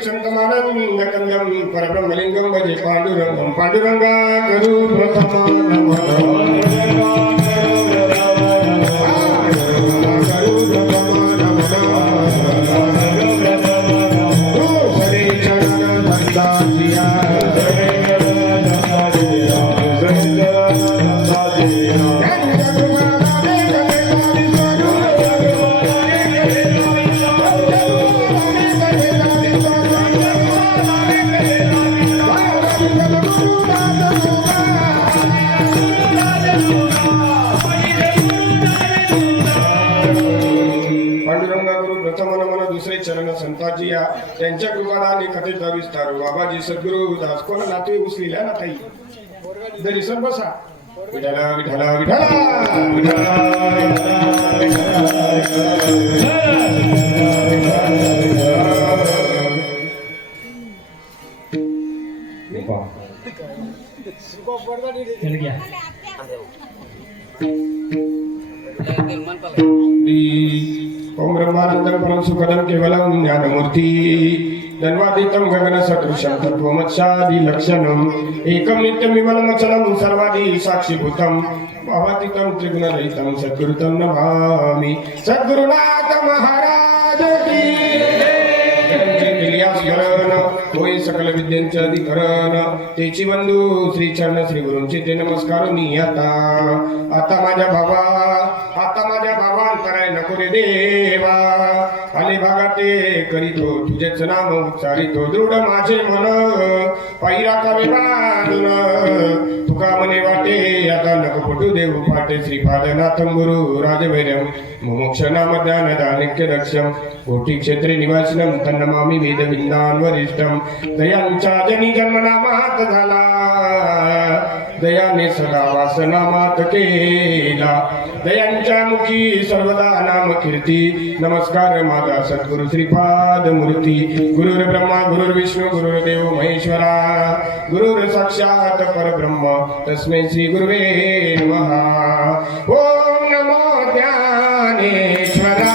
संत मानंद कंदम परब्रह्मलिंगम भजे पांडुरंगम पांडुरंगा करू प्रथम त्यांच्या कृपादाने कथेचा विस्तार बाबाजी सद्गुरु दास कोण नाते उचलेल्या ना ताई जरी सर बसा विठाला विठाला विठाला ओम ब्रह्मानंदं परम सुखदं केवलं ज्ञानमूर्ति धन्वादितं गगन सदृशं तत्त्वमत्सादि लक्षणम् एकं नित्यं विमलमचलं सर्वादि साक्षीभूतं भावातीतं त्रिगुणरहितं सद्गुरुतं नमामि सद्गुरुनाथ महाराज की होय सकल विद्यांचे अधिकरण तेची बंधू श्री चरण श्री गुरूंचे ते नमस्कार मी आता माझ्या भावांतराय नको रे देवा आले भागाते करीतो तुझेच नाम उच्चारितो दृढ माझे मन पहिरा कमी बांधून तुका मने वाटे आता नको पटू देऊ पाटे श्रीपादनाथ गुरु राजवैर्यम मुमुक्ष नाम ज्ञान दानिक्य दक्षम कोटी क्षेत्रे निवासिनम तन्नमामि वेदविंदान वरिष्ठम दयांच्या जनी जन्मनामात झाला दयाने सदा वासनामात केला दयांच्या मुखी सर्वदा नाम कीर्ती नमस्कार माझा सद्गुरु श्रीपाद मूर्ती गुरुर ब्रह्मा गुरुर विष्णू गुरुर्देव महेश्वरा गुरुर साक्षात परब्रह्म तस्मै श्री गुरुवे नमः ओम नमो ज्ञानेश्वरा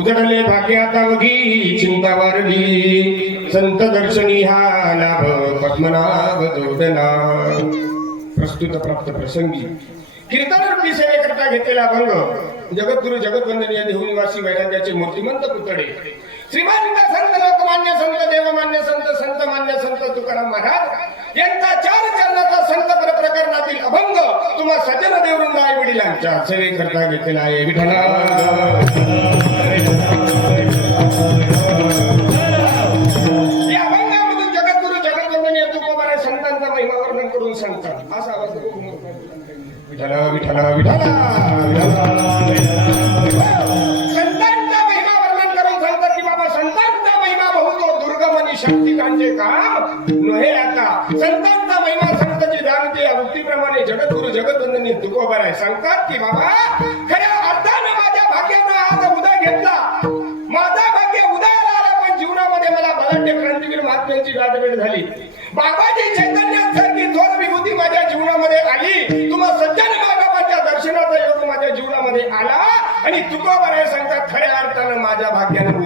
उजडले भाग्याता वगी चिंता वारली संत दर्शनी हा लाभ पद्मनाभ जोडला. प्रस्तुत प्राप्त प्रसंगी कीर्तनरूपी सेवेकरता घेतलेला अभंग जगद्गुरु जगद्वंदनीय देहनिवासी वैराग्याचे मूर्तिमंत पुतळे श्रीमंत संत लोकमान्य संत देवमान्य संत संत मान्य संत तुकाराम महाराज यांचा चार चरणाचा संत प्रकरणातील अभंग तुम्हा सज्जन देववृंद आई वडिलांच्या सेवेकरता घेतलेला आहे. विठ्ठला या अभंगामधून जगद्गुरु जगद्वंदनीय तुकोबाराय संतांचा महिमा वर्णन करून सांगतात. असा आवाज विठ्ठला विठ्ठला विठ्ठला संतांचा महिमा वर्णन करून सांगतात की बाबा संतांचा महिमा बहुतो दुर्गम आणि शक्तिकांचे काम नव्हे. आता संतांचा महिमा संतांची जाणते या वृत्तीप्रमाणे जगद्गुरु जगद्वंदनीय तुकोबाराय सांगतात की बाबा खऱ्या अर्थानं माझ्या भाग्यानं आज उदय घेतला. माझा भाग्य उदयाला आला पण जीवनामध्ये मला बलाढ्य क्रांतीवीर महात्म्यांची गाठभेट झाली. बाबाजी चैतन्यासारखी थोर विभूती माझ्या जीवनामध्ये आली. तुम्हा सज्जन बाबाच्या दर्शनाचा योग माझ्या जीवनामध्ये आला आणि तुकोबाराय सांगतात खऱ्या अर्थानं माझ्या भाग्यानं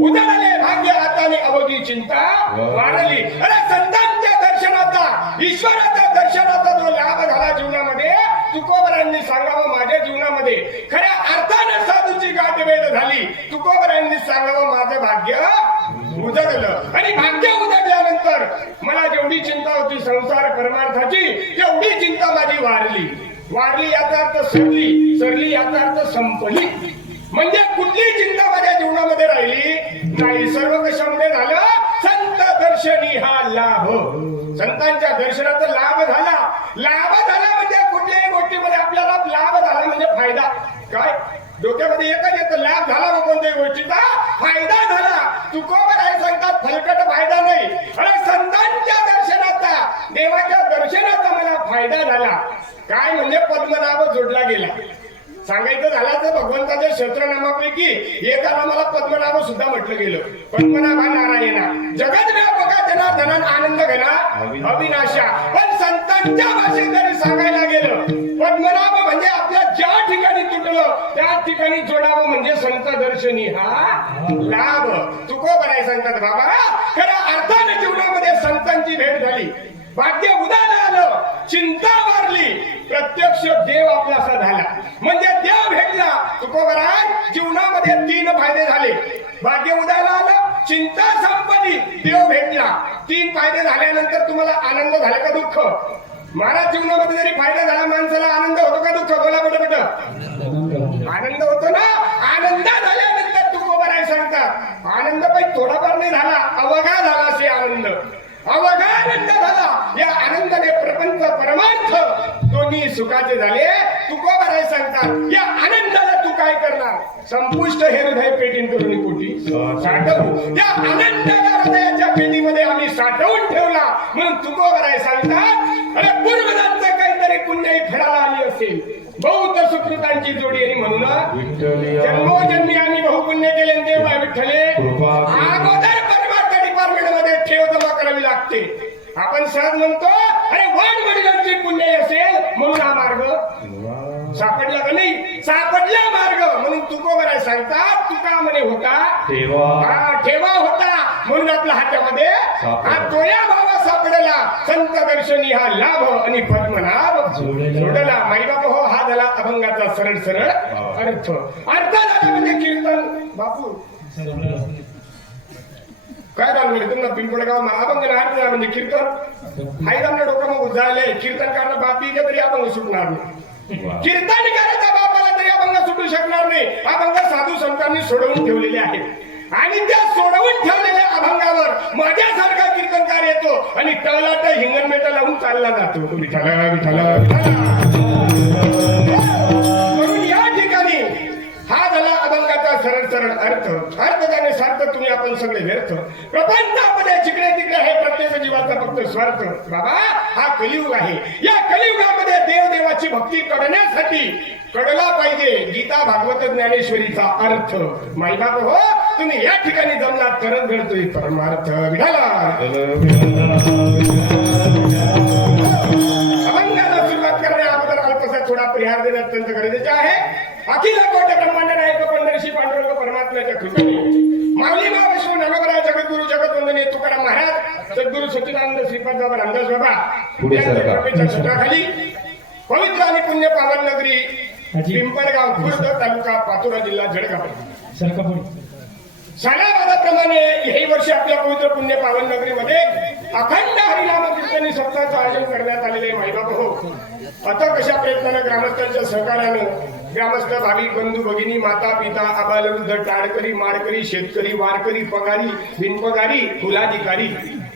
उदयाले भाग्य हाताने अवघी चिंता वाढली. अरे संतांच्या दर्शनाचा ईश्वराच्या दर्शनाचा जो लाभ झाला जीवनामध्ये तुकोबारायांनी सांगावं माझ्या जीवनामध्ये खऱ्या अर्थानं साधूची गाठभेट झाली. तुकोबारायांनी सांगावं माझं भाग्य उजळलं आणि भाग्य उजळल्यानंतर मला जेवढी चिंता होती संसार परमार्थाची तेवढी चिंता माझी वाढली याचा अर्थ सरली याचा अर्थ संपली. म्हणजे कुठली चिंता माझ्या जीवनामध्ये राहिली नाही. सर्व कशामध्ये झालं संत दर्शनी हा लाभ. संतांच्या दर्शनाचा लाभ झाला म्हणजे कुठल्याही गोष्टीमध्ये आपल्याला लाभ झाला म्हणजे फायदा. काय डोक्यामध्ये एकच येतं लाभ झाला मग कोणत्याही गोष्टीचा फायदा झाला. तुकोबाराय सांगतात फलकट फायदा नाही. अरे संतांच्या दर्शनाचा देवाच्या दर्शनाचा मला फायदा झाला. काय म्हणजे पद्मनाभ जोडला गेला. सांगायचं झालं तर भगवंताच्या शस्त्रनामापैकी एका नामाला पद्मनाभ सुद्धा म्हटलं गेलं. पद्मनाभा नारायणा जगद्व्यापका जनार्दन आनंद घना अविनाशा. पण संतांच्या भाषेत जरी सांगायला गेलं पद्मनाभ म्हणजे आपल्या ज्या ठिकाणी तुटलं त्या ठिकाणी जोडावं म्हणजे संत दर्शनी हा लाभ. तुकोबाराय सांगतात बाबा खऱ्या अर्थाने जीवनामध्ये संतांची भेट झाली. भाग्य उदाला आलं चिंता वारली प्रत्यक्ष देव आपलासा झाला म्हणजे देव भेटला. तुकोबाराय जीवनामध्ये 3 फायदे झाले. भाग्य उदाला आलं चिंता संपली देव भेटला. 3 फायदे झाल्यानंतर तुम्हाला आनंद झाला का दुःख. महाराज जीवनामध्ये जरी फायदा झाला माणसाला आनंद होतो का दुःख. बोला पटपट आनंद होतो ना. आनंद झाल्यानंतर तुकोबाराय सांगतात आनंद पण थोडाफार नाही झाला अवघा झाला असे आनंद अवघानंद झाला. या आनंदाने प्रपंच परमार्थ दोन्ही सुखाचे झाले. तुकोबाराय सांगतात या आनंदाला तू काय करणार. संपुष्ट हे हृदय पेटीन करून पोटी साठवू. त्या आनंदाला हृदयाच्या पेटीमध्ये आम्ही साठवून ठेवला म्हणून तुकोबाराय सांगतात अरे पूर्वजांचं काहीतरी पुण्य फळाला आली असेल. बहुत सुकृतांची जोडी आणि म्हणून जन्मोजन्मी आम्ही बहुपुण्य केले. देवा विठ्ठले अगोदर परमार्थ डिपार्टमेंट मध्ये ठेव जमा करावी लागते. आपण सहज म्हणतो अरे वाण वडिलांची पुण्य असेल म्हणून हा मार्ग सापडला का नाही. सापडला मार्ग म्हणून तुकोबाराय सांगतात तुका म्हणे होता ठेवा होता म्हणून आपल्या हातामध्ये हा तोया भावा सापडला. संत दर्शनी हा लाभ आणि पद्मनाभ जोडला. माई बाबा हो हा झाला अभंगाचा सरळ अर्थ झाला म्हणजे कीर्तन बापू काय झालं तुम्हाला पिंपळगाव अभंग अर्थ झाला म्हणजे कीर्तन हाय आमच्या डोकं मग झाले. कीर्तनकार बापी तरी अभंग सुटणार नाही. कीर्तनकाराच्या बापाला तरी अभंग सुटू शकणार नाही. अभंग साधू संतांनी सोडवून ठेवलेले आहेत आणि त्या सोडवून ठेवलेल्या अभंगावर माझ्यासारखा कीर्तनकार येतो आणि तळलाट हिंगणमेटा लावून चालला जातो. विठ्ठला म्हणून या ठिकाणी हा झाला अभंगाचा सरळ अर्थ त्याने सार्थ तुम्ही आपण सगळे व्यर्थ. प्रपंचामध्ये जिकडे तिकडे हे प्रत्येक जीवाचा फक्त स्वार्थ. बाबा हा कलियुग आहे. या कलियुगामध्ये देवदेवाची भक्ती करण्यासाठी कळला पाहिजे गीता भागवत ज्ञानेश्वरीचा अर्थ. माई बाप हो तुम्ही या ठिकाणी जमलात तरच घडतोय परमार्थ. विठाला अभंगाला सुरुवात करण्या अगोदर अल्पसा थोडा परिहार देणे अत्यंत गरजेचे आहे. अखिल कोट ब्रह्मांड नायक पंढरीशी पांडुरंग परमात्म्याच्या कृपेने माऊली महाविष्णू नवग्रह जगद्गुरु जगतवंदनीय तुकाराम महाराज सद्गुरु सच्चिदानंद श्रीपाद बाबा रामदास बाबा यांच्या कृपेच्या छत्राखाली पवित्र आणि पुण्य पावन नगरी पिंपळगाव खुर्द तालुका पाचोरा जिल्हा जळगाव सालाबादाप्रमाणे हे वर्षी आपल्या पवित्र पुण्य पावन नगरीमध्ये अखंड हरिनाम कीर्तनी सप्ताहाचं आयोजन करण्यात आलेले माईबाप हो. आता कशा प्रयत्नानं ग्रामस्थांच्या सहकार्यानं ग्रामस्थ भाविक बंधू भगिनी माता पिता आबालवृद्ध टाळकरी माळकरी शेतकरी वारकरी पगारी बिनपगारी कुलाधिकारी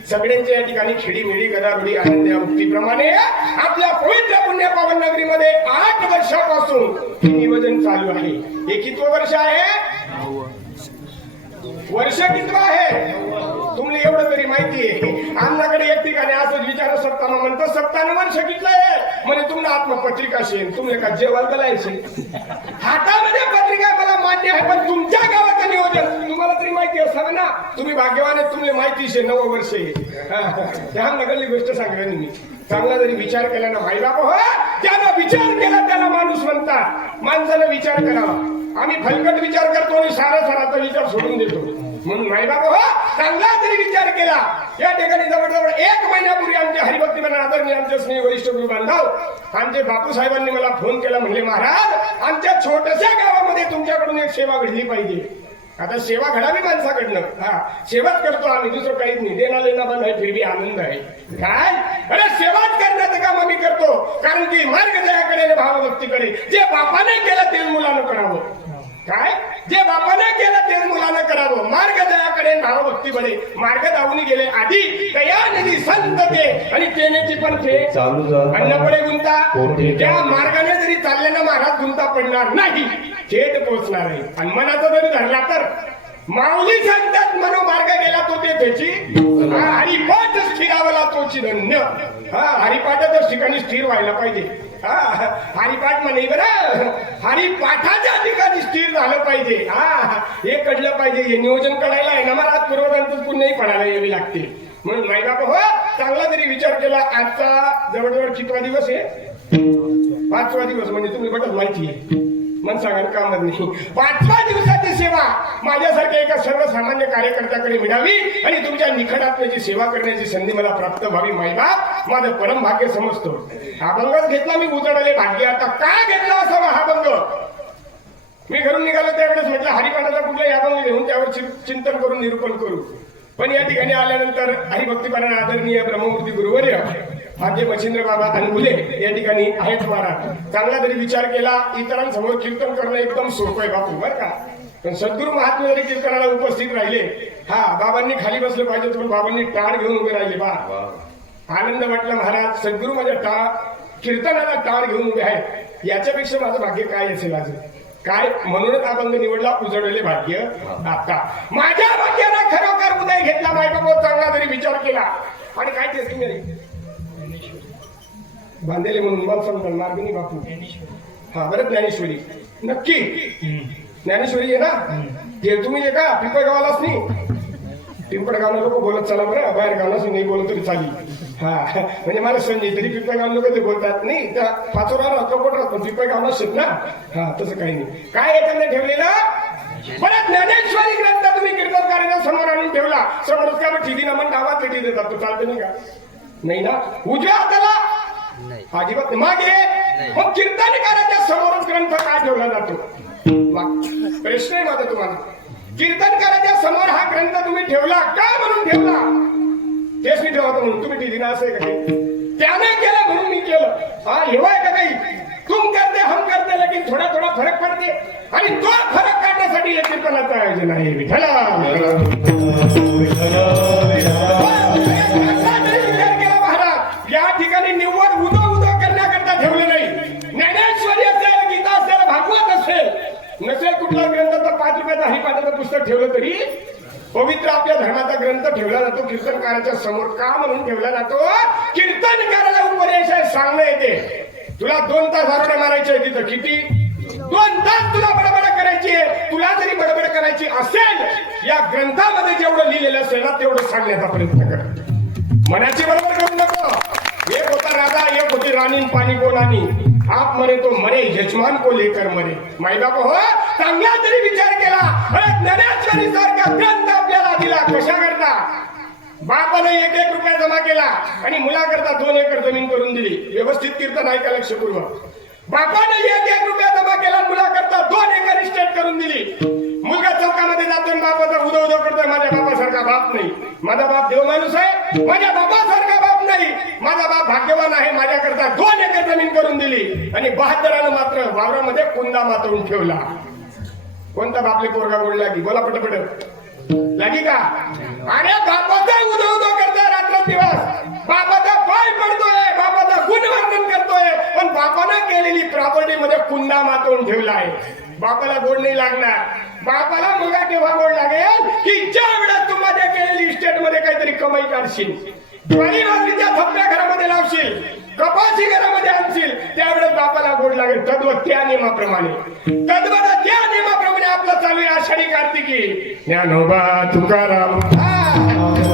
सगळ्यांच्या या ठिकाणी खेडीमेडी गदारोडी आनंद या उक्तीप्रमाणे आपल्या पवित्र पुण्य पावन नगरीमध्ये 8 वर्षापासून हे नियोजन चालू आहे. हे कितवं वर्ष आहे? वर्ष कितवं आहे? तुम्हाला एवढं तरी माहिती आहे. आमच्याकडे एक ठिकाणी असंच विचारू शकता मग म्हणतो 57 वर्ष कितलं आहे म्हणजे तुम्हाला आत्मपत्रिका असेल तुम्ही का जेवाल बोलायचे हातामध्ये पत्रिका मला मान्य आहे पण तुमच्या गावाचं नियोजन तुम्हाला तरी माहिती असावं ना. तुम्ही भाग्यवान आहेत तुम्हाला माहिती आहे 9 वर्षे त्या नगरली गोष्ट सांगेन मी. चांगला जरी विचार केला ना भाई बाप हो त्यानं विचार केला त्याला माणूस म्हणतात. माणसानं विचार करावा. आम्ही फलकट विचार करतो आणि साराचा विचार सोडून देतो म्हणून माई बाबा हो चांगला तरी विचार केला. या ठिकाणी जवळजवळ 1 महिन्यापूर्वी आमचे हरिभक्तीपणा आदरणीय आमचे स्नेह वरिष्ठ गुरु बांधव आमचे बापू साहेबांनी मला फोन केला म्हणले महाराज आमच्या छोट्याशा गावामध्ये तुमच्याकडून एक सेवा घडली पाहिजे. आता सेवा घडावी माणसाकडनं सेवाच करतो आम्ही दुसरं काहीच नाही. देणं लेणं पण आहे फिर भी आनंद आहे. काय अरे सेवाच करण्याचं काम आम्ही करतो कारण की मार्ग दयाकडे भावभक्तीकडे जे बापाने केलं तेच मुलानं करावं. काय जे बापाने केलं तेच मुलानं करावं. मार्ग दयाकडे भावभक्तीकडे मार्ग दावून गेले आधी दयानिधी संत ते आणि तेनेची पण ते अन्नपडे गुंता त्या मार्गाने जरी चालले ना महाराज गुंता पडणार नाही थेट पोहोचणार आहे. आणि मनाचा जरी धरला तर माऊली सांगतात मनोमार्ग गेला तो ते त्याची हरिपाठ स्थिरावला तोची धन्य. हरिपाठाच्या ठिकाणी स्थिर व्हायला पाहिजे. हरिपाठ म्हणे बरं हरिपाठाच्या ठिकाणी स्थिर झालं पाहिजे. हे कळलं पाहिजे. हे नियोजन करायला आहे ना मला पूर्वजांचं पुण्याही पडायला यावी लागते म्हणून माई बाप हो चांगला तरी विचार केला. आजचा जवळजवळ कितवा दिवस आहे? 5वा दिवस म्हणजे तुम्ही बघत माहिती आहे मन सांगायला कामच नाही. 5व्या दिवसाची सेवा माझ्यासारख्या एका सर्वसामान्य कार्यकर्त्याकडे मिळावी आणि तुमच्या निखटात्म्याची सेवा करण्याची संधी मला प्राप्त व्हावी. माईबाप माझं परम भाग्य समजतो. हा भंगच घेतला मी उजळले भाग्य. आता काय घेतला असावा हा भंग? मी घरून निघालो त्यावेळेस म्हटलं हरिपाठाचा कुठला या भंग घेऊन त्यावर चिंतन करून निरूपण करू. पण या ठिकाणी आल्यानंतर हरिभक्तीपणा आदरणीय ब्रह्ममूर्ती गुरुवर्य माझे मच्छिंद्र बाबा अनबुले या ठिकाणी आहेत महाराज. चांगला तरी विचार केला. इतरांसमोर कीर्तन करणं एकदम सोपं आहे बापू बरं का. पण सद्गुरू महात्मा जरी कीर्तनाला उपस्थित राहिले बाबांनी खाली बसलं पाहिजे पण बाबांनी टाळ घेऊन उभे राहिले. आनंद वाटला महाराज सद्गुरू माझ्या कीर्तनाला टाळ घेऊन उभे आहेत. याच्यापेक्षा माझं भाग्य काय असेल आज काय म्हणूनच अभंग निवडला उजळलेले भाग्य आता माझ्या भाग्याला खरोखर उदय घेतला. मायबाबा चांगला तरी विचार केला आणि काय तेच नाही बांधलेले म्हणून मला समजा मार्गिनी बापू बरं ज्ञानेश्वरी नक्की ज्ञानेश्वरी आहे ना ते तुम्ही जे का पिंपळगावालाच नाही पिंपळगावला लोक बोलत चला बरं बाहेर गावलाच नाही बोलत तरी चाली. म्हणजे मला संजय तरी पिंपळगाव लोक ते बोलतात नाही त्या पाचोरा कपोट राहतो पिंपळगावला शेत ना तसं काही नाही. काय याच्यामध्ये ठेवलेलं बरं ज्ञानेश्वरी ग्रंथ तुम्ही कीर्तनकारांच्या समोर आणून ठेवला. समोरच का मग ठिदी ना मग गावात ठिदी देतात तो चालतं नाही का? नाही ना. उजव्या हाताला अजिबात मागे मग कीर्तनकाराच्या समोरच ग्रंथ काय ठेवला जातो? प्रश्न आहे माझा तुम्हाला. कीर्तनकाराच्या समोर हा ग्रंथ तुम्ही ठेवला का म्हणून ठेवला? तेच मी ठेवतो म्हणून तुम्ही दिली ना असं काही त्याने केलं म्हणून मी केलं. हेवाय का काही तुम करते हम करते लेकिन थोडा थोडा फरक पडते आणि तो फरक काढण्यासाठी या कीर्तनाचं आयोजन आहे. विठ्ठला विचार केला महाराज या ठिकाणी निव्वळ उदो करण्याकरता ठेवलं नाही. ज्ञानेश्वरी असेल गीता असेल भागवत असेल नसेल कुठला ग्रंथ तर 5 रुपयाचा हरिपाठाचं पुस्तक ठेवलं तरी पवित्र आपल्या धर्माचा ग्रंथ ठेवला जातो कीर्तनकाराच्या समोर का म्हणून ठेवला जातो? कीर्तनकाराला उपदेश सांगणं येते. तुला 2 तास आरोग्य मारायचे तिथं किती 2 तास तुला बडबड करायची आहे. तुला जरी बडबड करायची असेल या ग्रंथामध्ये जेवढं लिहिलेलं असेल ना तेवढं सांगण्याचा प्रयत्न कर. मनाची बरोबर करू नको. एक होता राजा एक होती राणी पाणी कोणानी आप मरे तो मरे यजमान को लेकर मरे. माई बाप हो चांगला तरी विचार केला. अरे ज्ञानेश्वरी सारखा ग्रंथ आपल्याला दिला कशा करता? बापाने 1-1 रुपया जमा केला आणि मुलाकरता 2 एकर जमीन करून दिली. व्यवस्थित कीर्तन ऐका लक्षपूर्वक. बापाने 1-1 रुपया जमा केला, मुलाकरता 2 एकर इस्टेट करून दिली. मुलगा चौकामध्ये जातो आणि बापाचा उदो उदो करतोय, माझ्या बापासारखा बाप नाही, माझा बाप देव माणूस आहे, माझ्या बापासारखा बाप नाही, माझा बाप भाग्यवान आहे, माझ्याकरता 2 एकर जमीन करून दिली. आणि 72 मात्र वावरामध्ये कुंदा मातवून ठेवला. कोणता बापले पोरगा गोड लागी? बोला पटपट लागी का? अरे बापाचा उदो उदो करतोय रात्र दिवस, बापाचा पाय पडतोय, बापाचा गुणवर्णन करतोय, पण बापानं केलेली प्रॉपर्टी मध्ये कुंदा मातवून ठेवला आहे. बापाला गोड नाही लागणार. बापाला मग केव्हा गोड लागेल की ज्या वेळेस तू माझ्या केलेली इस्टेट मध्ये काहीतरी कमाई काढशील, ज्वारी बाजरीच्या थप्प्या घरामध्ये लावशील, कपाशी घरामध्ये आणशील, त्यावेळेस बापाला गोड लागेल. तद्वत त्या नियमाप्रमाणे आपलं चालू आहे आषाढी कार्तिकी. ज्ञानोबा तुकाराम, ज्ञानोबा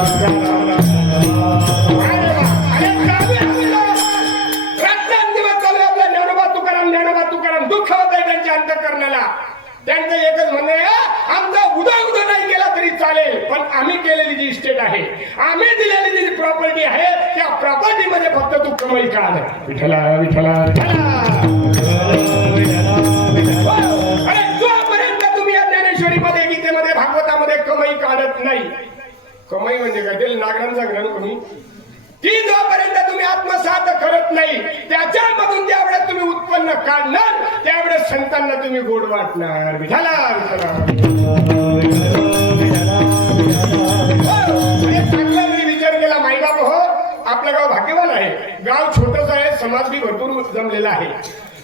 तुकाराम, रात्रंदिवस चालू आहे आपला ज्ञानोबा तुकाराम, ज्ञानोबा तुकाराम. दुःख होत आहे त्यांच्या अंतःकरणाला. त्यांचं एकच म्हणणं आहे, आमचा उदय नाही केला तरी चालेल, पण आम्ही केलेली जी इस्टेट आहे, आम्ही दिलेली जी प्रॉपर्टी आहे, त्या प्रॉपर्टी मध्ये फक्त तू कमाई काढ. विठ्ठला विठ्ठला अरे जोपर्यंत तुम्ही या ज्ञानेश्वरीमध्ये, गीतेमध्ये, भागवतामध्ये कमाई काढत नाही, कमाई म्हणजे काय ते नागरांचा ग्रहण कमी, ती जोपर्यंत तुम्ही आत्मसात करत नाही, त्याच्यामधून ज्यावेळेस तुम्ही उत्पन्न काढणार, त्यावेळेस संतांना तुम्ही गोड वाटणार. विठ्ठला चांगला जरी विचार केला माईबाप हो, आपलं गाव भाग्यवान आहे. गाव छोटस आहे, समाज बी भरपूर जमलेला आहे.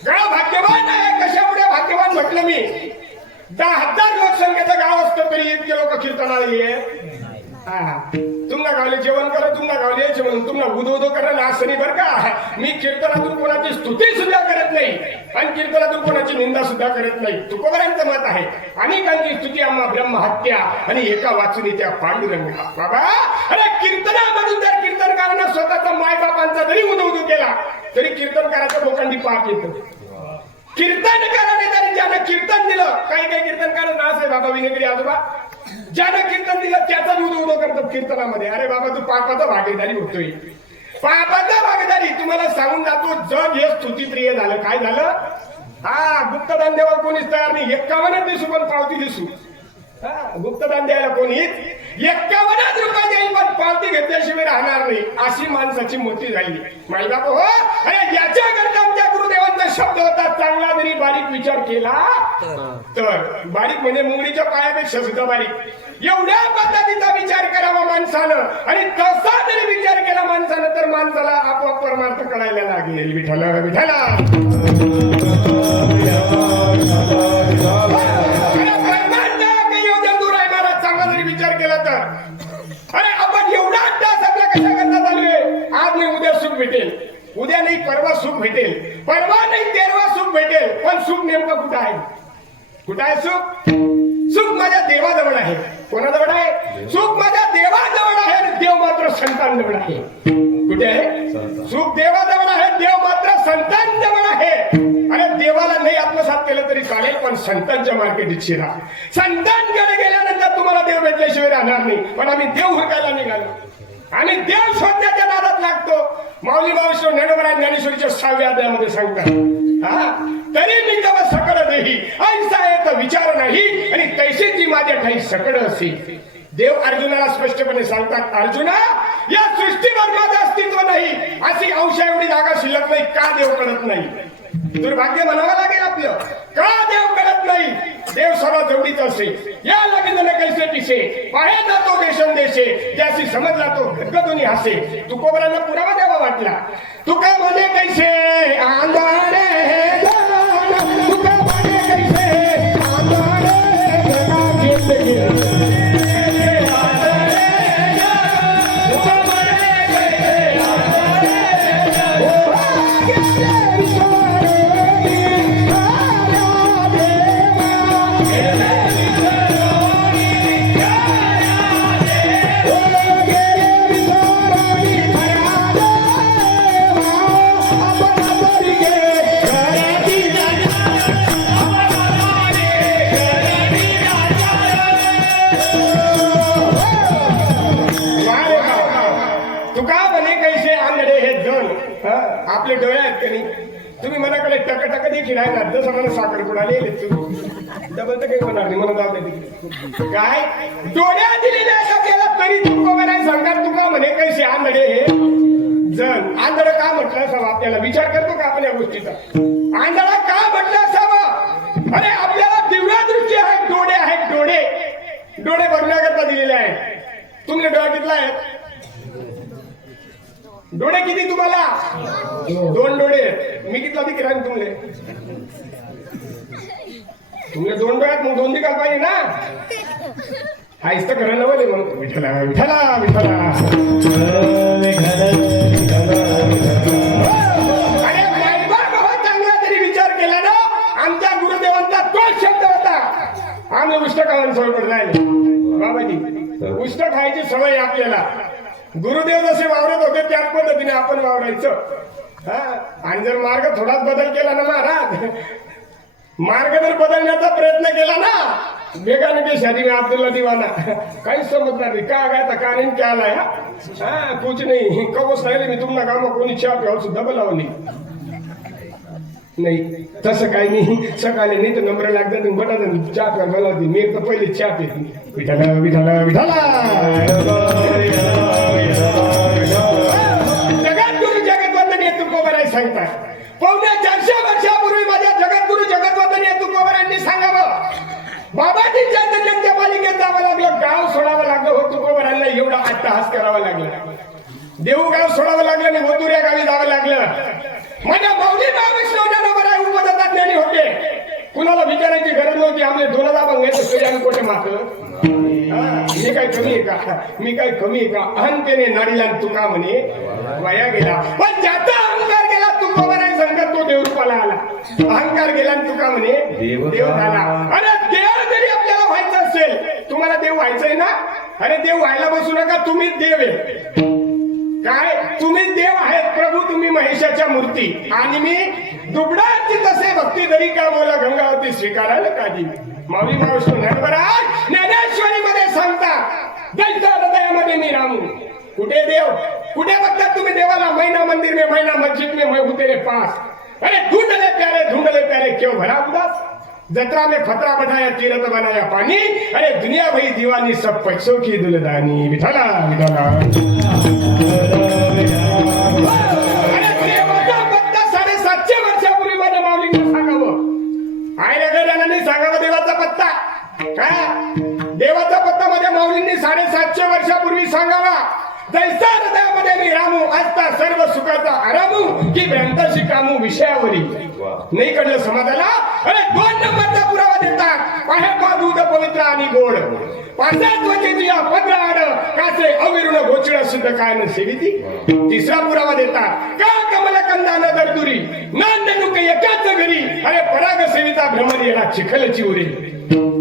गाव भाग्यवान आहे. कशामुळे भाग्यवान म्हटलं मी? 10,000 लोकसंख्येचं गाव असतं तरी इतके लोक कीर्तनाला आहे. तुमना गावले जेवण करा, तुमना गावले यायचे म्हणून तुम्हाला उदो करा ना, असं नाही बरं का. मी कीर्तनातून कोणाची स्तुती सुद्धा करत नाही आणि कीर्तनातून कोणाची निंदा सुद्धा करत नाही. तुकोबारांचं मत आहे, अनेकांची स्तुती आम्हा ब्रह्महत्या आणि एका वाचून त्या पांडुरंगा. बाबा अरे कीर्तनामधून जर कीर्तनकारांना स्वतःचा मायबापांचा जरी उदो केला तरी कीर्तनकाराच्या लोकांनी पाप येतं. कीर्तनकाराने जरी ज्यानं कीर्तन दिलं, काही कीर्तनकार नास आहे बाबा विनेगरी आजोबा, ज्यानं कीर्तन दिलं त्याचा उदो करतात कीर्तनामध्ये. अरे बाबा तू पापाचा भागीदारी होतोय, पापाचा भागीदारी. तुम्हाला सांगून जातो, जग हे स्तुतीप्रिय झालं. काय झालं? गुप्तदान द्यायला कोणीच तयार नाही. 51 दिसू पण पावती दिसू. गुप्तदान द्यायला कोणीच 51 रुपये देईल पण पावती घेतल्याशिवाय राहणार नाही, अशी माणसाची मोठी झाली. माईबाप हो, अरे याच्याकरता आमच्या गुरुदेवांचा शब्द होता, चांगला जरी बारीक विचार केला तर. बारीक म्हणजे मुंगरीच्या पायापेक्षा सुद्धा बारीक. एवढ्या पद्धतीचा विचार करावा माणसानं, आणि तसा जरी विचार केला माणसानं तर माणसाला आपोआप परमार्थ कळायला लागेल. विठ्ठला विठ्ठला विचार केला तर. अरे आपण एवढा तास आपल्या कशा करता चालू आहे? आज नाही उद्या सुख भेटेल, उद्या नाही परवा सुख भेटेल, परवा नाही तेरवा सुख भेटेल. पण सुख नेमकं कुठं आहे? कुठं आहे सुख? सुख माझ्या देवाजवळ आहे. कोणाजवळ आहे? सुख माझ्या देवाजवळ आहे आणि देव मात्र संतांजवळ आहे. कुठे आहे? सुख देवाजवळ आहे, देव मात्र संतांजवळ आहे. अरे देवाला नाही आत्मसात केलं तरी चालेल, पण संतांच्या मार्केटीत शिरा. संतांकडे गेल्यानंतर तुम्हाला देव भेटल्याशिवाय राहणार नाही. पण आम्ही देव हुडकायला निघालो, आम्ही देव शोधण्याच्या नादात लागतो. माऊली मावश्वर ज्ञानोबा ज्ञानेश्वरीच्या 6व्या अध्यायामध्ये सांगतात, तरी मी तेव्हा सकळ देही ऐसा येत विचार नाही, आणि तैसे ती माझ्या ठाई सकळ असे. देव अर्जुनाला स्पष्टपणे सांगतात, अर्जुना या सृष्टीवर माझं अस्तित्व नाही, अशी अंशा एवढी जागा शिल्लक नाही. का देव कळत नाही? दुर्भाग्य म्हणावं लागेल आपलं. का देव कळत नाही? देव सर्व एवढीच असे. या लग्न कैसे पिसे पाहे जातो देशन देशे, ज्याशी समजला तो गदगदुनी हसे. तुकोबरांना पुरावा द्यावा वाटला. तुका म्हणे कैसे आंधळे तुका म्हणे कैसे आंधळे टक देखील राहणार जसं मला साखर पुडाले डबल तर काही होणार नाही म्हणून जाऊ दे. काय डोळ्या दिलेल्या आपल्याला तरी तुका म्हणाय सांगणार तुका म्हणे कैसे आंधळे हे जण आंधळ का म्हटलं असावं आपल्याला विचार करतो का आपण या गोष्टीचा आंधळा का म्हटलं असावं. अरे आपल्याला दिव्या दृष्टी आहेत डोळे आहेत डोळे बघण्याकरता दिलेले आहेत. तुमने डोळा कितला आहे डोळे किती तुम्हाला 2 डोळे मी कितला दिख रहा तुमले 2 डोळ्यात मग 2 दिखाल पाहिजे ना हायच तर खरं नवले म्हणून विठ्ठला विठ्ठला विठ्ठला अरे चांगला तरी विचार केला ना आमच्या गुरुदेवांचा तोच शब्द होता. आम्ही उष्ट खावायला सवय पडलाय बाबाजी उष्ट खायची सवय आपल्याला. गुरुदेव जसे वावरत होते त्याच पद्धतीने आपण वावरायचं आणि जर मार्ग थोडाच बदल केला ना महाराज मार्ग जर बदलण्याचा प्रयत्न केला ना बेगाने के शादी में अब्दुल्ला दीवाना काही समजणार नाही का गायता का नाही क्या आलाय हा कुछ नाही कवच नाही मी तुम्हाला काम कोणी चहा प्यावं सुद्धा बोलावं नाही तसं काही नाही सकाळी नाही तर नंबर लागतात बटा चहा प्यायला बोलावती मी एक तर पहिले चहा पित विठाला विठाला विठाला जगद्गुरु जगतवंदन हे तुकोबराय सांगतात. पावणे 400 वर्षापूर्वी माझ्या जगद्गुरु जगतवंदन हे तुकोबरांनी सांगावं. बाबाजींच्या त्यांच्या पालिकेत जावं लागलं गाव सोडावं लागलं हो तुकोबरांना एवढा अट्टहास करावा लागला. देऊगाव सोडावं लागलं आणि वतुऱ्या गावी जावं लागलं. माझ्या माऊली महाविष्णूच्या उपदत्तज्ञानी होते कुणाला विचारायची गरज नव्हती. आमले 2000 बंगायचं आम्ही कोठे मागलं मी काय कमी आहे का मी काय कमी आहे का अहंतेने नाडीला तुका म्हणे वाया गेला. पण ज्याचा अहंकार गेला तुकोबराय संकट तो देवरूपाला आला. अहंकार गेला आणि तुका म्हणे देव झाला. अरे देव जरी आपल्याला व्हायचं असेल तुम्हाला देव व्हायचंय ना अरे देव व्हायला बसू नका तुम्हीच देव आहे. काय तुम्ही देव आहेत प्रभू तुम्ही महेशाच्या मूर्ती आणि मी दुबडाची तसे भक्ती तरी का बोला गंगावती स्वीकारायला काजी. माऊली महाविष्णू ज्ञानेश्वरी मध्ये सांगता दैता हृदयामध्ये मी रामू. कुठे देव कुठे बघतात तुम्ही देवाला मैना मंदिर में मैना मस्जिद में मैं हूं तेरे पास. अरे ढूंढले प्यारे क्यों भरा उदास जत्रा में खतरा बढ़ाया तीरथ बनाया पानी. अरे दुनिया भई दीवानी सब पैसों की दुलदानी विठाला विठाला. अरे देवाचा पत्ता 750 वर्षापूर्वी माझ्या माऊलींना सांगावं आयला गजाननी सांगावं देवाचा पत्ता काय देवाचा पत्ता माझ्या माऊलींनी 750 वर्षापूर्वी सांगावा. दैसा हृदयामध्ये मी रामू असता सर्व सुखाचा आरामू की भ्रांताशी कामू विषयावरी. नाही कळलं समाजाला. अरे 2 नंबरचा पुरावा देतात आहे पा दूध पवित्र आणि गोड 5 त्वचेची या पत्राड कासे अविरुण गोचळ सिद्ध काय न सेविती. 3रा पुरावा देतात का कमल कंदान दर्दुरी नांदनुक एकाच घरी अरे पराग सेविता भ्रमण येणार चिखलची उरी.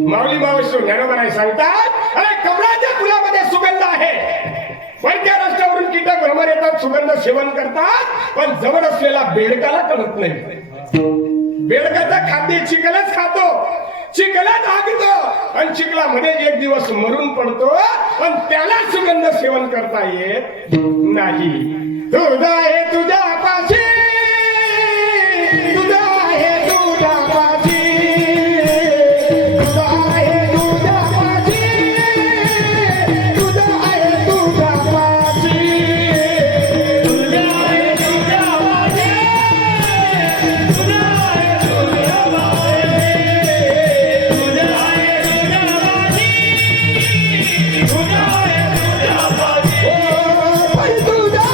माऊली महाविष्णू ज्ञानोबराय सांगतात अरे कमळाच्या फुलामध्ये सुगंध आहे. वैद्य रस्त्यावरून कीटक भ्रमण येतात सुगंध सेवन करतात पण जवळ असलेला बेडकाला कळत नाही. बेडकाचा खाद्य चिखलच खातो चिखलात आगतो आणि चिखलामध्ये एक दिवस मरून पडतो पण त्याला सुगंध सेवन करता येत नाही. तुझा आहे तुझ्या पाशी तुझा आहे तुझ्या पाशी तुझा आहे तुझ्या पाशी तुझा आहे तुझ्या पाशी तुझा आहे तुझ्या पाशी तुझा आहे तुझ्या पाशी तुझा आहे तुझ्या पाशी तुझा आहे तुझ्या पाशी. ओ पण तुझा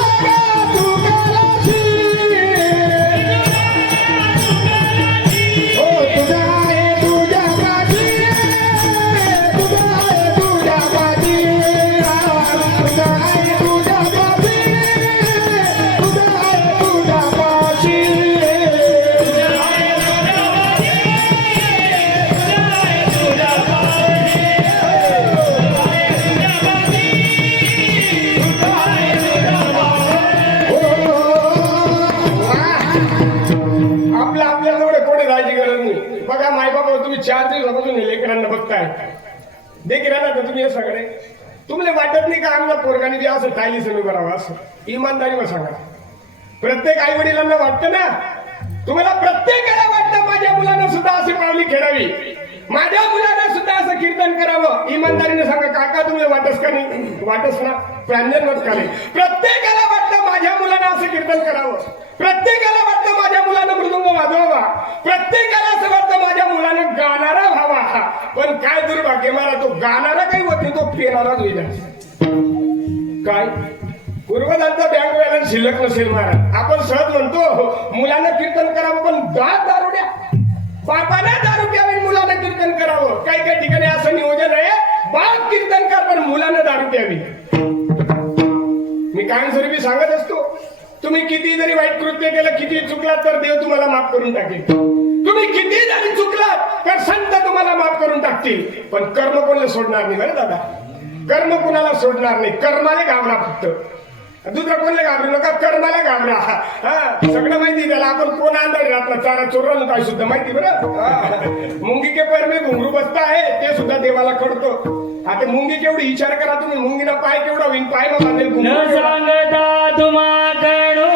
बघा मायबाबा तुम्ही 4 दिवसापासून लेकरांना बघताय देखील तुम्ही हे सगळे तुम्हाला वाटत नाही का आमच्या पोरगाने बी असं टायली सगळं करावं असं इमानदारी सांगा. प्रत्येक आई वडिलांना वाटतं ना तुम्हाला प्रत्येकाला वाटतं माझ्या मुलानं सुद्धा अशी पावली खेळावी, माझ्या मुलानं सुद्धा असं कीर्तन करावं. इमानदारीने सांगा काका, तुम्ही वाटस का नाही? वाटस ना, प्रांजल मत काले. प्रत्येकाला वाटतं माझ्या मुलानं असं कीर्तन करावं, प्रत्येकाला वाटतं माझ्या मुलानं मृदुंग वाजवावा, प्रत्येकाला असं वाटतं माझ्या मुलानं गाणारा व्हावा. पण काय दुर्भाग्य मला, तो गाणारा काही होत नाही, तो पेराराच होईल. काय पूर्वजांचा बँक बॅलन्स शिल्लक नसेल महाराज. आपण सहज म्हणतो मुलांना कीर्तन करावं, पण दारू द्या, बापाने दारू प्यावी, मुलांना कीर्तन करावं. काही काही ठिकाणी असं नियोजन आहे, बाप कीर्तन कर पण मुलांना दारू प्यावी. मी कायमस्वरूपी सांगत असतो, तुम्ही किती जरी वाईट कृत्य केलं, किती चुकलात तर देव तुम्हाला माफ करून टाकेल. तुम्ही किती जरी चुकलात तर संत तुम्हाला माफ करून टाकतील. पण कर्म कोणाला सोडणार नाही बरं दादा, कर्म कुणाला सोडणार नाही. कर्माला घाबरा फक्त, दुसरा कोणाला घाबरू नका, कर्माला घाबरा. सगळं माहिती त्याला. आपण कोण अंदाज घातला, चारा चोरला काय सुद्धा माहिती बरं. मुंगी के पैर में घुंगरू बसता आहे, ते सुद्धा देवाला कळतो. आता मुंगी केवढी विचार करा तुम्ही, मुंगीला पाय केवढा होईल, पाय मग बांधेल घुंगरू. सांगता तुम्हाकडो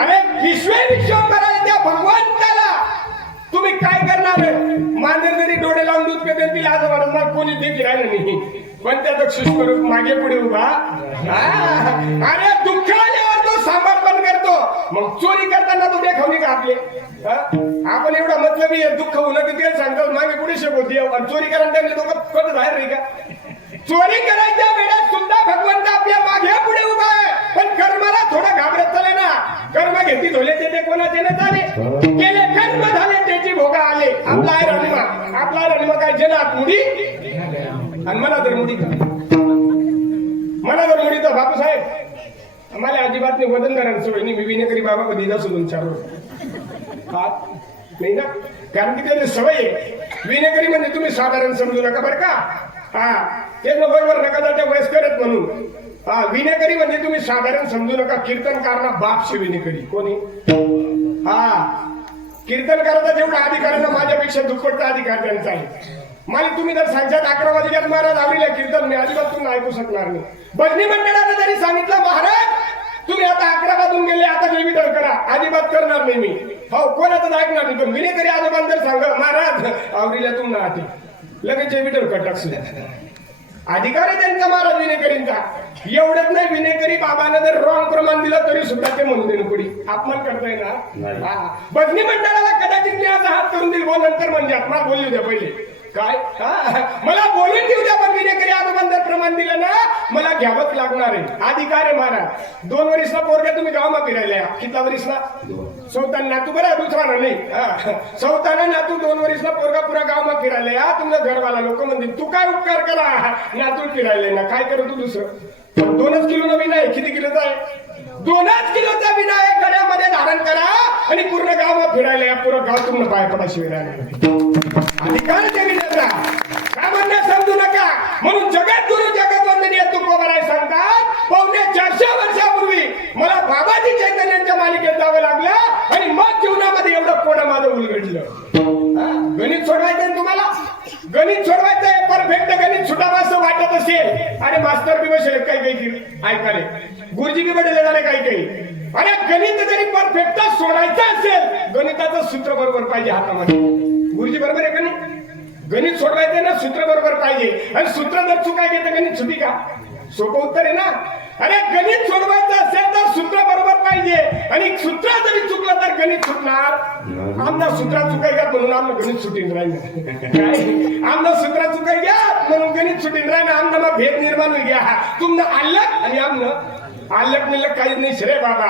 अरे विश्वेश्वरा त्या भगवंताला तुम्ही काय करणार? मांजर जरी डोळे लावून दूध पेते तिला असं वाटत मला कोणी देखील राहिलं नाही, पण त्याचं शुष्करूप मागे पुढे उभा. अरे दुःख आल्यावर तो समर्पण करतो. मग चोरी करताना तो देखावली का आपले? आपण एवढा मतलबी दुःख होणं की ते सांगतो मागे पुढे शेवटी, चोरी करायला त्यांनी लोक कधी बाहेर नाही का? चोरी करायच्या वेळेस सुद्धा भगवंत आपल्या मागे पुढे उभा आहे. पण कर्माला थोडं घाबरत चाले ना. कर्म घेती धोले ते कोणाचे न झाले, केले कर्म झाले त्याची भोगा आले. आपला आहे रणिमा, आपला रणिमा काय जनात मुडी आणि मला तर मुडी का, मला तर मुडी तर बापूसाहेब आम्हाला अजिबात नाही वदन करायला सवय नाही. मी विनेकरी बाबा कधी जाऊ दोन चार नाही ना, कारण की त्याची सवय आहे. विनेकरी म्हणजे तुम्ही साधारण समजू नका बरं का. ते बरोबर नका जाते वयस्करच म्हणून. विनेकरी म्हणजे तुम्ही साधारण समजू नका. कीर्तनकारना बापशे विनेकरी कोणी? कीर्तनकाराचा जेवढा अधिकार आहे ना, माझ्यापेक्षा दुप्पटचा अधिकार त्यांचा आहे. मला तुम्ही जर सांगतात 11 वाजल्यात महाराज आवडीला कीर्तन, मी अजिबात तुम्ही ऐकू शकणार नाही. भजनी मंडळानं जरी सांगितलं महाराज तुम्ही आता 11 वाजून गेले, आता जयविठ्ठल करा, अजिबात करणार नाही मी. हो कोणाचं ऐकणार नाही. पण विनेकरी आजोबान जर सांगा महाराज आवडीला तुम ना आते, लगेच जयविठ्ठल कर टाकशील. अधिकार आहे त्यांचा महाराज विनेकरींचा. एवढंच नाही, विनेकरी बाबांना जर रॉंग प्रमाण दिलं तरी सुद्धा ते म्हणून देणं पुढे अपमान करताय ना. भजनी मंडळाला कदाचित मी आता हात करून दिल नंतर म्हणजे मला बोलली होत्या पहिले काय मला बोलून देऊ द्या, पण विनेकरी आजोबांना जर प्रमाण दिलं ना मला घ्यावंच लागणार आहे. अधिकार आहे महाराज. 2 वर्षला पोरग्या तुम्ही गावात फिरायला, कितला वर्षला? सौतान नातू बरं, दुसरा नाही. सौताना नातू 2 वर्षला पोरगा पुरा गावात फिरायला या. तुमचं घरवाला लोक म्हणतील तू काय उपकार करा नातू फिरायला ना, काय करू तू दुसरं? 2च किलो विना आहे. किती किलोचा आहे? 2च किलोचा विना आहे. गड्यामध्ये धारण करा आणि पूर्ण गावात फिरायला या. पुरं गाव तुम्हाला पाय पडा शिवाय अधिकार जमिनीचा सामान्य समजू नका. म्हणून जगद्गुरु जगद्वंदनीय तुकोबाराय सांगतात, 450 वर्षापूर्वी मला बाबाजी चैतन्यांच्या मालिकेत जावं लागलं आणि मग जीवनामध्ये एवढं कोणा माझं उलगडलं. गणित सोडवायचं आहे तुम्हाला, गणित सोडवायचंय. परफेक्ट गणित सुटावं असं वाटत असेल आणि मास्टर बी बसेल काही काही ऐकाले, गुरुजी बी बडले झाले काही काही. अरे गणित जरी परफेक्ट सोडायचं असेल, गणिताचं सूत्र बरोबर पाहिजे हातामध्ये. गुरुजी बरोबर आहे का नाही? गणित सोडवायचं ना, सूत्र बरोबर पाहिजे. आणि सूत्र जर चुकायचे तर गणित सुटी का? सोपं उत्तर आहे ना. अरे गणित सोडवायचं असेल तर सूत्र बरोबर पाहिजे आणि सूत्र जरी चुकलं तर गणित सुटणार. आमना सूत्र चुकायला म्हणून आमनं गणित सुटीन राहील. आमना सूत्र चुकायला म्हणून गणित सुटीन राहील. आमना भेद निर्माण होईल घ्या. तुमनं आल्लक आणि आमनं आल्लक मिल्लक काहीच नाही शरे बाबा.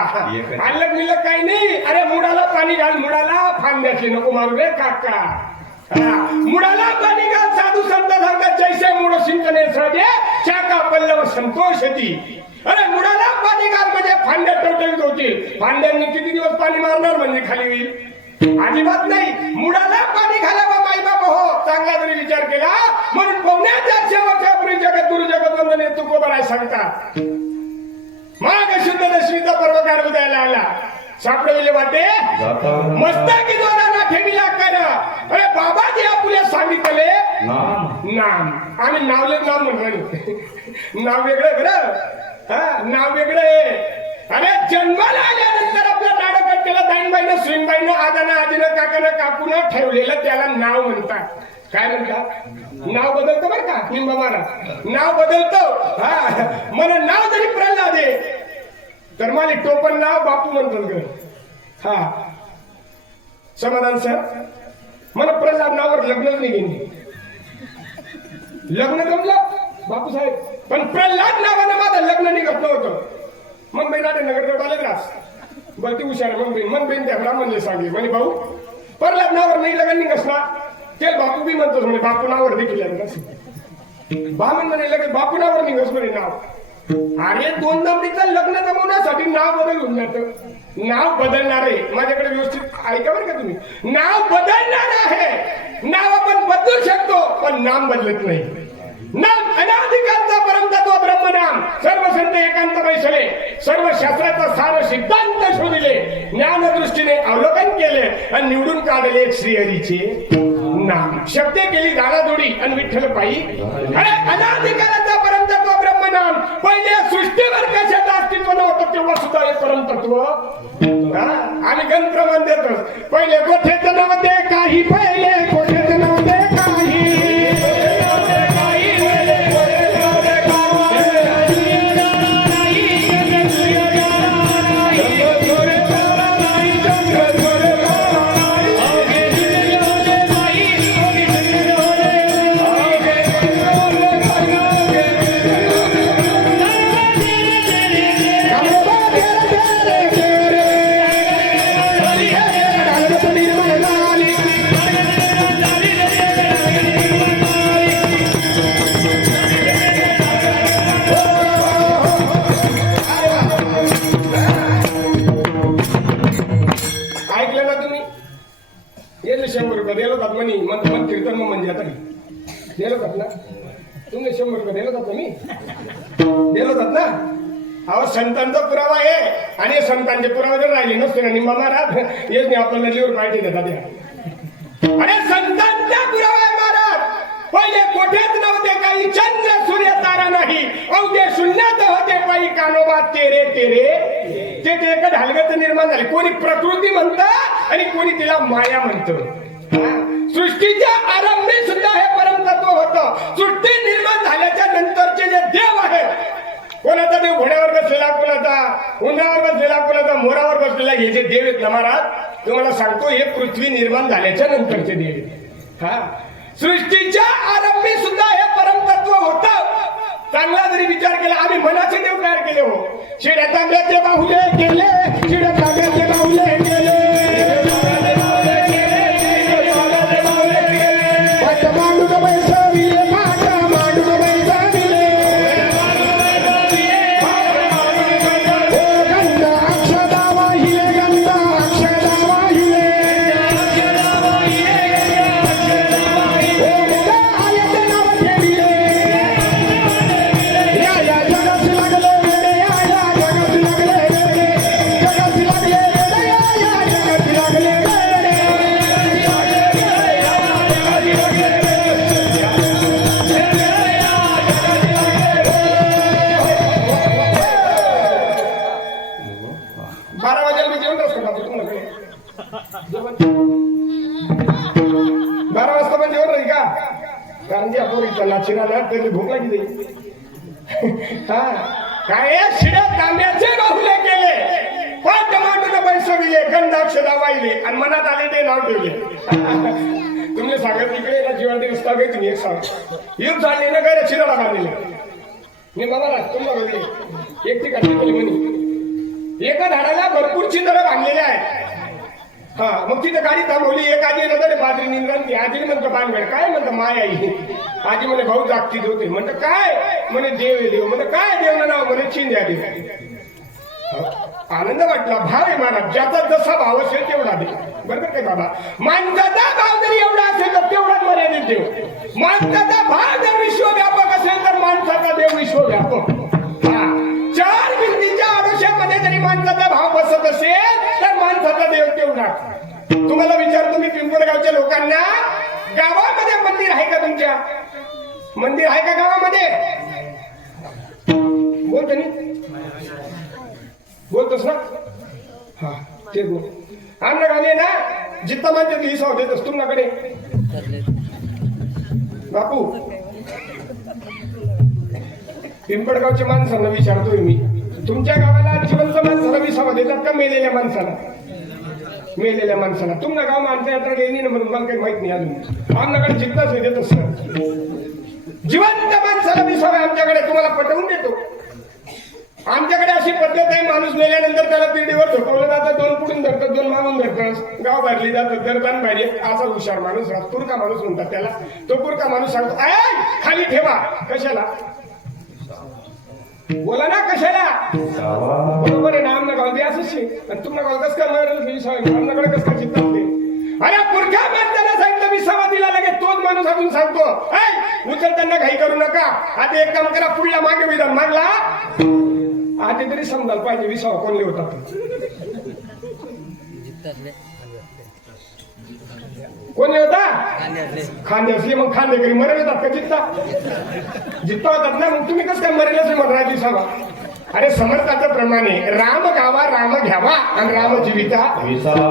आल्लक मिल्लक काही नाही. अरे मुडाला पाणी घाल, मुडाला फांद्याची नको मारू रे काका. मुडाला पाणी घाल, साधू संत सांगतात जैसे मुड सिंचने सजे शाखा पल्लव संतोषती. अरे मुळाला पाणी घाल म्हणजे फांद्या टवटवीत होतील. फांद्यांनी किती दिवस पाणी मारणार म्हणजे खाली होईल? अजिबात नाही. मुळाला पाणी घालावं माई बाबा हो. चांगला जरी विचार केला म्हणून पवण्याच्या शेवटच्या जगत गुरु जगत वंदने तुकोबराय सांगतात. माघ शुद्ध दशमीचा पर्व कार उदयाला आला. सापडविले वाटे मस्तकी दोनांना ठेवीला कर. अरे बाबाजी आपल्या सांगितले नाम. आम्ही नावलेच नाम म्हणतो. नाव वेगळं खरं. नाव वेगळं आहे. अरे जन्माला आल्यानंतर आपल्या नाडकट केलं दाईनबाईनं सुईनबाईनं आदानं आजीनं काकानं काकूनं ठरवलेलं त्याला नाव म्हणतात. काय म्हणतात? नाव बदलतं बरं का निंबा महाराज. नाव बदलतं. मला नाव जरी प्रल्हाद आहे तर मला टोपण नाव बापू म्हणतात ग. समाधान सर. मला प्रल्हाद नावावर लग्नच नाही घेणे. लग्न जमलं बापू साहेब पण प्रल्हाद नावानं माझं लग्न निघत नव्हतं. मग बेनाटे नगर आले त्रास बरं ती हुशार मग बेन त्या ब्राह्मणले सांगे म्हणे भाऊ प्रल्हाद नावावर नाही लग्न निघस ना. ते बापू बी म्हणतो म्हणे बापू नावावर देखील बामन म्हणे लगेच बापू नावावर निघस म्हणे नाव. अरे दोन दमडीचं लग्न जमवण्यासाठी नाव बदलून जातं. नाव बदलणार आहे. माझ्याकडे व्यवस्थित ऐका बरं का तुम्ही. नाव बदलणार आहे. नाव आपण बदलू शकतो पण नाम बदलत नाही. नाम अनादिकालचा परमतत्व ब्रह्मनाम. सर्व संत एकांत बैसले. सर्व शास्त्राचा सार सिद्धांत शोधले. ज्ञान दृष्टीने अवलोकन केले आणि निवडून काढले श्रीहरीचे नाम. शब्द केली दारादोडी आणि विठ्ठल पायी. अरे अनादिकालाचा परमतत्व ब्रह्मनाम. पहिले सृष्टीवर कशाचं अस्तित्व नव्हतं तेव्हा सुद्धा हे परमतत्व. आम्ही गणप्रमाण देतो. पहिले कोठेच नव्हते काही. पहिले कोठेच नव्हते काही. कीर्तन म्हणजे आता दिलं जात ना. तुम्ही 100 रुपये दिलं जात मी दिलं जात ना. अहो संतांचा पुरावा आहे आणि संतांचे पुरावे जर राहिले नसते ना निंबा महाराज हेच नाही आपल्याला लिहून पाहिजे देतात. अरे संतांचा पुरावा आहे महाराज. पहिले कोठेच नव्हते काही. चंद्र सूर्य तारा नाही. अवघे शून्यात होते पायी कानोबा तेरे तेरे. ते एका ढालगत निर्माण झाले. कोणी प्रकृती म्हणतं आणि कोणी तिला माया म्हणतं. सृष्टीच्या आरंभी सुद्धा हे परमतत्व होतं. सृष्टी निर्माण झाल्याच्या नंतरचे जे देव आहेत कोणाचा देव घोड्यावर बसलेला कोणाचा उंदरावर बसलेला कोणाचा मोरावर बसलेला हे जे देव आहेत ना महाराज तुम्हाला सांगतो हे पृथ्वी निर्माण झाल्याच्या नंतरचे देव आहेत. सृष्टीच्या आरंभी सुद्धा हे परमतत्व होतं. चांगला जरी विचार केला आम्ही मनाचे देव तयार केले हो. शिड्या तांब्याचे बाहुले केले. शिड्या तांब्याचे बाहुले केले. भूक लागली काय शिड्या तांब्याचे बाहुले केले. पाच टमाटर पैसे दिले. गंधाक्ष वाहिले आणि मनात आले ते नाव ठेवले. तुम्ही सांगत इकडे ना जीवन रस्ता घे तुम्ही एक सांग एक झाले ना काय शिराला बांधलेले मी बाबा तुम्हाला बघले एक ठिकाणी केली म्हणे. एका झाडाला भरपूर चिंतडं बांधलेले आहेत. हा मग तिथे गाडी थांबवली. एक आजी नजर बाजरी निघाली. आजीने म्हणतो बांधगड काय म्हणतं माय आई. आजी म्हणे भाऊ जागतीच होते. म्हणतं काय म्हणे देव आहे देव. म्हणतं काय देव नाव म्हणे चिंध्या देव. आनंद वाटला. भाव आहे महाराज ज्याचा जसा भाव असेल तेवढा दे. बरोबर काय बाबा. माणसाचा भाव जरी एवढा असेल तर तेवढाच मर्यादित देव. माणसाचा भाव जर विश्वव्यापक असेल तर माणसाचा देव विश्वव्यापक. हा चार भिंतीच्या आडोशामध्ये जरी माणसाचा भाव बसत असेल तर माणसाचा देव तेवढा. तुम्हाला विचारतो मी पिंपळगावच्या लोकांना, गावामध्ये मंदिर आहे का तुमच्या? मंदिर आहे का गावामध्ये? बोलतो नाही बोलतोस ना. हा ते बोल. आमना गाणे ना जित्ता मानते हिसाब देतोस तुमच्याकडे बापू. पिंपळगावच्या माणसांना विचारतोय मी, तुमच्या गावाला जिवंत माणसाला विसावा देतात का मेलेल्या माणसाला? मेलेल्या माणसाला. तुमच्या गाव माणसं यात्रा गेली ना म्हणून मला काही माहित नाही अजून. आमच्याकडे जिंकताच देतो सर. जिवंत माणसाला विसावा आमच्याकडे तुम्हाला पटवून देतो. आमच्याकडे अशी पद्धत आहे, माणूस मेल्यानंतर त्याला पिढीवर झोपवलं जातं. दोन पुढून धरतात, दोन मागून धरतात. गाव भरली जातं. दरदान बाहेर असा हुशार माणूस पुरका माणूस म्हणतात त्याला. तो पुरका माणूस सांगतो खाली ठेवा. कशाला बोला ना कशाला? बरोबर आहे ना. आमना गाव बी असंच आहे. तुम्हाला गाव कसं काय आमच्याकडे कसं काय चित्तात ते. अरे पुरख्या माणसाला सांगितलं विसावा दिला लगेच तोच माणूस अजून सांगतो उचलताना घाई करू नका. आता एक काम करा, पुढला मागे विधान मागला आता तरी समजायला पाहिजे विसावा कोणले होतात. कोणले होता? खांदे असले. मग खांदेकरी मरेल होतात का? जित्ता होतात ना. मग तुम्ही कसं काय मरेल असे म्हणणार विसावा? अरे समर्थाचं प्रमाणे राम गावा राम घ्यावा आणि राम जीविता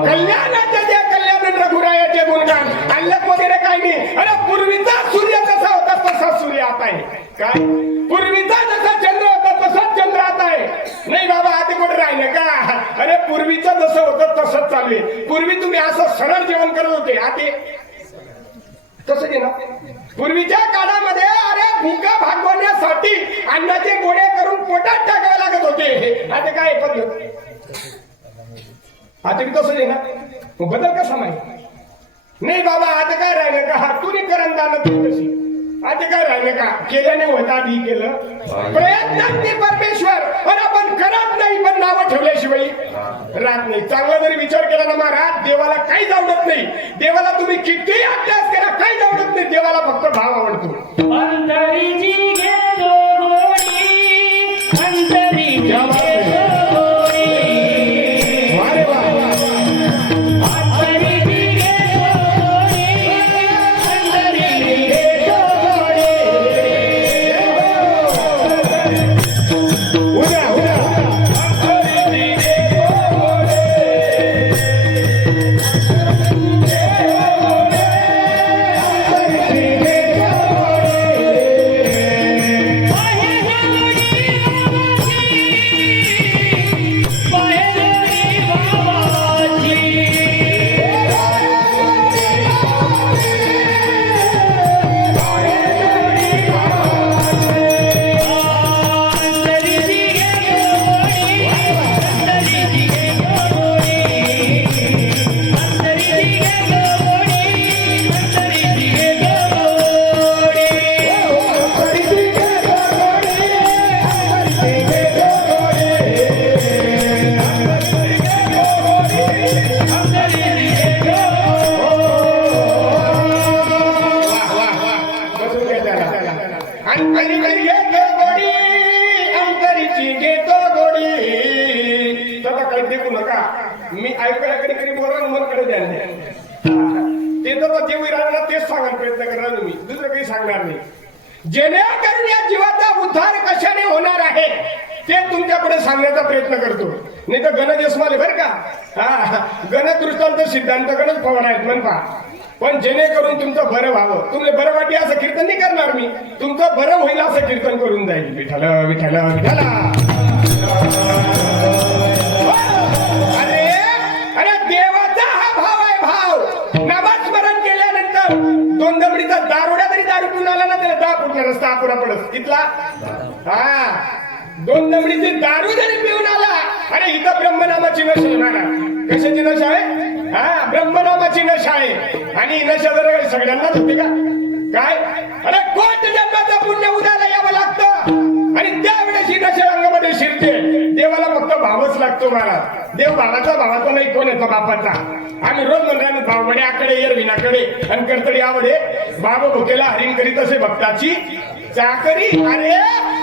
कल्याणाचे जे कल्याण रघुरायाचे गुणगान आणलं वगैरे काही नाही. अरे पूर्वीचा सूर्य कसा होता तसा सूर्य आता आहे. काय पूर्वीचा जसा चंद्र होता तसाच चंद्र आता आहे. नाही बाबा आता कुठे राहिलं का? अरे पूर्वीचं जसं होतं तसंच चालू आहे. पूर्वी तुम्ही असं सरळ जेवण करत होते, आता तसं आहे ना. पूर्वीच्या काळामध्ये अरे भूका भागवण्यासाठी अन्नाचे गोळे करून पोटात टाकावे लागत होते. आता काय पद्धत? आता मी तसं आहे ना. मग बदल कसा माहिती? नाही बाबा आता काय राहिलं का? हातून करंदान तशी आता काय राहिलं का? केल्याने होता आधी केलं प्रयत्नांनी परमेश्वर. पण आपण करत नाही, पण नावं ठेवल्याशिवाय राहत नाही. चांगला जरी विचार केला ना महाराज, देवाला काहीच आवडत नाही. देवाला तुम्ही कितीही अभ्यास केला काहीच आवडत नाही. देवाला फक्त भाव आवडतो. अंतरीची घेतो गोडी, अंतरीची घेतो गोडी. वारे वा. अंतरीची घेतो गोडी, अंतरीची घेतो गोडी. उद्या उद्या मी ऐकायकडे कधी बोलणार मनकडे द्या. ते तर जे राहणार तेच सांगायला प्रयत्न करणार मी, दुसरं काही सांगणार नाही. जेणेकरून या जीवाचा उद्धार कशाने होणार आहे ते तुमच्याकडे सांगण्याचा प्रयत्न करतो. नाही तर गणज यशमाले बरं का. हा गणज दृष्टांत सिद्धांत गणज पवार आहेत म्हणता. पण जेणेकरून तुमचं बरं व्हावं, तुम्ही बरं वाटे असं कीर्तन नाही करणार मी. तुमचं बरं होईल असं कीर्तन करून जाईल. विठ्ठल विठ्ठल विठ्ठल. अरे देवाचा हा भाव आहे. भाव नामस्मरण केल्यानंतर दोन दमडीचा दारुड्या तरी दारू पिऊन आला ना त्याला 10 फुटला रस्ता अपुरा पडस. इथला हा 2 दमडीची दारू जरी पिऊन आला, अरे इथं ब्रह्मनामाची नशा आहे. कशाची नशा आहे? हा ब्रह्मनामाची नशा आहे आणि नशा जर सगळ्यांनाच होते का काय अरे कोट जन्माचं पुण्य उद्याला यावं लागतं आणि त्यावेळेस ही नशा अंगामध्ये शिरते देवाला फक्त भावच लागतो महाराज देव भावाचा नाही कोण येतो बापाचा आम्ही रोज म्हणतो भावड्याकडे एरविनाकडे आणि करतडी आवडे बाबा भुकेला हरिण करीत असे भक्ताची चाकरी अरे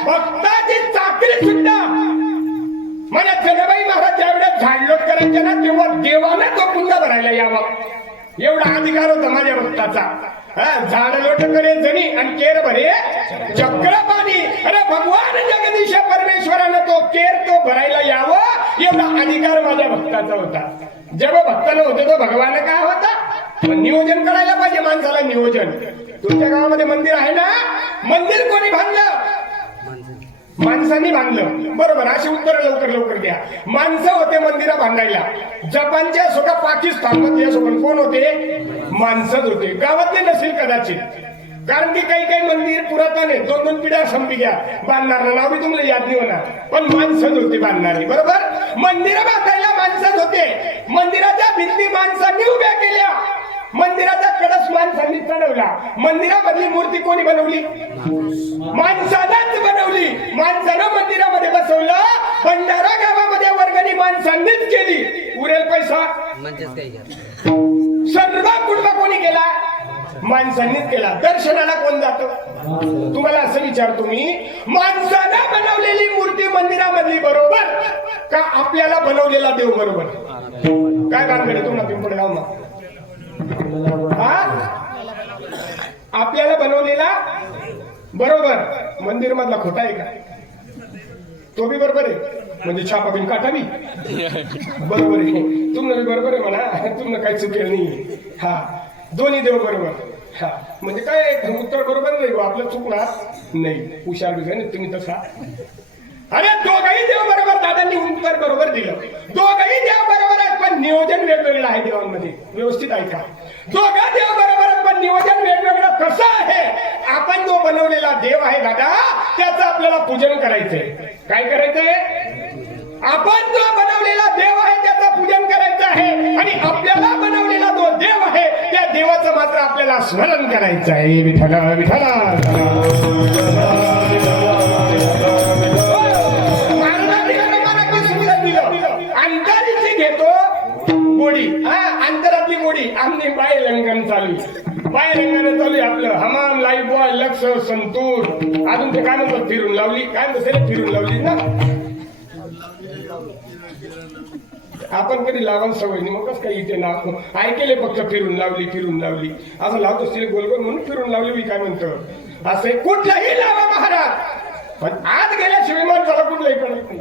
भक्ताची चाकरी सुद्धा मला जनाबाई महाराज ज्यावेळेस झाडलोट करायचे ना तेव्हा देवाने तो पुण्य भरायला यावं एवढा अधिकार होता माझ्या भक्ताचा झाड लोट करे जणी आणि केर भरे चक्रपाणी अरे भगवान जगदीश परमेश्वरानं तो केर तो भरायला यावं एवढा अधिकार माझ्या भक्ताचा होता जेव्हा भक्तानं होते तो भगवान काय होता नियोजन करायला पाहिजे माणसाला नियोजन तुमच्या गावामध्ये मंदिर आहे ना मंदिर कोणी बांधलं माणसांनी बांधलं बरोबर अशी उत्तर लवकर द्या माणसं होते मंदिर बांधायला जपानचे असो का पाकिस्तानमध्ये असो पण कोण होते माणसंच होते गावातले नसेल कदाचित कारण की काही मंदिर पुरातन आहे 2-2 पिढ्या संपी घ्या बांधणार नाव बी तुम्हाला याद नाही होणार पण माणसंच होते बांधणारे बरोबर मंदिरं बांधायला माणसंच होते मंदिराच्या भिंती माणसांनी उभ्या केल्या मंदिराचा कळस माणसांनी चढवला मंदिरामधली मूर्ती कोणी बनवली माणसानंच बनवली माणसानं मंदिरामध्ये बसवलं भंडारा गावामध्ये वर्गणी माणसांनीच केली उरेल पैसा सर्व कुटुंब कोणी केला माणसांनीच केला दर्शनाला कोण जातो तुम्हाला असं विचारतो मी माणसानं बनवलेली मूर्ती मंदिरामधली बरोबर का आपल्याला बनवलेला देव बरोबर काय काम केलं तुम्हाला पिंपळ गाव मग आपल्याला बनवलेला बरोबर मंदिर मधला खोटा आहे का तो बी बरोबर आहे म्हणजे छापा बिन काटा बी बरोबर आहे तुम्हाला बरोबर आहे म्हणा तुम्हाला काही चुकेल नाही हा दोन्ही देव बरोबर हा म्हणजे काय उत्तर बरोबर नाही आपलं चुकणार नाही हुशार बिघाने तुम्ही तसा अरे दोघही देव बरोबर दादांनी उत्तर बरोबर दिलं दोघही देव बरोबर आहेत पण नियोजन वेगवेगळं आहे देवांमध्ये व्यवस्थित ऐका दोघं देव बरोबर आहेत पण नियोजन वेगवेगळं कसं आहे आपण जो बनवलेला देव आहे दादा त्याचं आपल्याला पूजन करायचंय काय करायचंय आपण जो बनवलेला देव आहे त्याचं पूजन करायचं आहे आणि आपल्याला बनवलेला जो देव आहे त्या देवाचं मात्र आपल्याला स्मरण करायचं आहे विठ्ठला अंतरीची घेतो गोडी अंतरातली गोडी आमने पाय लंगन चालू आहे आपलं हमाम लाईफ बॉय लक्ष संतूर अजून ते काय म्हणतात फिरून लावली काय म्हणतात फिरून लावली ना आपण कधी लावायला सवय नाही मग कसं काही इथे नाव ऐकेले फक्त फिरून लावली असं लावत असतील गोलगोल म्हणून फिरून लावली मी काय म्हणतो असं कुठलाही लावा महाराज पण आत गेल्याशिवाय माणसाला कुठलाही कळत नाही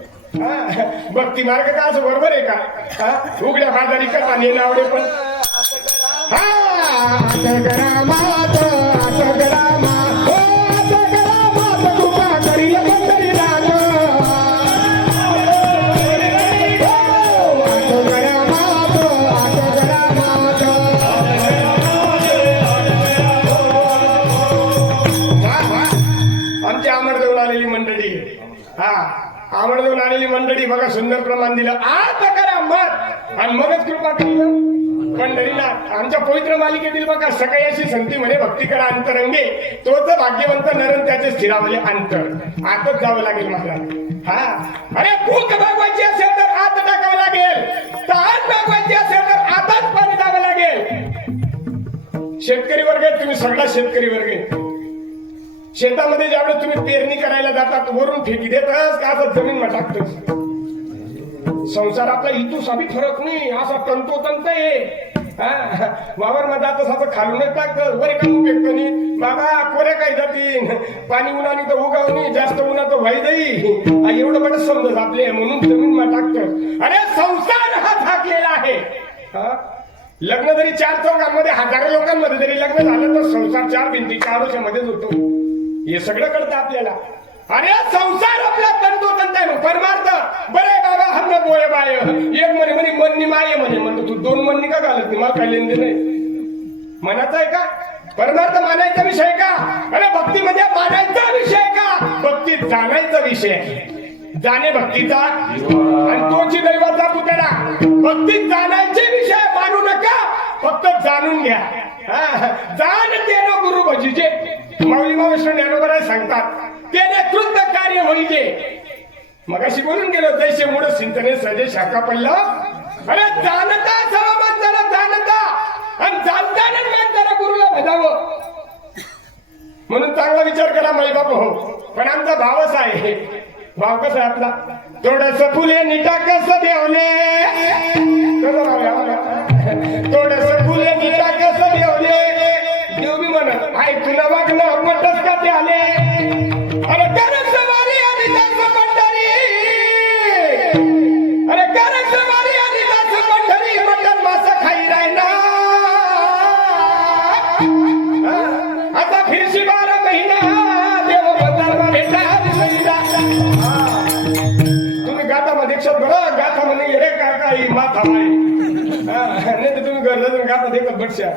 भक्ती मार्ग का असं बरोबर आहे का उघड्या बाजारी कथा नेणं आवडे पण आमची आमरदेवला आलेली मंडळी आमरदेवला आलेली मंडळी बघा सुंदर प्रमाण दिलं आता करा मत आणि मगच कृपा केलं पंढरीनाथ आमच्या पवित्र मालिकेतील बघा सकाळी अशी संती म्हणे भक्ती करा अंतरंगे तोच भाग्यवंत नरन त्याचे स्थिरावले अंतर आताच जावं लागेल मला अरे भूक भागवायची असेल तर आत टाकावं लागेल तहान भागवायची असेल तर आताच पाणी द्यावं लागेल शेतकरी वर्ग आहेत तुम्ही सगळा शेतकरी वर्ग आहे शेतामध्ये ज्यावेळेस तुम्ही पेरणी करायला जातात वरून फेकी देतच का असं जमीन टाकतच संसार आपला इथून साबी फरक नाही असा तंतोतंत आहे वावर मध्ये जात असं खालूनच टाकत वर का उपयोग नाही बाबा कोरे काय जातील पाणी उन्हाने तर उगावणी जास्त उन्हा तर व्हाय जाई एवढं बरं समजत आपले म्हणून जमीन टाकत अरे संसार हा झाकलेला आहे लग्न जरी 4 चौघांमध्ये हजारो लोकांमध्ये जरी लग्न झालं तर संसार 4 भिंतीच्या आरोशामध्येच होतो हे सगळं कळतं आपल्याला अरे संसार आपला तंतोतंत आहे परमार्थ बरे बाबा हम बोये बाय एक म्हणे मननी माये म्हणतो तू 2 मननी का घालत नाही मला काय लेन देण नाही मनाचा आहे का परमार्थ मानायचा विषय का अरे भक्तीमध्ये मानायचा विषय का भक्तीत जाणायचा विषय जाणे भक्तीचा आणि तोची दैवाचा पुतळा. भक्तीत जाण्याचे विषय मानू नका, फक्त जाणून घ्या. जाणते न गुरु भजीचे, माऊली मावश्र ज्ञानोबा सांगतात, त्याने कृत कार्य होईजे. मगाशी बोलून गेलो, जैसे मूळ सिंचने सजे शाखा पडलं. अरे जाणता सर्व माणसाला जाणता आणि जाणताना माणसाला गुरुला भजावं. म्हणून चांगला विचार करा माई बाप हो. पण आमचा भावच आहे. भाव कसा आहे आपला? थोडस फुले निटा कस देवले, थोडस फुले निटा कस देवले. देव बी म्हणत ऐकून वागणं पटच का ते आले. अरे करत सवारी आणि जास्त पंढरी, अरे करत सवारी आणि जास्त पंढरी, मटण मासा खाई राहिना. आता फिरशी 12 महिना देव बदल भेटा. तुम्ही गातामध्ये क्षण बरं गाथा म्हणे रे काका ही माथा नाही तर तुम्ही गरज गाता देखत बटशा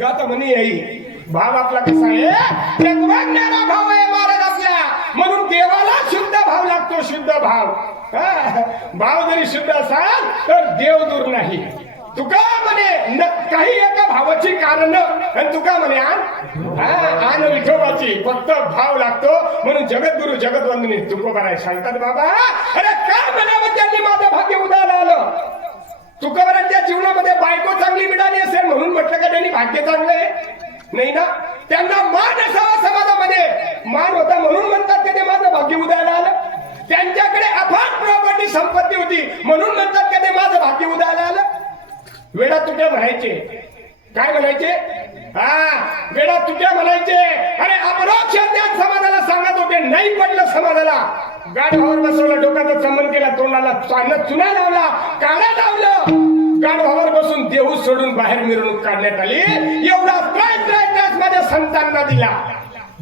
गाता म्हणे येई. भाव आपला कसा आहे? जगवागणारा भाव आहे महाराज आपल्या. म्हणून देवाला शुद्ध भाव लागतो, शुद्ध भाव. भाव जरी शुद्ध असाल तर देव दूर नाही. तुका म्हणे काही एका भावाची कारण आणि तुका म्हणे आन विठोबाची, फक्त भाव लागतो. म्हणून जगद्गुरु जगदवंदनी तुकोबाराय सांगतात, बाबा अरे काय म्हणावं त्यांनी माझं भाग्य उदाला आलं. तुकोबारांच्या जीवनामध्ये बायको चांगली मिळाली असेल म्हणून म्हटलं का त्यांनी भाग्य चांगलं आहे? नाही ना. त्यांना मान असावा, समाजामध्ये मान होता म्हणून म्हणतात की ते माझं भाग्य उदयाला आलं. त्यांच्याकडे अफाट प्रॉपर्टी संपत्ती होती म्हणून म्हणतात की ते माझं भाग्य उदयाला आलं. वेडा तुट्या म्हणायचे, काय म्हणायचे? वेडा तुट्या म्हणायचे. अरे अपरोक्ष ज्ञान समाजाला सांगत होते, नाही पडलं समाजाला. गाढवावर बसवलं, डोक्याचा चमन केला, तोंडाला चुना लावला, काळा लावलं. गाढवावर बसून देहू सोडून बाहेर मिरवणूक काढण्यात आली. एवढा त्रास माझ्या संतांना दिला.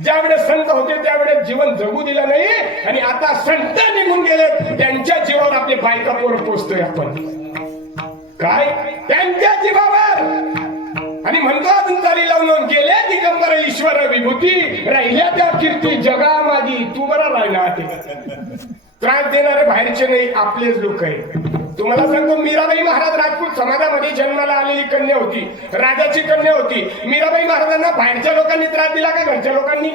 ज्यावेळेस संत होते त्यावेळेस जीवन जगू दिलं नाही आणि आता संत निघून गेले, त्यांच्या जीवावर आपले बायका पोरं पोचतोय आपण. काय त्यांच्या जीवावर. आणि म्हणतो अजून चाली लावून गेले दिगंबर ईश्वर विभूती, राहिल्या त्या कीर्ती जगा माझी. तू बरा राहिला. त्रास देणारे बाहेरचे नाही, आपलेच लोक आहे. तुम्हाला सांगतो, मीराबाई महाराज राजपूत समाजामध्ये जन्माला आलेली कन्या होती, राजाची कन्या होती. मीराबाई महाराजांना बाहेरच्या लोकांनी त्रास दिला का घरच्या लोकांनी?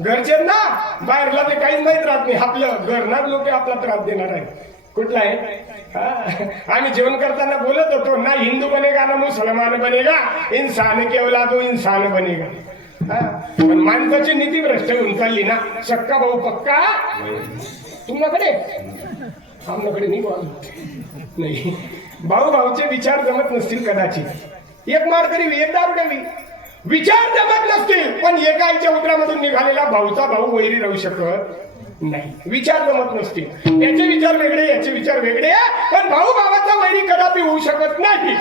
घरचे ना, बाहेरला ते काहीच माहित राहत नाही. आपलं घरनाच लोक आपला त्रास देणार आहे. कुठला आहे? आम्ही जेवण करताना बोलत होतो ना, हिंदू बनेगा ना मुसलमान बनेगा, इंसान केवला तो इंसान बनेगा. पण माणसाची नीती भ्रष्ट होऊन चालली ना. सक्का भाऊ पक्का तुमच्याकडे, आमच्याकडे नाही. भाऊ भाऊचे विचार जमत नसतील कदाचित. एक मारकरी एक दारू द्यावी, विचार जमत नसतील. पण एका आईच्या उदरामधून निघालेला भाऊचा भाऊ वैरी राहू शकत नाही. विचार जमत नसतील. याचे विचार वेगळे, याचे विचार वेगळे, पण भाऊ भावाचा वैरी कदापि होऊ शकत नाही.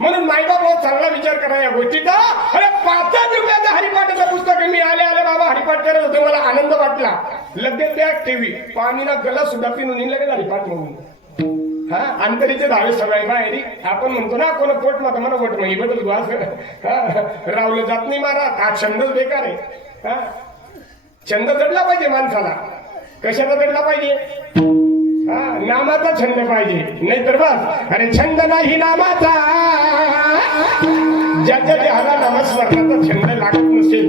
म्हणून मायबाप चांगला विचार करा या गोष्टीचा. अरे 5 रुपयाचं हरिपाठाचं पुस्तक मी आले बाबा हरिपाठ करत होते, मला आनंद वाटला. लगेच बॅग ठेवी, पाणीला गला सुद्धा पिणून लगेच हरिपाठ म्हणून. अंतरीचे धावे सगळे बाहेरी. आपण म्हणतो ना, कोण पोट माता म्हणा पोट मग बदल रावलं जात नाही महाराज. हा छंदच बेकार आहे. छंद जडला पाहिजे माणसाला. कशाचा जडला पाहिजे? नामाचा छंद पाहिजे, नाही तर बस अरे छंद नाही नामाचा. ज्याच्या देहाला नामस्मरणाचा छंद लागत नसेल,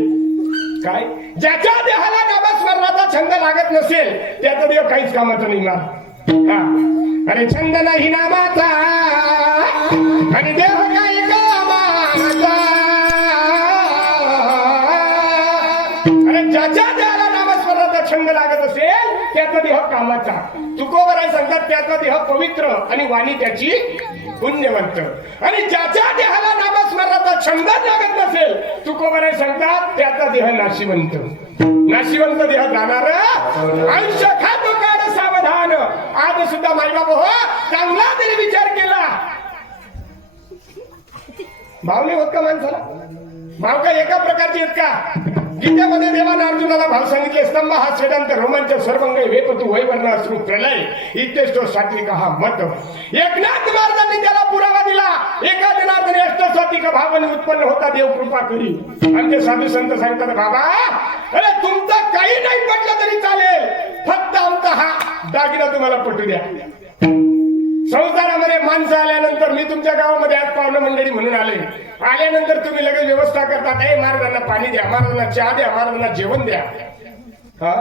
काय ज्याच्या देहाला नामस्मरणाचा छंद लागत नसेल त्याचा देव काहीच कामाचं नाही ना. अरे छंद नाही नामाचा आणि देव काही कामाचा. अरे ज्याच्या देहाला नामस्मरणाचा छंद लागत असेल त्याचा देह कामाचा. तुकोबाराय सांगतात त्याचा देह पवित्र आणि वाणी त्याची पुण्यवंत. आणि ज्याच्या देहाला नामस्मरणाचा छंद लागत नसेल, तुकोबाराय सांगतात त्याचा देह नाशिवंत. नाशिवंत देह जाणार आयुष्य खातो काळ सावधान. आज सुद्धा माईबाप हो चांगला तरी विचार केला. भाव नाही होत का माणसाला? भाव का एका प्रकारचे आहेत का? गीतेमध्ये देवाने अर्जुनाला भाव सांगितले, स्तंभ हा वेदांत रोमांच सर्वंग वेपतु वैवर्ण अश्रू प्रलय इत्येष्टो सात्विक हा मत. एकनाथ महाराजांनी त्याला पुरावा दिला. एका जनार्दने अष्टसात्विक भावाने उत्पन्न होता देव कृपा करी. आमचे साधू संत सांगतात, बाबा अरे तुमचं काही नाही पटलं तरी चालेल, फक्त आमचा हा दागिना तुम्हाला पटू द्या. संसारामध्ये माणसं आल्यानंतर मी तुमच्या गावामध्ये आज पाहुणं मंडळी म्हणून आल्यानंतर तुम्ही लगेच व्यवस्था करतात. ए महाराजांना पाणी द्या, महाराजांना चहा द्या, महाराजांना जेवण द्या. हा?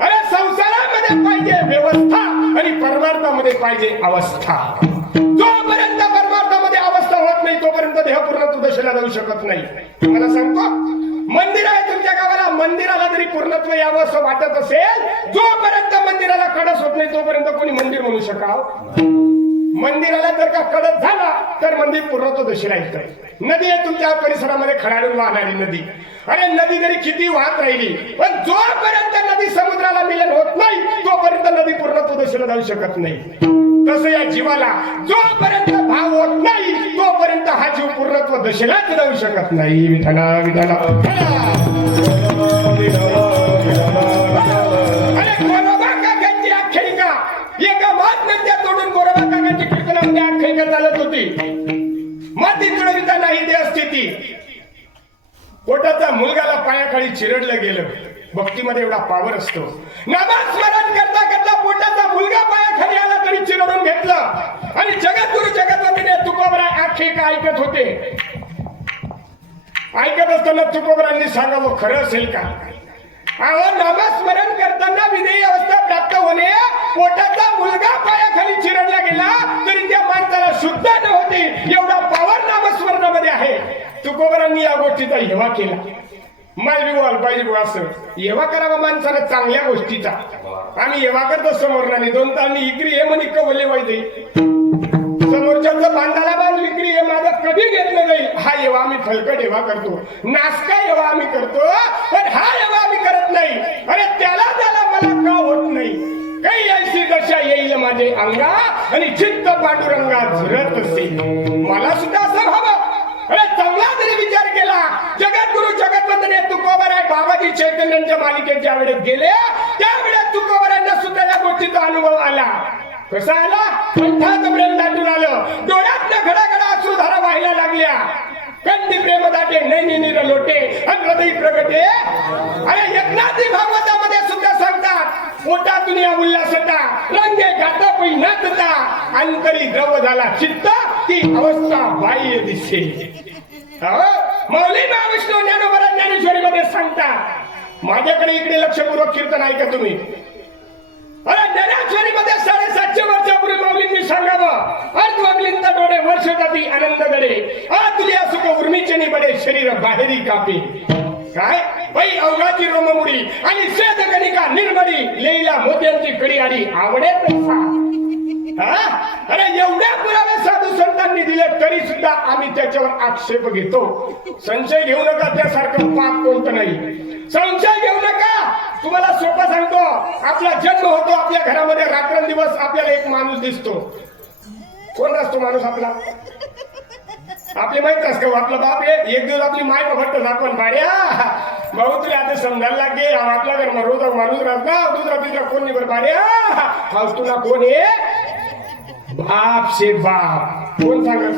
अरे संसारामध्ये पाहिजे व्यवस्था आणि परमार्थामध्ये पाहिजे अवस्था. जोपर्यंत परमार्थामध्ये अवस्था होत नाही तोपर्यंत देह पूर्णत्व दशेला जाऊ शकत नाही. तुम्हाला सांगतो मंदिर आहे तुमच्या गावाला, मंदिराला जरी पूर्णत्व यावं असं वाटत असेल, जोपर्यंत मंदिराला कडस होत नाही तोपर्यंत कोणी मंदिर म्हणू शकाव. मंदिराला जर का कडक झाला तर मंदिर पूर्णत्व दशेला येतं. नदी आहे तुमच्या परिसरामध्ये खडाडून वाहणारी नदी. अरे नदी जरी किती वाहत राहिली पण जोपर्यंत नदी समुद्राला मिलन होत नाही तोपर्यंत नदी पूर्णत्व दशेला जाऊ शकत नाही. तसं या जीवाला जोपर्यंत भाव होत नाही तोपर्यंत हा जीव पूर्णत्व दशेलाच जाऊ शकत नाही. विठ्ठला विठ्ठला. अरे गोरोबा काकांची आख्यायिका एका महात्म्याच्या तोडून गोरोबा काकांची कीर्तनामध्ये आख्यायिका चालत होती. माती तुडविता नाही देह स्थिती. पोटाचा मुलगाला पायाखाली चिरडलं गेलं. भक्तीमध्ये एवढा पावर असतो. नामस्मरण करता करता पोटाचा मुलगा पायाखाली आला तरी चिरडून घेतलं. आणि जगद्गुरु जगद्वंदनीय तुकोबराय आख्यायिका ऐकत होते. ऐकत असताना तुकोबरांनी सांगावं खरं असेल का? अहो नामस्मरण करताना विधेयी अवस्था प्राप्त होणे, पोटाचा मुलगा पायाखाली चिरडला गेला तरी त्या माणसाला शुद्ध न होती एवढा पावर नामस्मरणामध्ये आहे. तुकोबरांनी या गोष्टीचा हेवा केला. मालवी व्हायला पाहिजे बुवा असं हेवा करावा माणसानं चांगल्या गोष्टीचा. आम्ही हेवा करतो समोरनाने दोन तारणी इकरी हे म्हणे कवले वाईजे समोरच्याचं बांधाला बांध विक्री हे माझं कधी घेतलं जाईल. हा हेवा आम्ही फलकट हेवा करतो, नासका हेवा आम्ही करतो, पण हा हेवा आम्ही करत नाही. अरे त्याला मला का होत नाही? काही अशी दशा येईल माझे अंगा आणि चित्त पांडुरंगा झुरत असेल. मला सुद्धा असं व्हावं. अरे चांगला जरी विचार केला. जगद्गुरु जगद्वंदनीय तुकोबराय बाबाजी चैतन्यांच्या मालिकेत ज्या वेळेस गेले त्यावेळेस तुकोबरायांना सुद्धा या गोष्टीचा अनुभव आला. कसा आला? कंठात प्रेम दाटून आलं, डोळ्यात घडाघडा अश्रुधारा व्हायला लागल्या. कंठी प्रेम दाटे नैनी निर लोटे आणि हृदय प्रगटे. अरे एकनाथी भागवतामध्ये सुद्धा सांगतात पोटातून या उल्हासता रंगे गाता पै नाचता अंतरी द्रव झाला चित्त ती अवस्था बाह्य दिसे. मौली महाविष्णू ज्ञानोबा ज्ञानेश्वरीमध्ये सांगतात. माझ्याकडे इकडे लक्षपूर्वक कीर्तन ऐका तुम्ही. अरे ज्ञानेश्वरीमध्ये 750 वर्षापूर्वी मौलींनी सांगावं अर्धवागलींचा डोळे वर्ष जाती आनंद गडे तुझ्या सुख उर्मीचे निबडे शरीर बाहेरी कापे. काय बाई अवघाची रोममुडी आणि श्वेतकणिका निर्मडी लेईला मोत्यांची कडी आली आवडे तसा. अरे एवढ्या पुरावे साधू संतांनी दिले तरी सुद्धा आम्ही त्याच्यावर आक्षेप घेतो. संशय घेऊ नका, त्यासारखं पाप कोणतं नाही. संशय घेऊ नका. तुम्हाला सोपं सांगतो. आपला जन्म होतो, आपल्या घरामध्ये रात्रंदिवस आपल्याला एक माणूस दिसतो. कोण असतो माणूस आपला? आपले माहित असतो आपला बाप आहे. एक दिवस आपली माय बघत आपण बाड्या भाऊ तुला आता समजायला लागे आपल्या घर रोज माणूस राहता दुसरा तिसरा कोण नाही बरं बाड्या हाऊस तुला कोण आहे? बाप से बाप. कोण सांगत?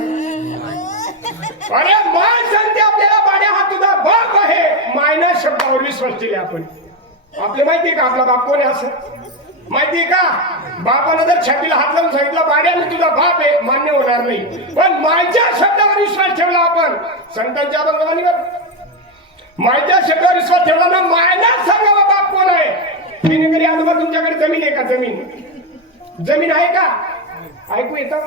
अरे माय सांगते आपल्याला बाड्या हा तुझा बाप आहे. मायना शब्दावर विश्वास केले आपण. आपले माहितीये का आपला बाप कोण आहे असं? माहितीये का? बापानं जर छातीला हात लावून सांगितलं बाड्या मी तुझा बाप आहे मान्य होणार नाही. पण मायच्या शब्दावर विश्वास ठेवला आपण. संतांच्या अभंगवाणीवर मायच्या शब्दावर विश्वास ठेवला ना मायनाच सांगावा बाप कोण आहे. तिने कधी आजोबा तुमच्याकडे जमीन आहे का? जमीन आहे का? ऐकू येतं?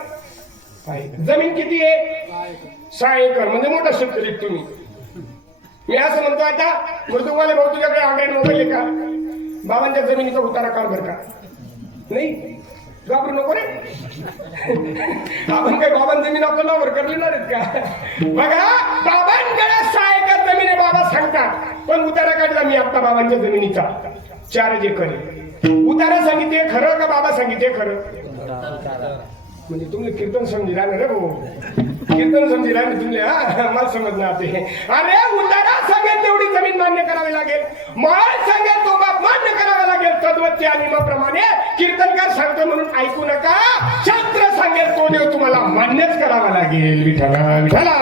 जमीन किती आहे? 6 एकर म्हणजे मोठा शेतकरी तुम्ही. मी असं म्हणतो आता मृदुंगाले भाऊ तुझ्याकडे ऑनलाईन मोबाईल आहे का? बाबांच्या जमिनीचा उतारा काढ बर का? नाही घाबरू नको रे. आपण काय बाबांची जमीन आपल्या नावावर करणार आहेत का? बघा बाबांकडे 6 एकर जमीन आहे बाबा सांगतात. पण उतारा काढला मी आता बाबांच्या जमिनीचा 4 एकर आहे. उतारा सांगितले खरं का बाबा सांगितले खरं? म्हणजे तुम्ही कीर्तन समजी राहणार रे भाऊ. कीर्तन समजी राहणार तुमले. मला समजणार ते. अरे उतारा सांगेल तेवढी जमीन मान्य करावी लागेल. माळ सांगेल तो बाप मान्य करावा लागेल. तद्वत त्या नियमाप्रमाणे कीर्तनकार सांगतो म्हणून ऐकू नका. शास्त्र सांगेल तो देव तुम्हाला मान्यच करावा लागेल. विठ्ठला विठ्ठला.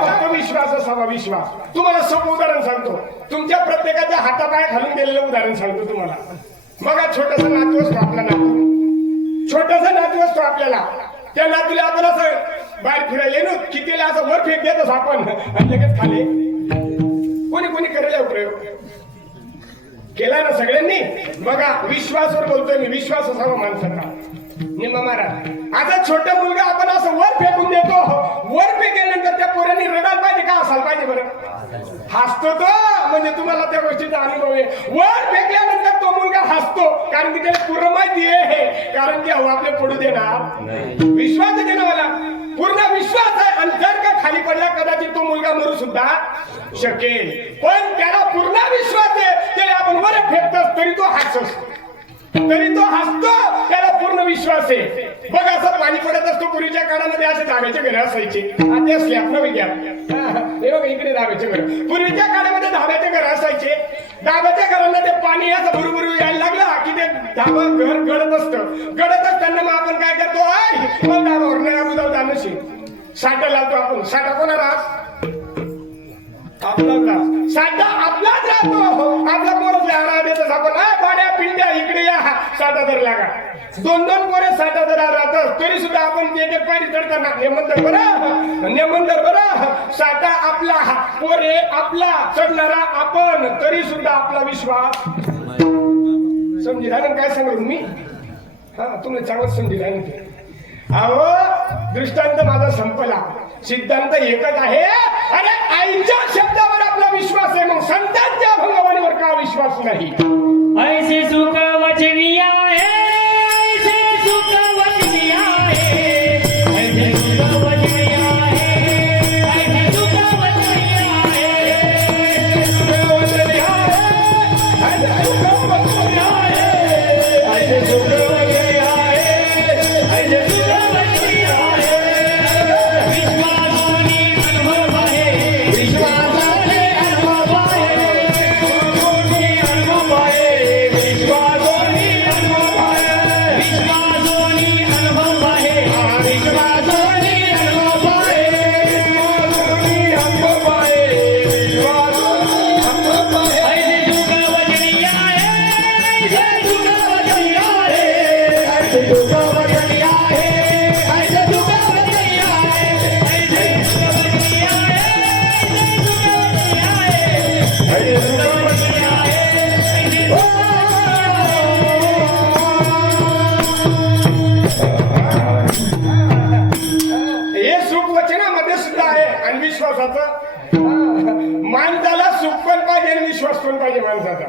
फक्त विश्वास असावा. विश्वास. तुम्हाला सोपं उदाहरण सांगतो. प्रत्येकाच्या हातापाय घालून गेलेलं उदाहरण सांगतो तुम्हाला. मग छोटासा नातू असतो आपला नातू, छोटासा नातू असतो आपल्याला. त्या नातूला आपण असं बाहेर फिरायला येणं कितीला असं वर फेक देतोस आपण आणि लगेच खाली. कोणी कोणी करेल प्रयोग केला ना सगळ्यांनी. बघा विश्वासावर बोलतोय मी, विश्वास असावा माणसाचा. निम्मा महाराज आता छोटा मुलगा आपण असं वर फेकून देतो, वर फेकल्यानंतर त्या पोरांनी रडायला पाहिजे का असायला पाहिजे बरं? हसतो तो, म्हणजे तुम्हाला त्या गोष्टीचा अनुभव आहे. वर फेकल्यानंतर तो मुलगा हसतो कारण की त्याला पूर्ण माहिती आहे, कारण की हवा आपले पडू देणार. विश्वास आहे ना मला, पूर्ण विश्वास आहे. आणि जर का खाली पडला कदाचित तो मुलगा मरू सुद्धा शकेल, पण त्याला पूर्ण विश्वास आहे. त्याला आपण वर फेकतो तरी तो हसतो, तरी तो हसतो, त्याला पूर्ण विश्वास आहे. बघ असं पाणी पडत असतो. पूर्वीच्या काळामध्ये असे धाब्याचे घर असायचे, आता स्लॅब न विज्ञान हे बघ इकडे धाब्याचे घर. पूर्वीच्या काळामध्ये धाब्याचे घर असायचे. धाब्याच्या घरांना ते पाणी असं भुरभुर यायला लागला की ते धाबं घर गळत असतं. गळत असताना मग आपण काय करतो, मग धाबावर नाही अगोदर जाणशी साठा लावतो आपण. साठा कोणा राहत? आपला ग्लास. साठा आपलाच राहतो. आपला पोरच लहान देतच आपण पाड्या पिंड्या इकडे या साठा धर लागा. दोन दोन पोरे साठा धरा राहतात तरी सुद्धा आपण ते पाणी चढताना नेमंतर बरं, नेमंतर बरं. साठा आपला, पोरे आपला, चढणारा आपण, तरी सुद्धा आपला विश्वास. समजी राहणार काय सांगू मी? हा तुम्ही चांगलं समजी राहणार. अहो दृष्टांत माझा संपला, सिद्धांत एकच आहे. अरे आईच्या शब्दावर आपला विश्वास आहे, मग संतांच्या भगवानीवर का विश्वास नाही? ऐसे सुख वचनिया है, ऐसे सुख वचनिया है, ऐसे सुख वचनिया है, ऐसे सुख वचनिया है, ऐसे सुख वचनिया है, ऐसे सुख वचनिया है, ऐसे सुख वचनिया है, ऐसे सुख वचनिया है. विश्वासाने अनुभव आहे, विश्वासाने अनुभव आहे, विश्वासाने अनुभव आहे, विश्वासाने अनुभव आहे, विश्वासाने अनुभव आहे, विश्वासाने अनुभव आहे, विश्वासाने अनुभव आहे, विश्वासाने अनुभव आहे. ऐसे सुख वचनिया है, ऐसे सुख वचनिया है, ऐसे सुख वचनिया है, ऐसे सुख वचनिया है, ऐसे सुख वचनिया है, ऐसे सुख वचनिया हे सुख वचनामध्ये सुद्धा आहे. आणि विश्वासाचं माणसाला सुख पण पाहिजे आणि विश्वास पण पाहिजे माणसाचा.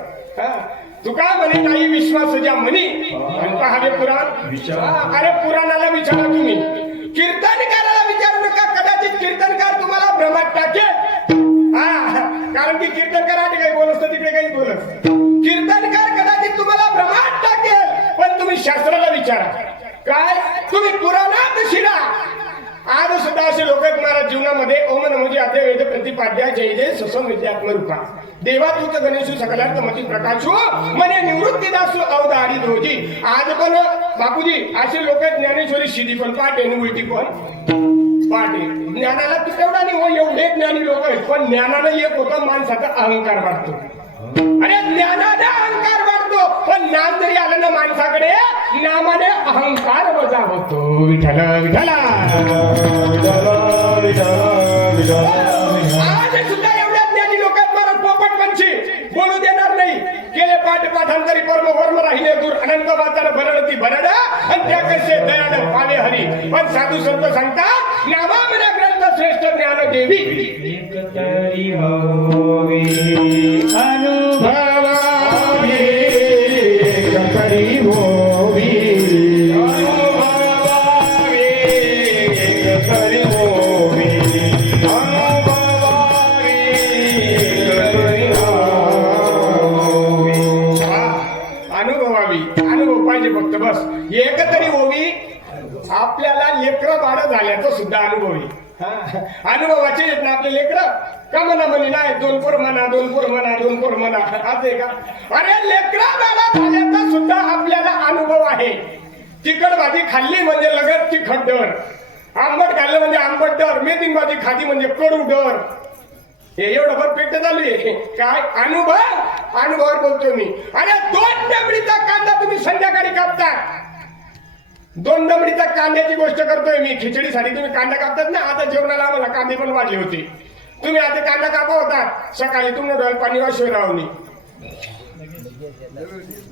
तुका म्हणे नाही विश्वास ज्या म्हणी आणि पहावे पुराण. अरे पुराणाला विचारा तुम्ही, कीर्तनकाराला विचारू नका. कदाचित कीर्तनकार तुम्हाला भ्रमात टाकेल. कारण की कीर्तनकार काही बोलत तिकडे काही बोलत. कीर्तनकार कदाचित तुम्हाला भ्रमात टाकेल, पण तुम्ही शास्त्राला विचारा. काय तुम्ही पुराणात शिरा. आज सुद्धा असे लोक आहेत महाराज जीवनामध्ये. ओम नमोजी आद्य वेद प्रतिपाद्या जय जय ससम विद्यात्मरूपा देवा तूच गणेशू सकलार्थ मती प्रकाशू म्हणे निवृत्ती दासू अवधारी रोजी. आज पण बापूजी असे लोक आहेत. ज्ञानेश्वरी शिदी पण पाठ आणि उलटी पण पाठ आहे. ज्ञानाला तू तेवढा नाही हो, एवढे ज्ञानी लोक आहेत. पण ज्ञानाला एक होता माणसाचा अहंकार वाढतो. अरे ज्ञानाने अहंकार वाढतो, पण ज्ञान जरी आलं ना माणसाकडे, ज्ञानाने अहंकार वजा होतो. विठ्ठल विठ्ठल. आज सुद्धा एवढ्या ज्ञानी लोक आहेत महाराज. पोपट पंछी बोलू देणार नाही. केले पाठ पाठांतरी परम वर्म राहिले दूर. अनंत वाचार भरडती भरड आणि त्या कसे दयाड पाले हरी. पण साधू संत सांगतात नामामना ग्रंथ श्रेष्ठ ज्ञान देवी. एकतरी होवी अनुभवावे एकतरी होवी. अनुभवावे एकतरी होवी. अनुभवावे एकतरी होवी. अनुभवावी, अनुभव पाहिजे फक्त बस. एकतरी होवी. आपल्याला लेकरं बाळ झाल्याचं सुद्धा अनुभव आहे. अनुभवाचे येत ना आपले लेकरं का म्हणा म्हणे नाही. दोन पोर म्हणा, दोन पोर म्हणा, दोन पोर म्हणा असं आहे का? अरे लेकरा बाळा झाल्याचा सुद्धा आपल्याला अनुभव आहे. तिखट भाजी खाल्ली म्हणजे लगत तिखट डर. आंबट खाल्लं म्हणजे आंबट डर. मेथी भाजी खाली म्हणजे कडू डर. हे एवढं परफेक्ट चालू आहे. काय अनुभवावर बोलतोय मी. अरे 2 डबडीचा कांदा तुम्ही संध्याकाळी कापता. 2 डबडीचा कांद्याची गोष्ट करतोय मी. खिचडीसाठी तुम्ही कांदा कापतात ना. आता जेवणाला आम्हाला कांदे पण वाढले होते. तुम्ही आता कांदा कापा होता सकाळी तुम्ही डोळ्यात पाणी वाशिव राहून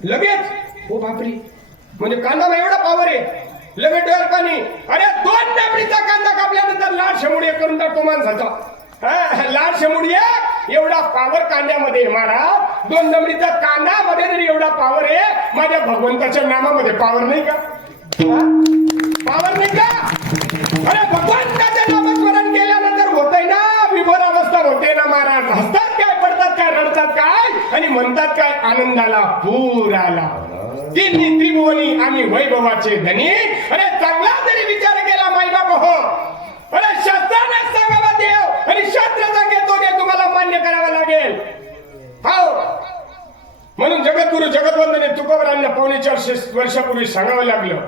लगेच. ओ बापरी, म्हणजे कांदा एवढा पावर आहे लगेच डोळ्यात पाणी. अरे 2 डबडीचा कांदा कापल्यानंतर लाल शमुडिया करून टाकतो माणसाचा. लाल शमुडिया एवढा पावर कांद्यामध्ये महाराज. 2 डबडीचा कांदा मध्ये जरी एवढा पावर आहे, माझ्या भगवंताच्या नामामध्ये पावर नाही का? पावर नाही का? अरे भगवंताचे नामस्मरण केल्यानंतर होतंय ना विभोर अवस्था होते ना महाराज. हसतात काय, पडतात काय, रडतात काय आणि म्हणतात काय? आनंदाला पूर आला. तिन्ही त्रिभुवनी आम्ही वैभवाचे धनी. अरे चांगला जरी विचार केला मायबाप हो. अरे शास्त्राने सांगावा देव आणि शास्त्र सांगतो ते तुम्हाला मान्य करावं लागेल. हो, म्हणून जगद्गुरु जगद्वंदने तुकोबरांना 450 वर्षापूर्वी सांगावं लागलं.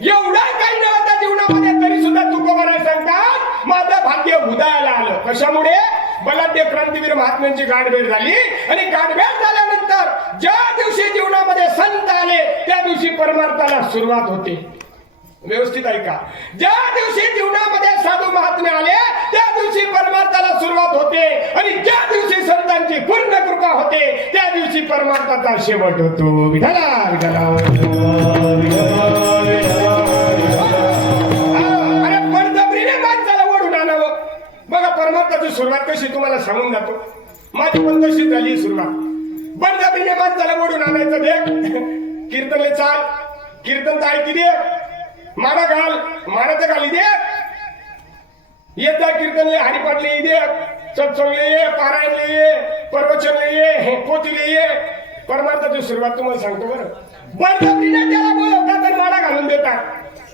एवढा काही नव्हता जीवनामध्ये तरी सुद्धा तुकोबराय सांगतात माझं भाग्य उदयाला आलं. कशामुळे? बलाढ्य क्रांतीवीर महात्म्यांची गाठभेट झाली आणि गाठभेट झाल्यानंतर ज्या दिवशी जीवनामध्ये संत आले त्या दिवशी परमार्थाला सुरुवात होते. व्यवस्थित ऐका. ज्या दिवशी जीवनामध्ये साधू महात्मे आले त्या दिवशी परमार्थाला सुरुवात होते आणि ज्या दिवशी संतांची पूर्ण कृपा होते त्या दिवशी परमार्थाचा शेवट होतो. विठ्ठला विठ्ठला. अरे बळजबरीने माणसाला ओढून आणावं. बघा परमार्थाची सुरुवात कशी तुम्हाला सांगून जातो. माझी पण तशी झाली सुरुवात. बळजबरीने माणसाला ओढून आणायचं. दे कीर्तनले चाल, कीर्तन ऐकी दे, माना घाल, मानाचं घाली दे, येत जा कीर्तनले, हरिपाठले दे, सत्संगले ये, पारायणले ये, प्रवचनले ये, पोथीले ये. परमार्थाची सुरुवात तुम्हाला सांगतो बरं. बळजबरीने त्याला बोलवतात आणि माडा घालून देतात.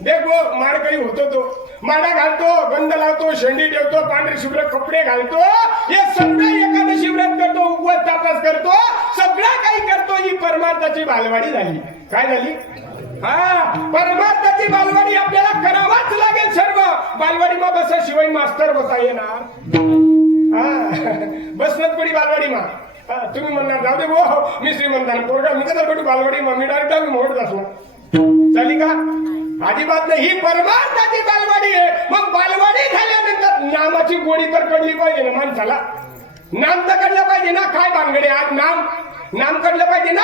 देखो माडकरी होतो तो. माडा घालतो, गंध लावतो, शेंडी ठेवतो, पांढरे शुभ्र कपडे घालतो, हे सगळं एकादशी व्रत करतो, उपवास तापास करतो, सगळं काही करतो. ही परमार्थाची बालवाडी झाली. काय झाली? परमार्थाची बालवाडी आपल्याला करावाच लागेल. सर्व बालवाडी मा बसाशिवाय मास्तर होता येणार. बसनत पडी बालवाडी मा. तुम्ही म्हणणार जाऊ दे हो मी श्रीमंतान पोरगा मी कदा भेटू बालवाडी मा. मी डायरेक्ट मोडत असणार चाली का? अजिबात नाही. ही परमार्थाची बालवाडी आहे. मग बालवाडी झाल्यानंतर नामाची गोडी तर कळली पाहिजे ना माणसाला. नाम तर कळलं पाहिजे ना. काय भानगडे आज नाम कळलं पाहिजे ना.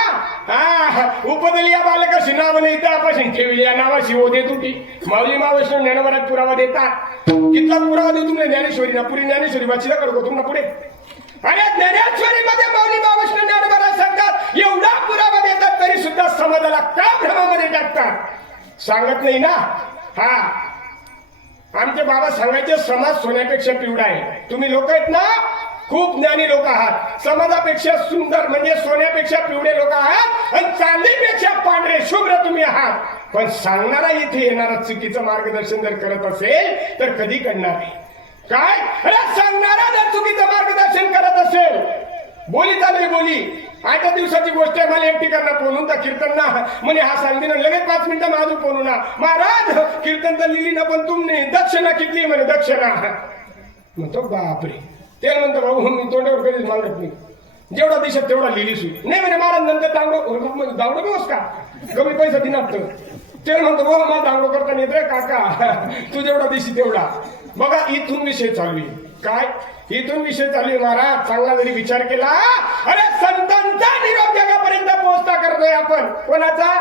उपदलिया बालकाशी नाव नाही तर आपण ठेवली या नावाशी हो दे तुटी. माऊली महावैष्णव ज्ञानोबारात पुरावा देतात. कितला पुरावा देऊ तुम्ही? ज्ञानेश्वरी ना पुरी ज्ञानेश्वरी वाचीला करतो तुम्हाला पुढे. अरे ज्ञानेश्वरी मध्ये माऊली महावैष्णव ज्ञानोबारात सांगतात एवढा पुरावा देतात तरी सुद्धा समाजाला का भ्रमामध्ये टाकतात? सांगत नाही ना. आमचे बाबा सांगायचे समाज सोन्यापेक्षा पिवळा आहे. तुम्ही लोक आहेत ना खूप ज्ञानी लोक आहात. समाजापेक्षा सुंदर म्हणजे सोन्यापेक्षा पिवळे लोक आहात आणि चांदीपेक्षा पांढरे शुभ्र तुम्ही आहात. पण सांगणारा इथे येणारा चुकीचं मार्गदर्शन जर करत असेल तर कधी करणार आहे? काय? अरे सांगणारा जर चुकीचं मार्गदर्शन करत असेल, बोली चालली बोली. आजच्या दिवसाची गोष्ट आहे. मला एक ठिकाणा पोहून तर कीर्तन ना म्हणे हा सांगते ना लगेच 5 मिनिटं माझू पोहू ना महाराज कीर्तन तर लिहिली ना पण तुम्ही दक्षिणा किती म्हणे दक्षिणा. म्हणतो बापरे. ते म्हणतो भाऊ मी तोंडावर कधीच मागत नाही. जेवढा देशात तेवढा लिहिली सुट नाही म्हणे महाराज. नंतर दावडो बस का कमी पैसा दिनात. ते म्हणतो भाऊ मला दावडो करता येत रे काका. तू जेवढा देशी तेवढा. बघा इथून विषय चालू आहे. काय? इथून विषय चालू आहे महाराज. चांगला जरी विचार केला. अरे संतांचा निरोप जगापर्यंत पोहोचता करतोय आपण. कोणाचा?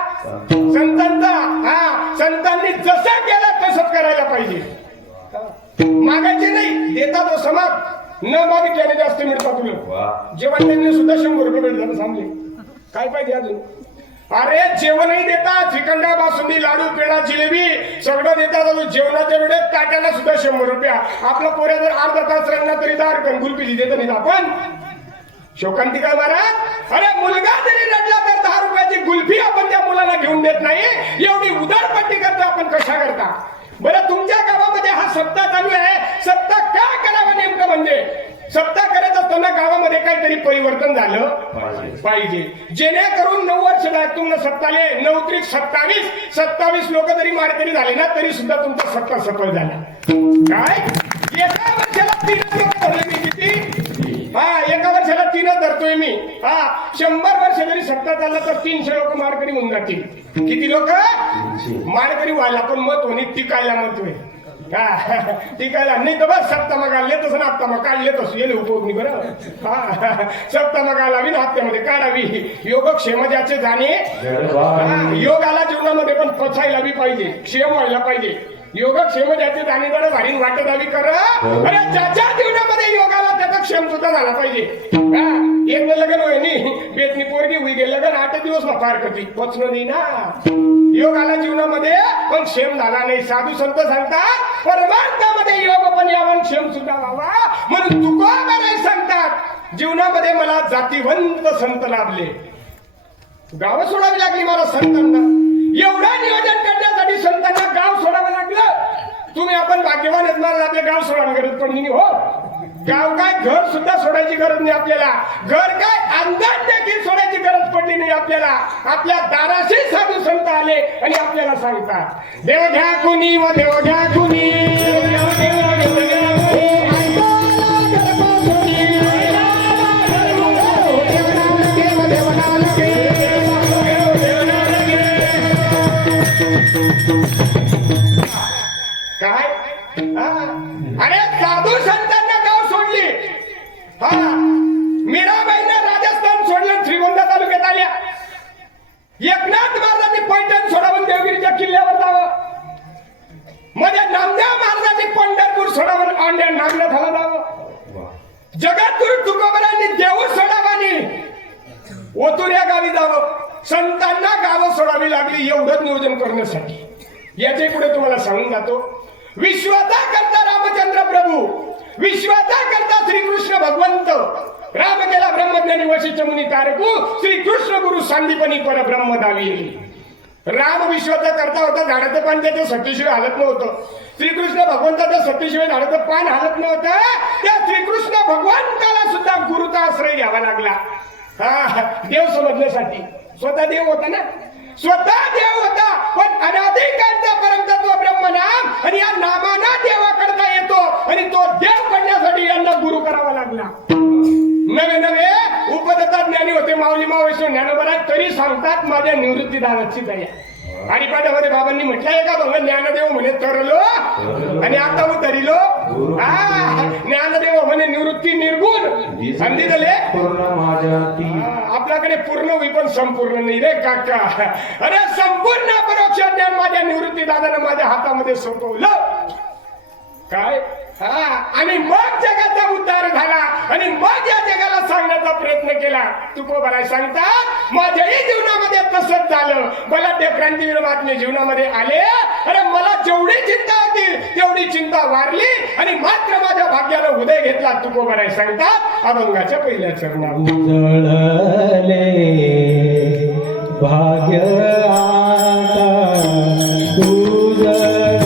संतांचा. संतांनी जसं केलं तसंच करायला पाहिजे. मागायचे नाही, देता तो समाज. न मागितल्याने जास्त मिळतात तुला. जेवण त्यांनी सुद्धा 100 रुपये भेटतात. सांगले काय पाहिजे अजून? अरे जेवणही देतात. श्रीखंड, बासुंदी, लाडू, पेढा, जिलेबी सगळं देतात. जेवणाच्या वेळेस ताट्याला सुद्धा 100 रुपया. आपला पोऱ्या जर अर्धा तास राहिला तरी 10 रुपये गुलपी देत नाही आपण. शोकांती काय महाराज? अरे मुलगा जरी रडला तर 10 रुपयाची गुल्फी आपण त्या मुलाला घेऊन देत नाही. एवढी उदारपट्टी करतो आपण. कशा करता बरं? तुमच्या गावामध्ये हा सप्ताह चालू आहे. सप्ताह का करावा नेमकं? म्हणजे सप्ताह करत असताना गावामध्ये काहीतरी परिवर्तन झालं पाहिजे. जेणेकरून 9 वर्ष तुम्हाला सत्ताले 9 त्रिक 27 लोक जरी मारकरी झाले ना तरी सुद्धा तुमचा सत्ता सफल झाला. काय? एका वर्षाला 3 लोक झाले. मी किती? सांगतोय मी. हा 100 वर्ष जरी सत्ता चालला तर 300 लोक मारकरी होऊन जातील. किती लोक मारकरी व्हायला पण मत होणे टिकायला मत होईल. टिकायला नाही तर बस सप्ता मग लेतच ना हप्ता मग काढले तस येईल उपयोग नाही बरं. हा सप्ता मग लावी ना हप्त्यामध्ये काढावी. योगक्षेम ज्याचे जाणे योगाला जीवनामध्ये पण पचायला बी पाहिजे, क्षेम व्हायला पाहिजे. योगक्षेम ज्याचे जाणे जरा भारी वाटत हवी कर. अरे ज्याच्या जीवनामध्ये योगाला त्याचा क्षेम सुद्धा झाला पाहिजे. एक लग्न होय नी बेतनी पोरगी होई गेलं लग्न 8 दिवस मग फार कधी पोचणं नाही ना. योगाला जीवनामध्ये पण क्षेम झाला नाही. साधू संत सांगतात परमार्थामध्ये योग पण यावं क्षेम सुद्धा व्हावा. म्हणून तुकोबाराय सांगतात जीवनामध्ये मला जातीवंत संत लाभले. गाव सोडावी लागली मला संतांना. एवढा नियोजन करण्यासाठी संतांना गाव सोडावं लागलं. तुम्ही आपण भाग्यवान असणार आपले गाव सोडायला गरज पडली नाही. हो गाव काय घर सुद्धा सोडायची गरज नाही आपल्याला. घर काय अंदाज देखील सोडायची गरज पडली नाही आपल्याला. आपल्या दाराशी साधू संत आले आणि आपल्याला सांगतात देव घ्या कुणी व देव घ्या कुणी. काय अरे साधू संतांना गाव सोडली. हा मीराबाईनं राजस्थान सोडलं श्रीगोंदा तालुक्यात आल्या. एकनाथ महाराजांनी पैठण सोडावून देवगिरीच्या किल्ल्यावर जावं. मध्ये नामदेव महाराजांनी पंढरपूर सोडावून औंढ्या नागनाथाला जावं. जगद्गुरु तुकोबारायांनी देऊळ सोडावानी ओतूर या गावी जावं. संतांना गावं सोडावी लागली एवढं नियोजन करण्यासाठी. याचे पुढे तुम्हाला सांगून जातो. विश्वाचा करता रामचंद्र प्रभू, विश्वाचा करता श्रीकृष्ण भगवंत. राम केला ब्रह्मज्ञानी वशिष्ठ मुनी तारकू, श्रीकृष्ण गुरु सांदीपनी परब्रह्म दावी. राम विश्वाचा करता होता. झाडाचं पान त्याचं सत्तेशिवाय हालत नव्हतं. श्रीकृष्ण भगवंताचं सत्तेशिवाय झाडाचं पान हालत नव्हतं. त्या श्रीकृष्ण भगवंताला सुद्धा गुरुचा आश्रय घ्यावा लागला. हा देव समजण्यासाठी. स्वतः देव होता ना, स्वतः देव होता. पण अनादिकालचा परमतत्व ब्रह्मनाम आणि या नामाना देवाकडता येतो आणि तो देव करण्यासाठी यांना गुरु करावा लागला. नवे नवे उपदत्ता ज्ञानी होते माऊली मावळेश्वर ज्ञानोबा. तरी सांगतात माझ्या निवृत्ती दानाची दया. हरिपाठामध्ये बाबांनी म्हटलंय का बघ ज्ञानदेव म्हणे तरलो आणि आता उतरिलो. ज्ञानदेव म्हणे निवृत्ती निर्गुण समजितले. आपल्याकडे पूर्ण होई पण संपूर्ण नाही रे काका. अरे संपूर्ण परोक्ष ज्ञान माझ्या निवृत्ती दादानं माझ्या हातामध्ये सोपवलं. काय आणि मग जगाचा उद्धार झाला आणि मग या जगाला सांगण्याचा प्रयत्न केला. तुकोबाराय सांगतात माझ्याही जीवनामध्ये तसंच झालं. मला ते क्रांतीवीर महात्मे जीवनामध्ये आले. अरे मला जेवढी चिंता होती तेवढी चिंता वारली आणि मात्र माझ्या भाग्यानं उदय घेतला. तुकोबाराय सांगतात अभंगाच्या पहिल्या चरणात उजळले भाग्य आता उजळले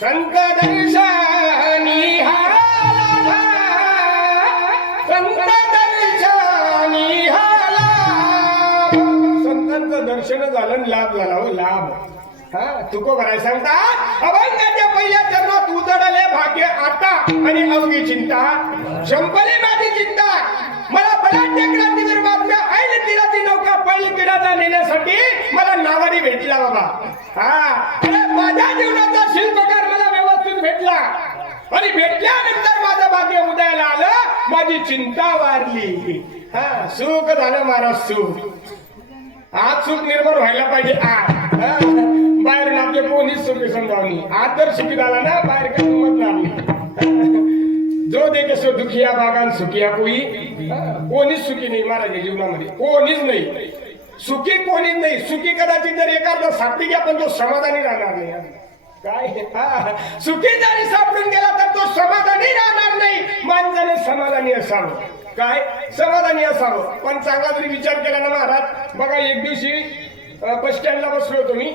संत दर्शनी हाला, संत दर्शनी हाला. संतांचं दर्शन झालं आणि लाभ झाला हो लाभ. हा तुको भराय सांगता अभंगाच्या पहिल्या चरणात उतरले भाग्य आता आणि अवघी चिंता शंभरी माझी चिंता. मला बलाढ्य क्रांतीवीर बातम्या ऐन तीराची नौका पहिली पिढ्याचा नेण्यासाठी मला नावाडी भेटला बाबा. हा अरे माझ्या जीवनाचा शिल्पकार मला व्यवस्थित भेटला आणि भेटल्यानंतर माझं भाग्य उदयाला आलं, माझी चिंता वारली. हा सुख झालं महाराज सुख. आज सुख निर्माण व्हायला पाहिजे आज. बाहेरून आपले कोणीच सुखी समजावणी आज जर सुखी झाला ना बाहेर काही समजणार नाही. जो देखे सो दुखिया बागान सुखिया कोई. कोणीच सुखी नाही महाराज जीवनामध्ये कोणीच नाही सुखी कोणीच नाही. सुखी कदाचित जर एखादा सात्विक आपण तो समाधानी राहणार नाही. काय सुखी जरी सापडून गेला तर तो समाधानी राहणार नाही. माणसाने समाधानी असावं. काय समाधानी असावं. पण चांगला जरी विचार केला ना महाराज बघा एक दिवशी बस स्टँडला बसलो होतो मी.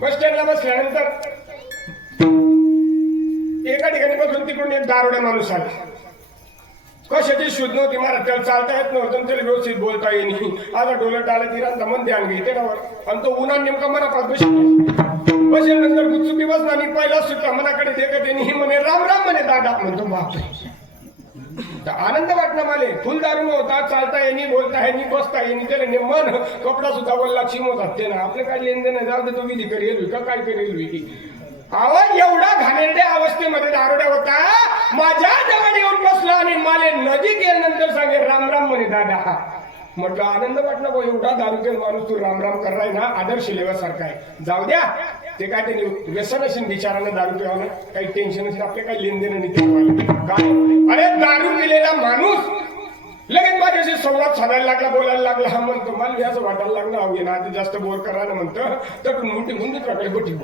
बस स्टँडला बसल्यानंतर एका ठिकाणी बसून तिकडून एक दारोडा माणूस आला. कशाची शुद्ध नव्हती महाराज. त्याला चालता येत नव्हतं त्याला व्यवस्थित बोलता येईल. आता डोलत आलं तिरांचा मन ध्यान घेते नावर आणि तो उन्हा नेमका मनापास बसल्यानंतर गुपचुपी बसला आणि पहिला सुद्धा मनाकडे देखत येणे म्हणे राम राम म्हणे दादा. म्हणतो बापरे आनंद वाटला मला. फुल दारू होता चालता येणे बोलता येणे बसता येणे त्याला मन कपडा सुद्धा बोलला चिमवतात ते ना आपलं काय लेनदेन जाऊ दे तो विधी करेल का काय करेल. आवाज एवढा घाणेरड्या अवस्थेमध्ये दारोड्या होता. माझ्या जवळ येऊन बसला आणि मला नदी गेल्यानंतर सांगे राम राम म्हणे दादा. म्हटलं आनंद वाटला भाऊ एवढा दारूचे माणूस तू राम राम करलाय ना आदर्श लेवासारखा आहे. जाऊ द्या ते काय त्यांनी व्यसन असेल बिचारानं दारू प्यावलं काही टेन्शन असेल आपले काही लेनदेन नाही काय. अरे दारू पिलेला माणूस लगेच माझ्याशी संवाद साधायला लागला बोलायला लागला. हा म्हणतो मला असं वाटायला लागलं अवघे ना आधी जास्त बोर करायला म्हणतं तर मोठी म्हणून दुसऱ्याकडे गोठी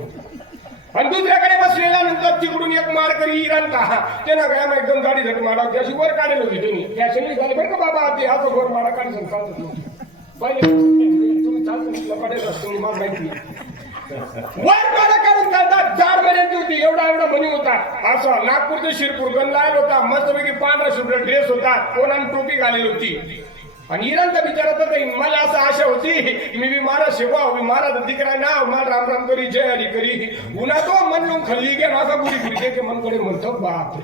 आणि दुसऱ्याकडे बसलेल्यानंतर तिकडून एक मारकरी इराणता त्यानं काय मग एकदम गाडी झट मारा अशी वर काढेल होती तुम्ही फॅशन झाले बरं का बाबा ते हा तो वर मारा काढी चालत पहिले तुम्ही चालतो पडेल असतो मला माहिती. वर मारा काढून चालतात. 4 महिन्याची होती एवढा एवढा मनी होता. असं नागपूरचा शिरपूर गण लाल होता. मस्तपैकी पांढरा शुभ्र ड्रेस होता. कोणाने टोपी घालेली होती आणि इराणचा बिचारा तर नाही. मला असं आशा होती मी बी महाराज सेवा मी महाराज दिकरा ना मला राम राम करी जय हरी करी उन्हा तो मन लोक खल्ली गे माझा गुरी फिरके ते मनकडे म्हणतो बापरे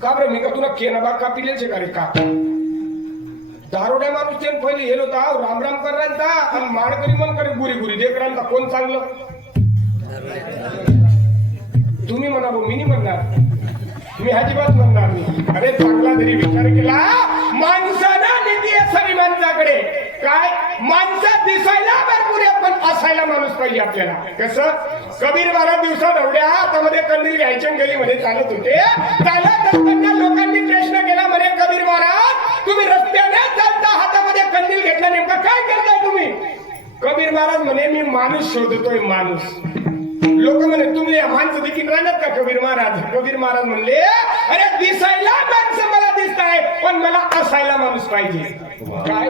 का बरं मी का तुला केना बाग का पिलेचे का रे का दारोड्या माणूस त्यानं पहिले येलो होता राम राम करायला आणि माडकरी मनकडे गुरी गुरी देखरांचा कोण चांगलं तुम्ही म्हणा भाऊ मी नाही म्हणणार. मी अजिबात म्हणणार नाही. अरे चांगला जरी विचार केला माणसानं नीती असावी माणसाकडे. काय माणसात दिसायला भरपूर पण असायला माणूस पाहिजे आपल्याला. कसं कबीर 12 दिवसात एवढ्या हातामध्ये कंदील घ्यायच्या गलीमध्ये चालत होते. चालत असताना लोकांनी प्रश्न केला म्हणे कबीर महाराज तुम्ही रस्त्याने चालता हातामध्ये कंदील घेतला नेमका काय करताय तुम्ही. कबीर महाराज म्हणे मी माणूस शोधतोय माणूस. लोक म्हणे तुम्ही माणसं देखील राहणार का कबीर महाराज. कबीर महाराज म्हणले अरे दिसायला माणसं मला दिसताय पण मला असायला माणूस पाहिजे. काय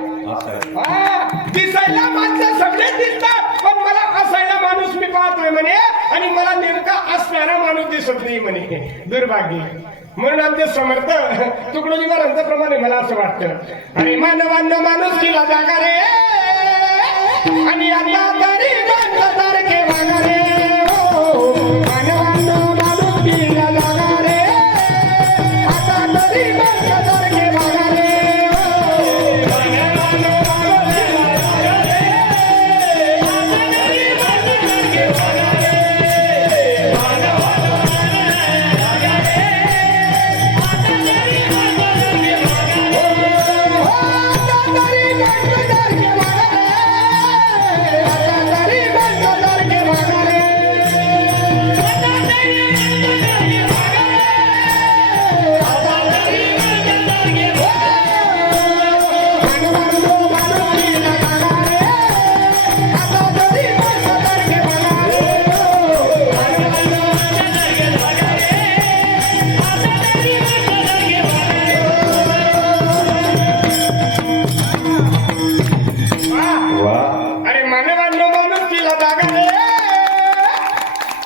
दिसायला माणसं सगळे दिसतात पण मला असायला माणूस मी पाहतोय म्हणे आणि मला नेमका असणारा माणूस दिसत नाही म्हणे. दुर्भाग्य. म्हणून आमचे समर्थ तुकडोजी महाराजांच्या प्रमाणे मला असं वाटतं अरे मानवांना माणूस केला जागा रे आणि आता तरी माणसासारखे वागा रे. मानवांना माणूस केला जागा रे आता तरी माणसासारखे वागा रे.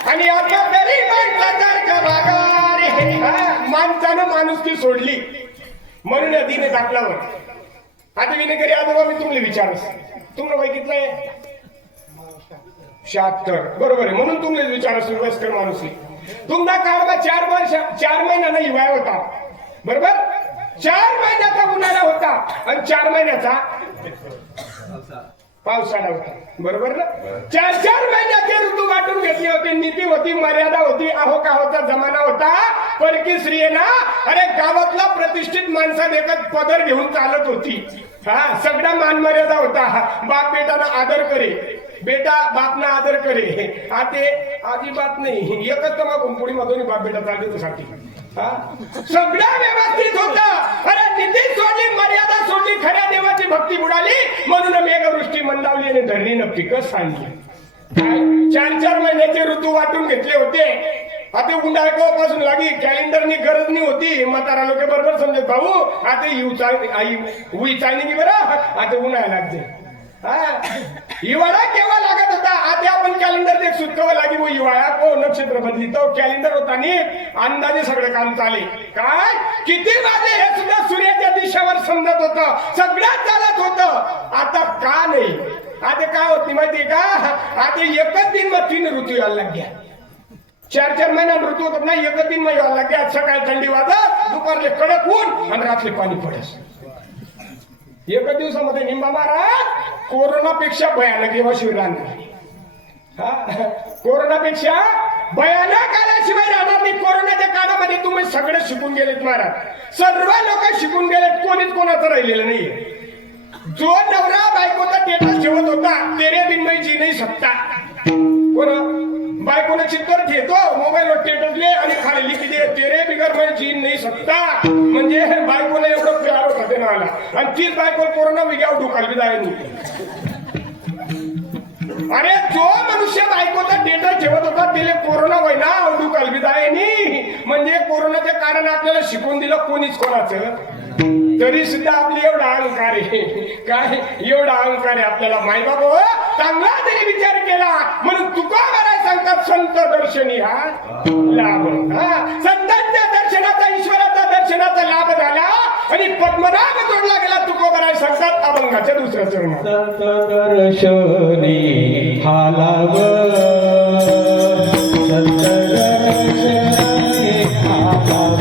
आणि आता तरी सतर्क वागा रे. माणसानं माणुसकी सोडली म्हणून नदीने दाखलावर. आता विनेकरी आजोबा मी तुम्हाला विचारस, तुम्हाला वय कितलं आहे? 76. बरोबर आहे, म्हणून तुम्हाला विचारस वयस्कर माणूस तुमचा काळबा 4 महिन्यानं हिवाळा होता. बरोबर, 4 महिन्याचा उन्हाळा होता आणि 4 महिन्याचा पावसाळा होता. बरोबर ना? 4 महिन्याचे ऋतू वाटून घेतले होते. नीती होती, मर्यादा होती, आहो का होता जमाना होता. परकी स्त्री ना, अरे गावातला प्रतिष्ठित माणसा देखत पदर घेऊन चालत होती. सगळा मान मर्यादा होता. बाप बेटाना आदर करे, बेटा बापना आदर करे. आते अजिबात नाही, एकच तर पुढे मधून बाप बेटा चालते तुसाठी. सगळं व्यवस्थित होत. अरे नीती सोडली, मर्यादा सोडली, खऱ्या देवाची भक्ती बुडाली म्हणून मेघवृष्टी मंदावली आणि धरणीनं पिकं सांडली. 4 महिन्याचे ऋतू वाटून घेतले होते. आता उन्हाळ्यापासून लागी कॅलेंडरनी गरज नाही होती. म्हातारा लोक बरोबर समजत, भाऊ आता उई चालली बरं, आता उन्हाळा लागते. हिवाळा केव्हा लागत होता? आता आपण कॅलेंडर देख सुटकावं लागी. वो हिवाळा को नक्षत्र बदली तो कॅलेंडर होता नी अंदाजे सगळं काम चाले. काय किती वाजले हे सुद्धा सूर्याच्या दिशेवर समजत होतं, सगळ्यात चालत होतं. आता का नाही? आता काय होती माहितीये का? आता एकच दिन मग 3 ऋतू यायला लागल्या. 4 महिन्यात ऋतू होतात ना, एकच दिन मग यायला लागल्या. सकाळी थंडी वाजत, दुपारले कडक ऊन आणि रात्री पाणी पडस. एकच दिवसामध्ये निंबा महाराज कोरोनापेक्षा भयानक एवढा शिवरान. कोरोनापेक्षा भयानक आल्याशिवाय राहणार नाही. कोरोनाच्या काळामध्ये तुम्ही सगळे शिकून गेलेत महाराज, सर्व लोक शिकून गेलेत, कोणीच कोणाचं राहिलेलं नाहीये. जो नवरा बायकोचा टेटस ठेवत होता, तेरे बिन मैं जी नाही सकता. कोण बायकोने चित्तर ठेवतो मोबाईलवर टेटसले आणि खाली लिखी दे तेरे बिगर मैं जी नाही सकता. म्हणजे बायकोला एवढं प्यार होता ते नाला, आणि तीच बायको कोरोना विग्यावर ढुकाल बी जाय नाही. अरे जो मनुष्य बायकोचा टेटस ठेवत होता त्याला कोरोना होईना ढुकाल बी जाय नाही. म्हणजे कोरोनाचे कारण आपल्याला शिकवून दिलं कोणीच कोणाचं. तरी सुद्धा आपली एवढा अहंकार आहे. काय एवढा अहंकार आहे आपल्याला? माय बाबा चांगला तरी विचार केला म्हणून तुका मला सांगतात संत दर्शनी हा लाभ. संतांच्या दर्शनाचा, ईश्वराचा दर्शनाचा लाभ झाला आणि पद्मनाभ जोडला गेला. तुका मला सांगतात अभंगाच्या दुसऱ्या चरणात. संत दर्शनी हा लाभ, संत दर्शनी हा लाभ,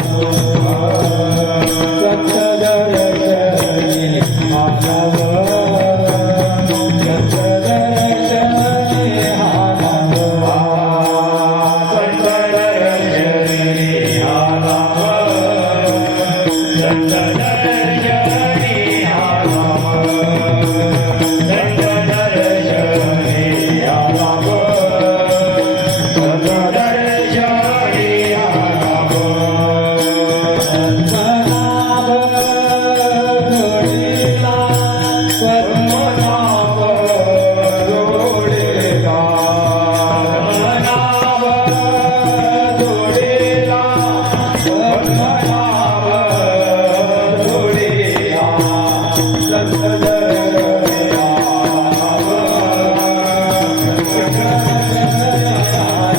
संत दर्शनी हा लाभ, संत दर्शनी हा लाभ, संत दर्शनी हा लाभ, संत दर्शनी हा लाभ, संत दर्शनी हा लाभ, संत दर्शनी हा लाभ. पद्मनाभ जोडीला, पद्मनाभ जोडीला, पद्मनाभ जोडीला, पद्मनाभ जोडीला, संत दर्शनी हा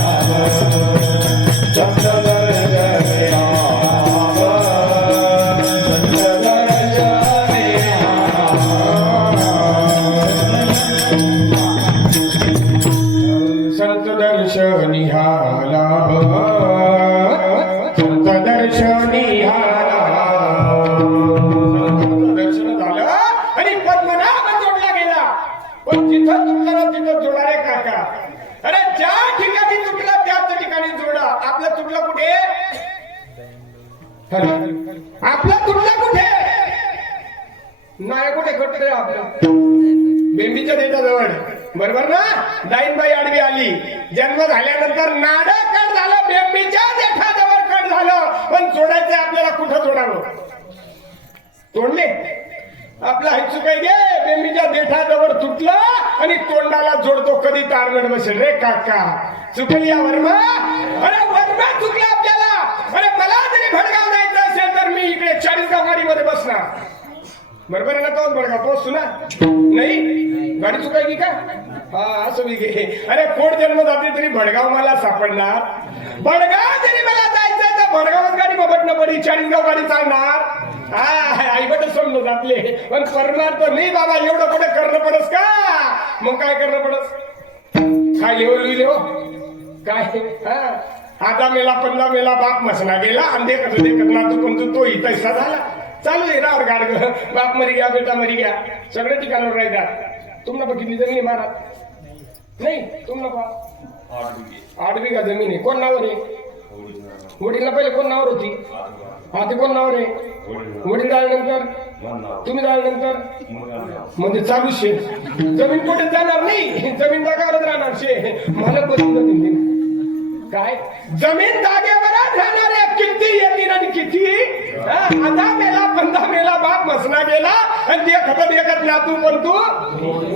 लाभ, संत दर्शनी हा लाभ, संत दर्शनी संत दर्शनी हा लाभ, संत दर्शनी हा लाभ. दर्शन झालं आणि पद्मनाभ जोडला गेला. पण जिथं तुटला तिथं जोडा रे काका. अरे ज्या ठिकाणी तुटला त्याच ठिकाणी जोडा. आपला तुटला कुठे? आपला तुटला कुठे? नाही कुठे कटले आपलं बेंबीच्या देठाजवळ. बरोबर ना? दाईनबाई आडवी आली. जन्म झाल्यानंतर नाड कट झालं, बेंबीच्या देठाजवळ कट झालं. पण जोडायचं आपल्याला कुठं जोडावं? तोडले आपला हायचू काय गे बेंबीच्या देठाजवळ तुटलं आणि तोंडाला जोडतो. कधी तारगड बसेल रे काका? चुकली या वर्मा. अरे वर्मा चुकला आपल्याला. अरे मला जरी भडगाव जायचं असेल तर मी इकडे 40 गाव गाडीमध्ये बसणार. बरोबर आहे ना? तो भडगाव पोहोचतो ना? नाही गाडी चुकायची का? हा असं मी घे. अरे कोण जन्म जाते तरी भडगाव मला सापडणार. भडगाव जरी मला जायचं तर भडगावच गाडी बबटणं पडी 40 गाडी चालणार. हा आईबट समजत आपले. पण परमार्थ नाही बाबा एवढं कुठे करणं पडस का. मग काय करणं पडस. काय लिहो लिहिले हो काय. हा आता मेला पंधरा मेला बाप मसना गेला आणि देखत ना तू पण तू तोही तैसा झाला. चालू आहे रावर गाडग. बाप मरी गया बेटा मरी गया सगळ्या ठिकाणावर राहतात. तुम्हाला बघितली जमीन महाराज नाही तुम्हाला पहा 8 बिघा जमीन आहे. कोण नावर आहे. वडीलला पहिले कोण नावर होती. हा ते कोण नावर आहे. वडील झाल्यानंतर तुम्ही झाल्यानंतर म्हणजे चालू शे. जमीन कुठे जाणार नाही. जमीन जागावरच राहणार शे. मला बदलून काय जमीन जागेवरच राहणारे किती येतील आणि किती. आता मेला पंधरा मेला बाप मसना गेला आणि ते खतम एकच नातू पण तू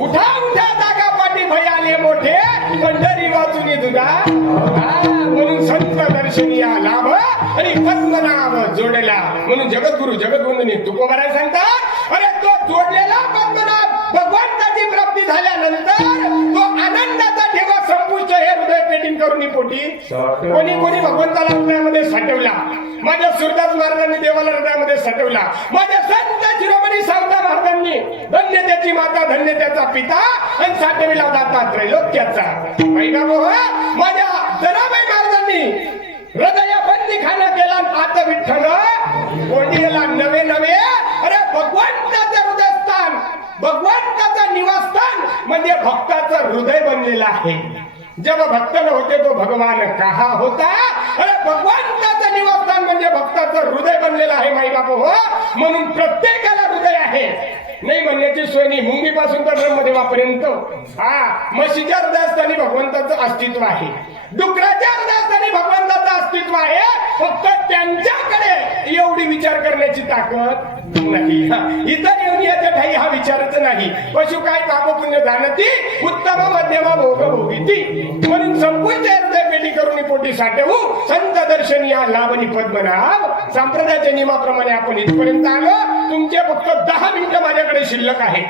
उठा उठा जागा पाठी भय आले मोठे पंढरी वाचून तुझा. म्हणून संत दर्शनी लाभ आणि पद्मनाभ जोडला. म्हणून जगद्गुरु जगद्वंदनी तुकोबाराय सांगतात. अरे तो जोडलेला पद्मनाभ भगवंताची प्राप्ती झाल्यानंतर तो आनंदाचा ठेवा संपुष्ट हे हृदय पेटिंग करून पोटी कोणी कोणी भगवंताला हृदयामध्ये साठवला. माझ्या सुरदास महाराजांनी देवाला हृदयामध्ये साठवला. माझ्या संत शिरोमणी सावता महाराजांनी धन्य त्याची माता धन्य त्याचा पिता आणि साठविला दाता त्रैलोक्याचा. ऐका माझ्या जनाबाई महाराजांनी हृदयाबंदी खाना केला. आता विठ्ठल कोंडीला नवे नवे. अरे भगवंताचं हृदयस्थान भगवंताचं निवासस्थान म्हणजे भक्ताचं हृदय बनलेलं आहे. जब भक्त न होते तो भगवान कहा होता. अरे भगवंताचं निवासस्थान म्हणजे भक्ताचं हृदय बनलेलं आहे माई बाप हो. म्हणून प्रत्येकाला हृदय आहे. नाही म्हणण्याची सोय नाही. मुंगीपासून तर ब्रह्मदेवापर्यंत म्हशीच्या हृदयस्थानी भगवंताचं अस्तित्व आहे. डुकराच्या हृदयस्थानी भगवंताचं अस्तित्व आहे. फक्त त्यांच्याकडे एवढी विचार करण्याची ताकद नाही. इतर येऊन याच्या ठाई हा विचारच नाही. पशु काय पाप पुण्य जाणती उत्तम मध्यमा भोग भोगिती. म्हणून संपूर्ण हृदय पेटी करून पोटी साठवू संत दर्शनी या लाभनी पद्मनाभ. संप्रदायाच्या नियमाप्रमाणे आपण इथपर्यंत आलो. तुमचे फक्त 10 मिनिटं माझ्याकडे शिल्लक आहे.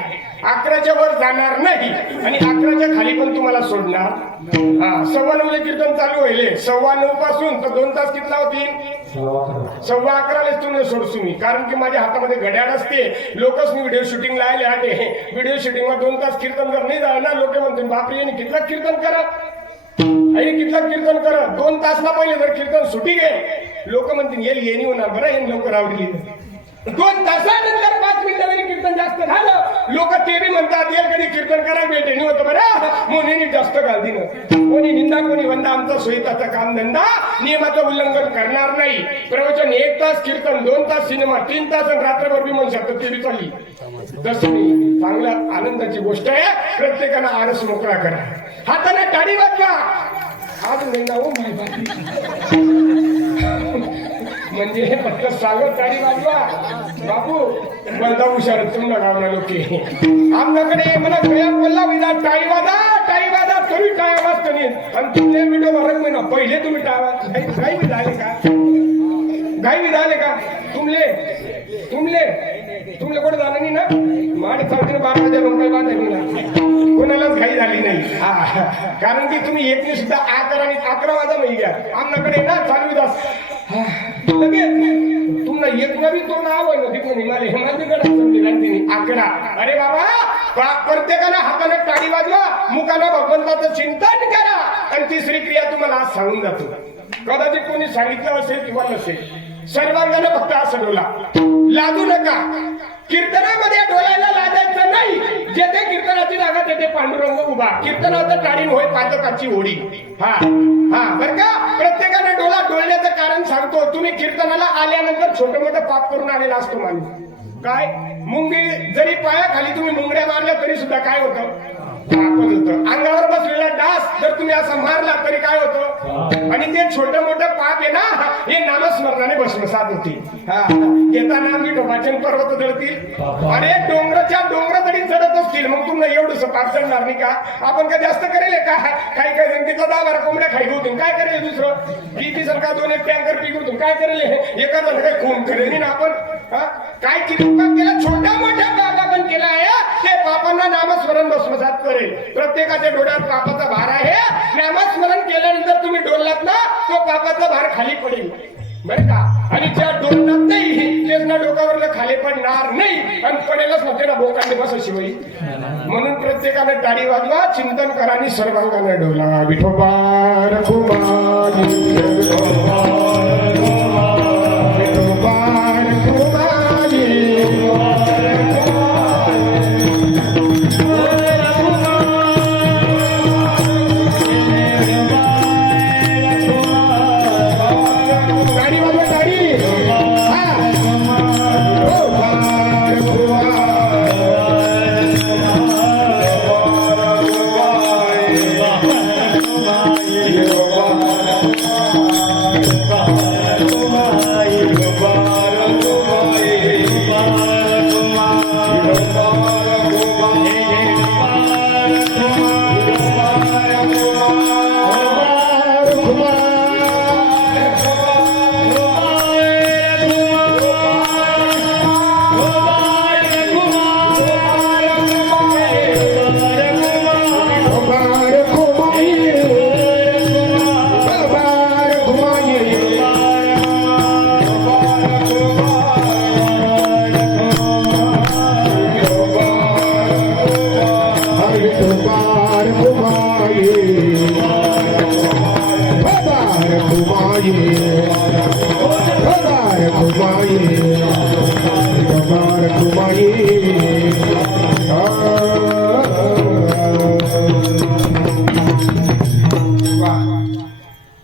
11च्या वर जाणार नाही आणि 11च्या खाली पण तुम्हाला सोडणार. 9:15 कीर्तन चालू होईल. 9:15 पासून तर 2 तास कितला होतील. 11:15 तुम्ही सोडसू मी. कारण की माझ्या हातामध्ये घड्याळ असते. लोकच मी व्हिडिओ शूटिंगला आले आहे. व्हिडिओ शूटिंगला 2 तास कीर्तन जर नाही झालं ना लोक म्हणतील बापरे यांनी कितला कीर्तन करा आणि कितला कीर्तन करा. 2 तासला पहिले जर कीर्तन सुटी गे लोक म्हणतील येणी होणार बरं यांनी लवकर आवडली. 2 तासानंतर 5 मिनिटं कीर्तन जास्त झालं लोक ते बी म्हणतात येल कधी कीर्तन करायला भेटे नाही होतं बरं म्हणून जास्त घाल दिलं. कोणी निंदा कोणी वंदा आमचा सोयीताचा काम धंदा नियमाचं उल्लंघन करणार नाही. प्रवचन 1 तास कीर्तन 2 तास सिनेमा 3 तास आणि रात्रभर बी म्हणू शकतात ते बी चालली. तसं नाही. चांगल्या आनंदाची गोष्ट आहे. प्रत्येकानं आरस मोकळा करा. हाताने टाळी वाजवा. आज नाही ना हो माय म्हणजे फक्त सागर टाळी वाजवा. बापू बंदा हुशार तुमला गावना लोके आमच्याकडे मला गया बोलला विधा टाळी वाजा तरी काय आवाज करीन. आणि तुमचे व्हिडिओ भरत नाही ना पहिले तुम्ही गाई बी झाले का तुमले कोण झालं नाही ना. माड चालते 12,000 रुपये बांधली ना कोणालाच घाई झाली नाही. कारण की तुम्ही एक सुद्धा 11 वाजा नाही घ्या. आमच्याकडे ना चालू दास लगेच तुम्हाला एक नवी तो नाव आहे ना तिकडे 11. अरे बाबा प्रत्येकाला हाताने टाळी वाजवा. मुखाला भगवंताचं चिंतन करा. आणि तिसरी क्रिया तुम्हाला आज सांगून जातो. कदाचित कोणी सांगितलं असेल किंवा नसेल. सर्वांगाने फक्त असं डोला लाजू नका. कीर्तनामध्ये डोळ्याला लाजायचं नाही. जेथे कीर्तनाची जागा तेथे पांडुरंग उभा. कीर्तनाचं टाळी होय पादकाची होडी. बर का प्रत्येकाने डोला डोळण्याचं कारण सांगतो. तुम्ही कीर्तनाला आल्यानंतर छोटं मोठं पाप करून आलेला असतो माणूस. काय मुंगी जरी पायाखाली तुम्ही मुंगड्या मारल्या तरी सुद्धा काय होतं पापच होतं. अंगावर बसलेला डास जर तुम्ही असा मारला तरी काय होतं. आणि ते छोटं मोठं पाप आहे ना हे नामस्मरणाने भस्मसात होती. येताना मी वाचन पर्वत जळतील. अरे डोंगर तरी चढत असतील मग तुम्हाला एवढंच पाप चढणार नाही का. आपण काय जास्त करेल का. काही संगीतला 10-12 कोंबड्या खाई होतील काय करेल. दुसरं किती सरकार 2-1 टँकर पीक होतील काय करेल. एका जण काही खून करेल ना आपण. काय किती पाप केला छोट्या मोठ्या पाप आपण केलं आहे ते पापांना नामस्मरण भस्मसात करेल. प्रत्येकाच्या डोळ्यात पापाचा भार आहे. नामस्मरण केल्यानंतर तुम्ही डोललात ना तो पापाचा भार खाली पडेल बरं का. आणि ज्या डोलतात नाही तेच ना डोक्यावरलं खाली पडणार नाही आणि पडेलच नव्हते ना बोकांनी बस शिवाई. म्हणून प्रत्येकाने टाळी वाजवा, चिंतन करा आणि सर्वांगाने डोला. विठोबा रखुमाई, विठोबा रखुमाई. गाडी वाजवा गाडी. हा. विठोबा रखुमाई.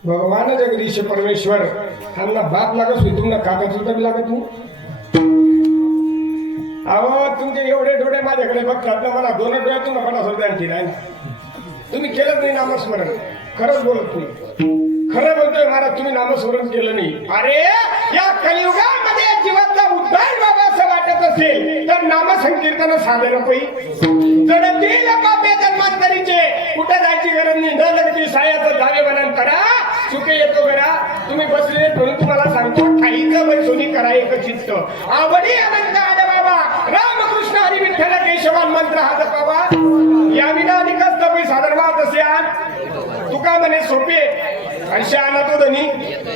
भगवान जगदीश परमेश्वर त्यांना बाप लागत होई तुम्हाला काका सुद्धा बी लागत नाही. अहो तुमचे एवढे डोळे माझ्याकडे बघतात ना, मला दोन डोळ्यातून 50 रुपयांची नाही. तुम्ही केलंच नाही नामस्मरण. खरंच बोलत नाही. खरं बोलतोय महाराज, तुम्ही नामस्मरण केलं नाही. अरे या कलियुगामध्ये जीवाचा उद्धार बाबा असं वाटत असेल तर नामसंकीर्तन साधन पै जडतील पापे जन्मांतरीचे. कुठे जायची गरज नाही. न लगती सायाचं जावे बनन करा, चुके येतो करा. तुम्ही बसले म्हणून तुम्हाला सांगतो, ठाईचं बैसोनी करा एक चित्त. आवडी अनंत आड बाबा रामकृष्ण हरी विठ्ठल केशवान मंत्र हा जपावा. या विना निकस्त पै साधन वाहत असे तुका म्हणे सोपे आणि शहाणा तो धनी.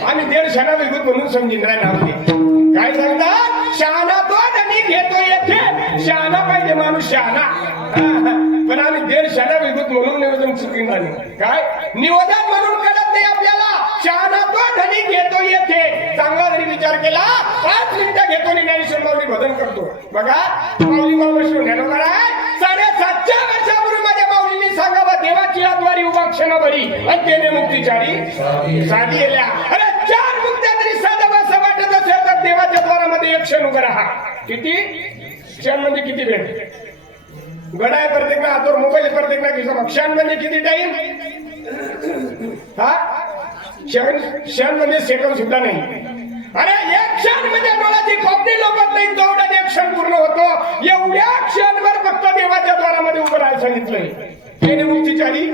आम्ही 1.5 शहाणा विभूत म्हणून समजीन राय नामते. काय सांगतात? शहाणा तो धनी घेतो येथे. शहाणा पाहिजे माणूस शहाणा. पण आम्ही 1.5 शहाणा विभूत म्हणून निवेदन चुकीन राहिले. काय निवेदन म्हणून कळत नाही आपल्याला. शहाणा तो धनी घेतो येथे. चांगला जरी विचार केला 5 मिनिटं घेतो आणि ज्ञानेश्वर माऊली भजन करतो. बघा माऊली माऊली ज्ञानोबा 750 वर्षापूर्वी माझ्या माऊलीने सांगावं देवाची आद्वारी उभा क्षणभरी आणि त्याने मुक्तीचारी साधी येल्या. अरे 4 मुक्त्या तरी साधावं असं वाटत असेल तर देवाच्या द्वारामध्ये एक क्षण उभं राहा. किती क्षण म्हणजे किती वेळ? गडाय प्रत्येक ना हातवर मोबाईल प्रत्येक ना घ्यायचा. क्षण म्हणजे किती टाइम? हा क्षण म्हणजे सेकंद सुद्धा नाही. अरे एक क्षण म्हणजे डोळ्याची खोपडी लोकत नाही तेवढं एक क्षण पूर्ण होतो. एवढ्या क्षणभर फक्त देवाच्या द्वारामध्ये उभं राहायला सांगितलंय. त्याने मुक्तीचारी.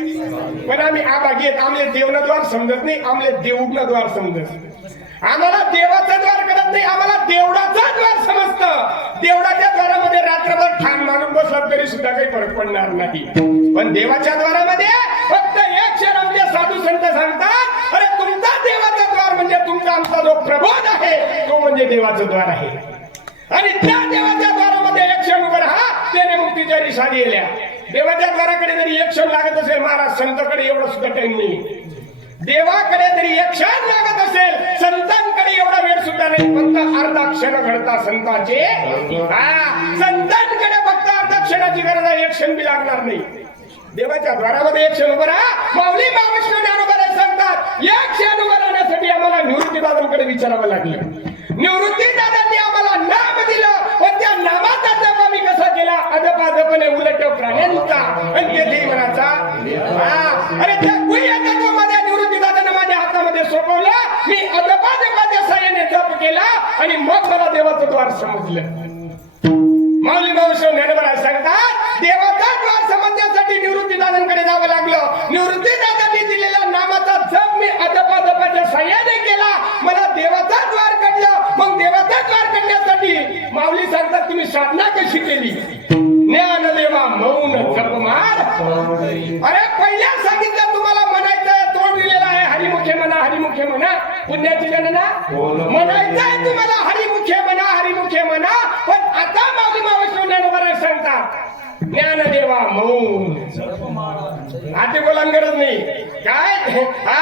पण आम्ही आबागेत आमले देवना द्वार समजत नाही, आमले देऊडना द्वार समजत. आम्हाला देवाचा द्वार करत नाही, आम्हाला देवडाचा द्वार समजतं. देवडाच्या द्वारामध्ये रात्रभर ठाण मानून बसला तरी सुद्धा काही फरक पडणार नाही. पण देवाच्या द्वारामध्ये फक्त एक क्षण आमचे साधू संत सांगतात, अरे तुमचा देवाचा द्वार म्हणजे तुमचा आमचा जो प्रबोध आहे तो म्हणजे देवाचं द्वार आहे. आणि त्या देवाच्या द्वारामध्ये एक क्षण उभं राहा. त्याने मुक्तीचारी साधी येल्या. देवाच्या द्वाराकडे जरी एक क्षण लागत असेल महाराज, संतांकडे एवढा सुद्धा टाइम नाही. देवाकडे जरी एक क्षण लागत असेल, संतांकडे एवढा वेळ सुद्धा नाही. फक्त अर्धा क्षण घडता संतांचे. संतांकडे फक्त अर्धा क्षणाची गरज आहे, एक क्षण बी लागणार नाही. देवाच्या द्वारामध्ये एक क्षण उभं राहा. माऊली महाविष्णू ज्ञानोबा सांगतात एक क्षण उभं राहण्यासाठी आम्हाला निवृत्ती दादांकडे विचारावं लागलं. निवृत्ती दादांनी आम्हाला नाम दिलं, पण त्या नामाचा जप आम्ही कसा केला? अदपादपणे उलट प्राण्यांचा आणि ते मनाचा. अरे त्या गुह्यतत्व माझ्या निवृत्ती दादांना माझ्या हातामध्ये सोपवलं. मी अदपादपाच्या साह्याने जप केला आणि मग मला देवाचं द्वार समजलं. माऊली मावशी ज्ञानोबा सांगतात देवाचा द्वार समजण्यासाठी निवृत्ती दादांकडे जावं लागलं. निवृत्ती दादांनी दिलेल्या नामाचा जप मी अदपादपाच्या साह्याने केला. मला देवाचा द्वार काढलं. मग देवाचा द्वार काढण्यासाठी माऊली सांगतात तुम्ही साधना कशी केली? ज्ञानदेवा मौन जपमार. अरे पहिल्या सांगितलं तुम्हाला म्हणायचंय, तोंड दिलेला आहे हरिमुखे म्हणा, हरिमुखे म्हणा, पुण्याची गणना म्हणायचंय तुम्हाला हरिमुखे म्हणा, हरिमुखे म्हणा. पण आता माऊली मावळ ज्ञानोबा सांगतात ज्ञानदेवा मौन. आता बोलायला गरज नाही काय. हा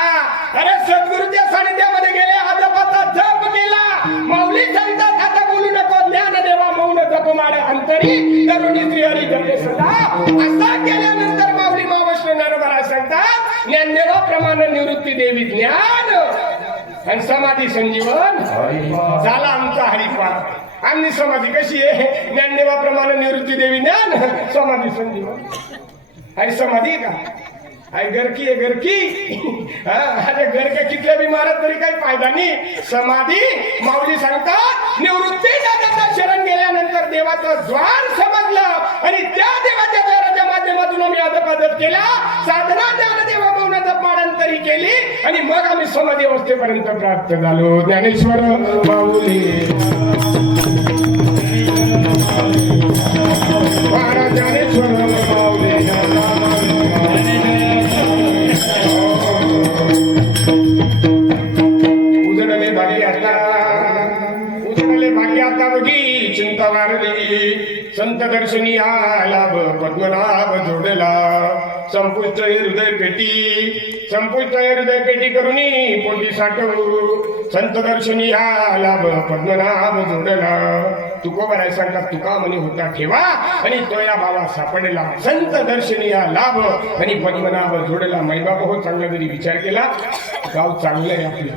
अरे सद्गुरूच्या सानिध्यामध्ये गेले, आजपाचा जप केला, माऊली सांगतात आता बोलू नको, ज्ञानदेवा मौन जप मारे अंतरी तरुणी श्री हरी जपे सदा. असा केल्यानंतर माऊली मावळ ज्ञानोबा सांगतात ज्ञानदेवा प्रमाणे निवृत्ती देवी ज्ञान आणि समाधी संजीवन झाला आमचा हरिपाठ. आमची समाधी कशी आहे, ज्ञानदेवाप्रमाणे निवृत्ती देवी ज्ञान समाधी संजीवन. अरे समाधी का अरे गरकी आहे गरकी. अरे गरके कितल्या बी मारत तरी काही फायदा नाही. समाधी माऊली सांगतात निवृत्ती दादाचा शरण गेल्यानंतर देवाचं द्वार समजलं आणि त्या देवाच्या द्वाराच्या माध्यमातून आम्ही अदपादप केला, साधना ज्ञानदेवा मौन जपमाडांतरी केली आणि मग आम्ही समाधी अवस्थेपर्यंत प्राप्त झालो. ज्ञानेश्वर माऊली ज्ञानेश्वर माऊली उजळले भागी आता, उजळले भागी आता बघी चिंता वारली. संत दर्शनी आला पद्मनाभ जोडला, संपुष्ट हृदय पेटी, संपुष्ट हृदय पेटी करुणी पोटी साठवू. संत दर्शनी आला पद्मनाभ जोडला, तुकोबा राय सांगतात तुका म्हणे होता ठेवा आणि तो या बाबा सापडला. संत दर्शनी हा लाभ आणि पद्मनाभ जोडला. माईबाप हो चांगला जरी विचार केला, गाव चांगलं आहे आपलं,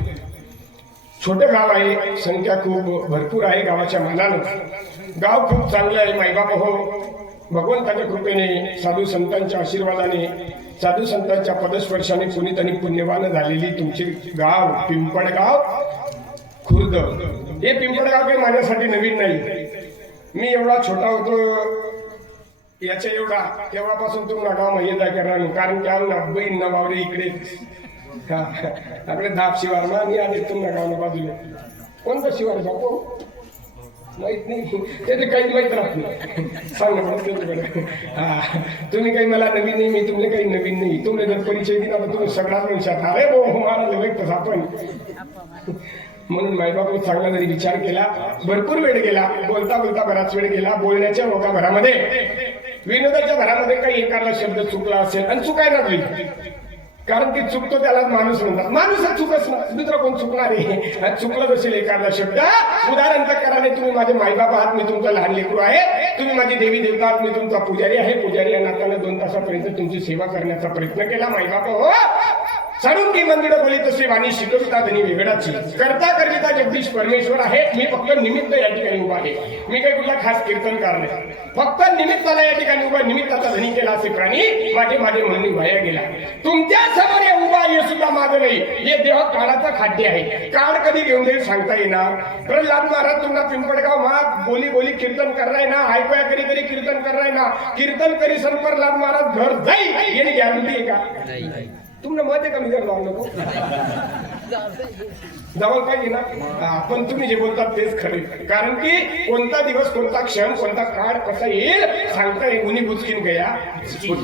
छोटं गाव आहे, संख्या खूप भरपूर आहे गावाच्या मानानं, गाव खूप चांगलं आहे. माईबाप हो भगवंताच्या कृपेने, साधू संतांच्या आशीर्वादाने, साधू संतांच्या पदस्पर्शाने पुनीत आणि पुण्यवान झालेली तुमचे गाव पिंपळगाव खुर्द. हे पिंपळगाव काही माझ्यासाठी नवीन नाही. मी एवढा छोटा होतो याच्या एवढा तेव्हापासून तुम्हाला गाव माहिती करणार, कारण की आम्ही बहीण नवावरे इकडे आपले धाप शिवार ना मी आले तुम्हाला गावला बाजूला. कोणता शिवार बापू माहित नाही, त्याचे काही माहित राहत नाही. सांगा मला त्याच्याकडे. तुम्ही काही मला नवीन नाही, मी तुमले काही नवीन नाही. तुम्ही जर परिचय दिला तर तुम्ही सगळ्यात म्हणशात अरे भाऊ मला व्यक्त आपण. म्हणून माईबाप चांगला जरी विचार केला, भरपूर वेळ गेला, बोलता बोलता बराच वेळ गेला. बोलण्याच्या भरामध्ये, विनोदाच्या भरामध्ये काही एखादा शब्द चुकला असेल आणि चुकायला नाही, कारण की चुकतो त्याला माणूस म्हणतात. माणूस चुकच ना, दुसरा कोण चुकणार आहे. चुकलं असेल एखादा शब्द, उदाहरण कराने तुम्ही माझे माईबाप आहात, मी तुमचा लहान लेकरू आहे, तुम्ही माझी देवी देवता आहात, मी तुमचा पुजारी आहे. पुजारी या नात्यानं 2 तासापर्यंत तुमची सेवा करण्याचा प्रयत्न केला. माईबाप हो सडून की मंदिर बोली तसे वाणी शिकवता धनी वेगळाची, करता करता जगदीश परमेश्वर आहे. मी फक्त निमित्त या ठिकाणी उभा आहे. मी काही कुठला खास कीर्तनकार नाही, फक्त निमित्ताला या ठिकाणी उभा. निमित्ताचा धनी केला असे प्राणी माझे म्हणून वाया गेला. तुमच्या समोर हे उभा हे सुद्धा माझं नाही, हे देवा काळाचा खाद्य आहे. काळ कधी घेऊन जाईल सांगता येणार. प्रल्हाद महाराज तुम्हाला पिंपळगाव महाग बोली बोली कीर्तन करणार ना, ऐकूया करी करी कीर्तन करणार ना, कीर्तन करी सन प्रल्हाद महाराज घर जाईल याची गॅरंटी आहे का? तुमनं मत आहे का मी जर जाऊ नको जवळ पाहिजे ना. पण तुम्ही जे बोलतात तेच खरे, कारण की कोणता दिवस, कोणता क्षण, कोणता काळ कसा येईल सांगता येईल. उन्ही बुचकीन गया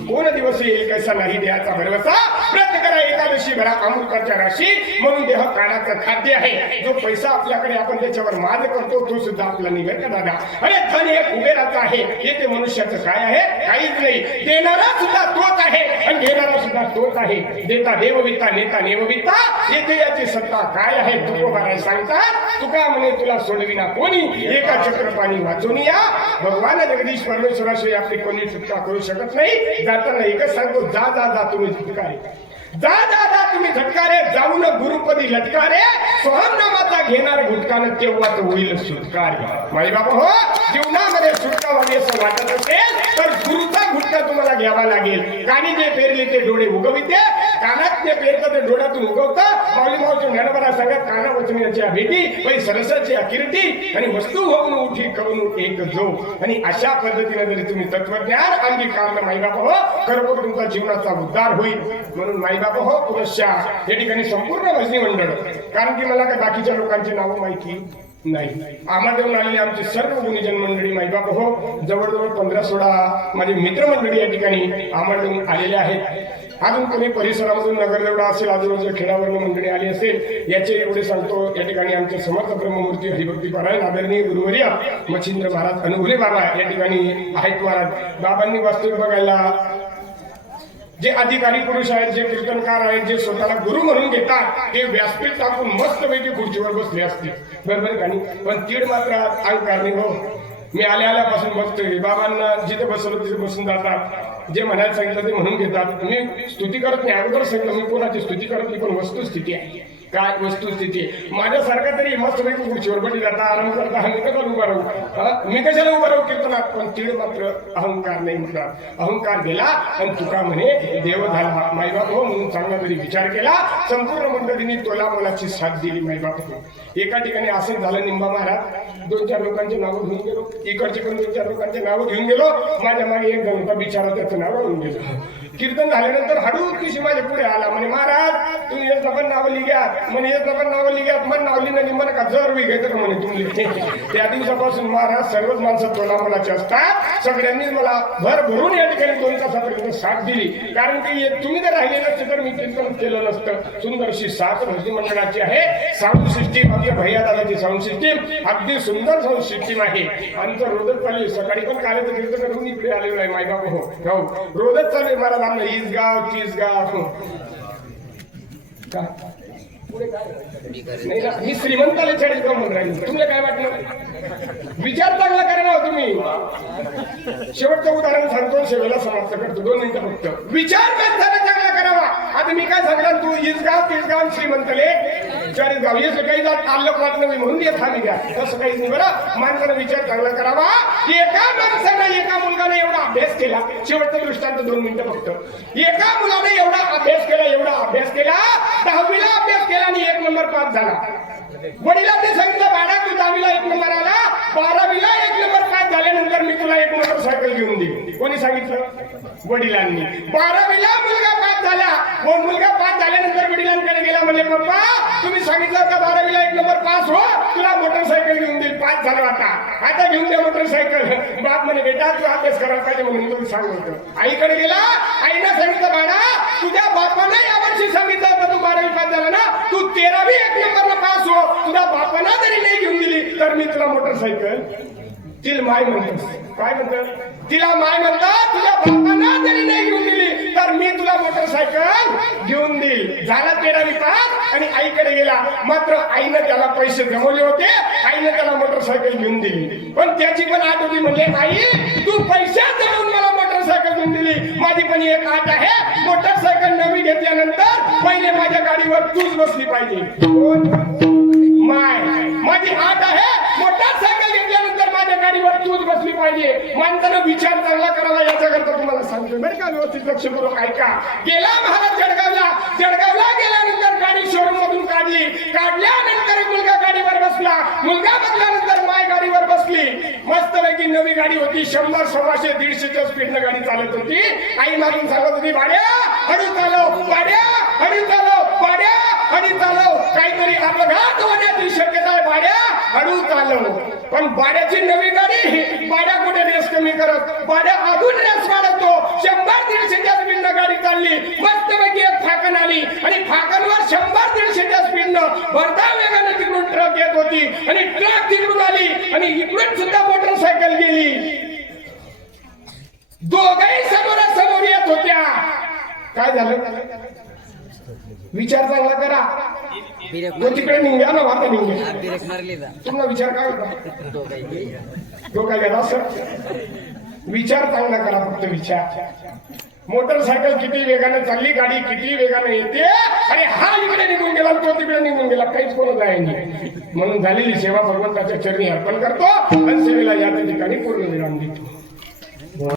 कोण दिवस येईल कसा नाही द्यायचा भरवसा. व्रत करा एकादशी भरा अमृताच्या राशी, म्हणून देह काळाचं खाद्य आहे. जो पैसा आपल्याकडे आपण त्याच्यावर माज करतो तो सुद्धा आपला नाही बरं का दादा. अरे धन हे कुबेराचं आहे, हे ते मनुष्याचं काय आहे? काहीच नाही. देणारा सुद्धा तोच आहे आणि घेणारा सुद्धा तोच आहे. देता देवविता नेता नेवविता, येथे याची सत्ता काय आहे? तुकोबा राय सांगतात तुका म्हणे तुला सोडविना कोणी, एका चक्रपाणी वाचून या. भगवान जगदीश परमेश्वराशिवाय आपली कोणी सुटका करू शकत नाही. जाताना एकच सांगतो, जा जा जा तुम्ही झटकारे, जा जा जा तुम्ही झटकारे, जाऊन गुरुपदी लटकारे. सोहमनामाचा घेणार घुटकान तेव्हाच होईल सुटकार. माई बाबा हो जीवनामध्ये सुटका व्हावी असं वाटत असेल तर गुरुचा घुटका तुम्हाला घ्यावा लागेल. कानी जे पेरले ते डोळे उगविते, कानात जे पेरतं ते डोळ्यातून उगवतं. माऊली मावशी ज्ञानोबा सांगत काना वचनाच्या भेटी वै सरसाची अकिरती आणि वस्तू होऊन उठी करून एक जो. आणि अशा पद्धतीने जरी तुम्ही तत्वज्ञान अंगीकारलं माई बाबा हो खरोखर तुमचा जीवनाचा उद्धार होईल. म्हणून माई बाबा हो पुनश्च या ठिकाणी संपूर्ण भजनी मंडळ, कारण की मला काय बाकीच्या लोकांची नावं माहिती नाही. आम्हाला देऊन आलेली आमची सर्व गुणीजन मंडळी मायबाप हो, जवळजवळ 15-16 माझे मित्रमंडळी या ठिकाणी आम्हाला देऊन आलेले आहेत. अजून कोणी परिसरामधून नगरदेवडा असेल, आजूबाजूच्या खेड्यावरून मंडळी आली असेल, याचे एवढे सांगतो. या ठिकाणी आमचे समर्थ ब्रह्ममूर्ती हरिभक्ती पारायण आदरणीय गुरुवर्य मच्छिंद्र महाराज अनुभुले बाबा या ठिकाणी आहेत. महाराज बाबांनी वास्तविक बघायला जे अधिकारी पुरुष आहेत, जे कीर्तनकार आहेत, जे स्वतःला गुरु म्हणून घेतात, ते व्यासपीठ टाकून मस्तपैकी खुर्चीवर बसले असते, बरोबर का नाही? पण तीड मात्र अहंकार नाही हो. मी आल्यापासून बघतोय बाबांना जिथे बसवलं तिथे बसून जातात, जे म्हणायला सांगितलं ते म्हणून घेतात. मी स्तुती करत नाही, अगोदर सांगितलं मी कोणाची स्तुती करत नाही, पण वस्तुस्थिती आहे. काय वस्तुस्थिती? माझ्यासारखा तरी मस्तपैकी खुर्चीवर बसली जाता, आराम करता, मी कशाला उभा राहू? मी कशाला उभा राहू कीर्तनात? पण तीड मात्र अहंकार नाही म्हणतात. अहंकार गेला आणि तुका म्हणे देव झाला. मायबाप हो म्हणून चांगला तरी विचार केला. संपूर्ण मंडळींनी तोला मोलाची साथ दिली. मायबाप हो, एका ठिकाणी असं झालं, निंबा महाराज 2-4 लोकांचे नावं घेऊन गेलो, इकडचे पण 2-4 लोकांचे नावं घेऊन गेलो. माझ्या मागे एक जण होता बिचारा, त्याचं नाव घेऊन गेलो. कीर्तन झाल्यानंतर हळूच किशी माझ्या पुढे आला, म्हणे महाराज तुम्ही येत पण नावं लिहा, म्हणे येत पण नावं लिहा, मन नावली नाही म्हणे का जर घेतं का म्हणे तुम्ही. त्या दिवसापासून महाराज सर्वच माणसं तोला मोलाचे असतात. सगळ्यांनी मला भर भरून या ठिकाणी 2 तासापर्यंत साथ दिली. कारण की तुम्ही जर राहिले नसते तर मी कीर्तन केलं नसतं. सुंदरशी साथ भक्ती मंडळाची आहे. साऊंड सिस्टीम आपल्या भैयादादाची साऊंड सिस्टीम अगदी सुंदर साऊंड सिस्टीम आहे. आमचं रोजच चालू आहे. सकाळी पण काल्याचं कीर्तन करून इकडे आलेलो आहे. मायबाप हो, रोजच चालू आहे. महाराज आपलं इसगाव तीसगाव पुढे काय नाही ना. मी श्रीमंताला 40 गाव म्हणून राहिले. तुम्हाला काय वाटलं? विचार चांगला करा ना तुम्ही. शेवटचं उदाहरण सांगतो, शेवेला समाप्त करतो. 2 मिनिटं फक्त. विचार चांगला करावा. आता मी काय सांगणार, तू इसगाव तीसगाव श्रीमंतले 40 गाव येस काही जात आलं वाट नाही म्हणून येत खाली द्या, तसं काहीच नाही. बरं, माणसाला विचार चांगला करावा. एका माणसानं एका मुलगाने एवढा अभ्यास केला. शेवटचा दृष्टांत 2 मिनिटं फक्त. एका मुलाने एवढा अभ्यास केला 10वीला अभ्यास केला आणि 1 नंबर पास झाला. वडिलांनी सांगितलं बाळा तू 10वीला 1 नंबर आला, 12वीला 1 नंबर पास झाल्यानंतर मी तुला 1 मोटरसायकल घेऊन देईन. कोणी सांगितलं? वडिलांनी. 12वीला मुलगा पास झाला. मुलगा पास झाल्यानंतर वडिलांकडे गेला, म्हणजे पप्पा तुम्ही सांगितलं का 12वीला 1 नंबर पास हो, तुला मोटरसायकल घेऊन देईल. पास झाला आता घेऊन द्या मोटरसायकल. बाप म्हणे बेटा तू अभ्यास करायला पाहिजे म्हणून तुम्ही सांगतो. आईकडे गेला, आईनं सांगितलं बाळा तुझ्या बापानं यावर्षी सांगितलं होतं तू 12वी पास झाला ना, तू 13वी 1 नंबरला पास हो, तुझ्या बापानं जरी नाही घेऊन दिली तर मी तुला मोटरसायकल. तिला माय म्हणतो. काय म्हणतात? तिला माय म्हणतात तुझ्या बापानं जरी नाही घेऊन दिली तर मी तुला मोटरसायकल घेऊन देईल. झाला 13वी पास आणि आईकडे गेला. मात्र आईनं त्याला पैसे जमवले होते, आईनं त्याला मोटरसायकल घेऊन दिली. पण त्याची पण आठ होती, म्हणजे आई तू पैसे जमवून मला मोटरसायकल घेऊन दिली, माझी पण एक आठ आहे. मोटरसायकल नवी घेतल्यानंतर पहिले माझ्या गाडीवर तूच बसली पाहिजे. माय माझी आठ आहे. मोटरसायकल घेतल्यानंतर माझ्या गाडीवर तूच बसली पाहिजे. माणसानं विचार चांगला करावा याच्याकरता तुम्हाला सांगतो बरं का. व्यवस्थित लक्ष करून ऐका. गेला महाराज जळगावला गेल्यानंतर गाडी शोरूम मधून काढल्यानंतर मुलगा गाडीवर बसला. मुलगा बसल्यानंतर माय गाडीवर बसली. मस्तपैकी नवी गाडी होती. 100, 125, 150च्या स्पीडनं गाडी चालत होती. आई मारून सांगत होती भाड्या हळू चालव, भाड्या हळू चालव, भाड्या हळू चालव, काहीतरी अपघात होण्याची शक्यता आहे, भाड्या हळू चालव. पण भाड्याची नवी गाडी, भाड्या कुठे रेस कमी करत, भाड्या अजून रेस वाढवतो. 100-150च्या स्पीडनं गाडी चालली. मस्तपैकी एक फाकण आली आणि फाकणवर 100-150च्या स्पीडनं भरता वेगानं तिकडून ट्रक येत होती आणि ट्रक तिकडून आली आणि इकडून सुद्धा मोटरसायकल गेली. दोघही समोरासमोर येत होत्या. काय झालं? विचार चांगला करा. तो तिकडे निघ्या ना, वाता निघ्या. तुम्हाला विचार काय होता? तो काय गेला सर? विचार चांगला करा, फक्त विचार. मोटरसायकल किती वेगाने चालली, गाडी किती वेगाने येते आणि हा इकडे निघून गेला, तो तिकडे निघून गेला, काहीच कोण जाय नाही. म्हणून झालेली सेवा भगवंताच्या चरणी अर्पण करतो आणि सेवेला या ठिकाणी पूर्ण विराम देतो.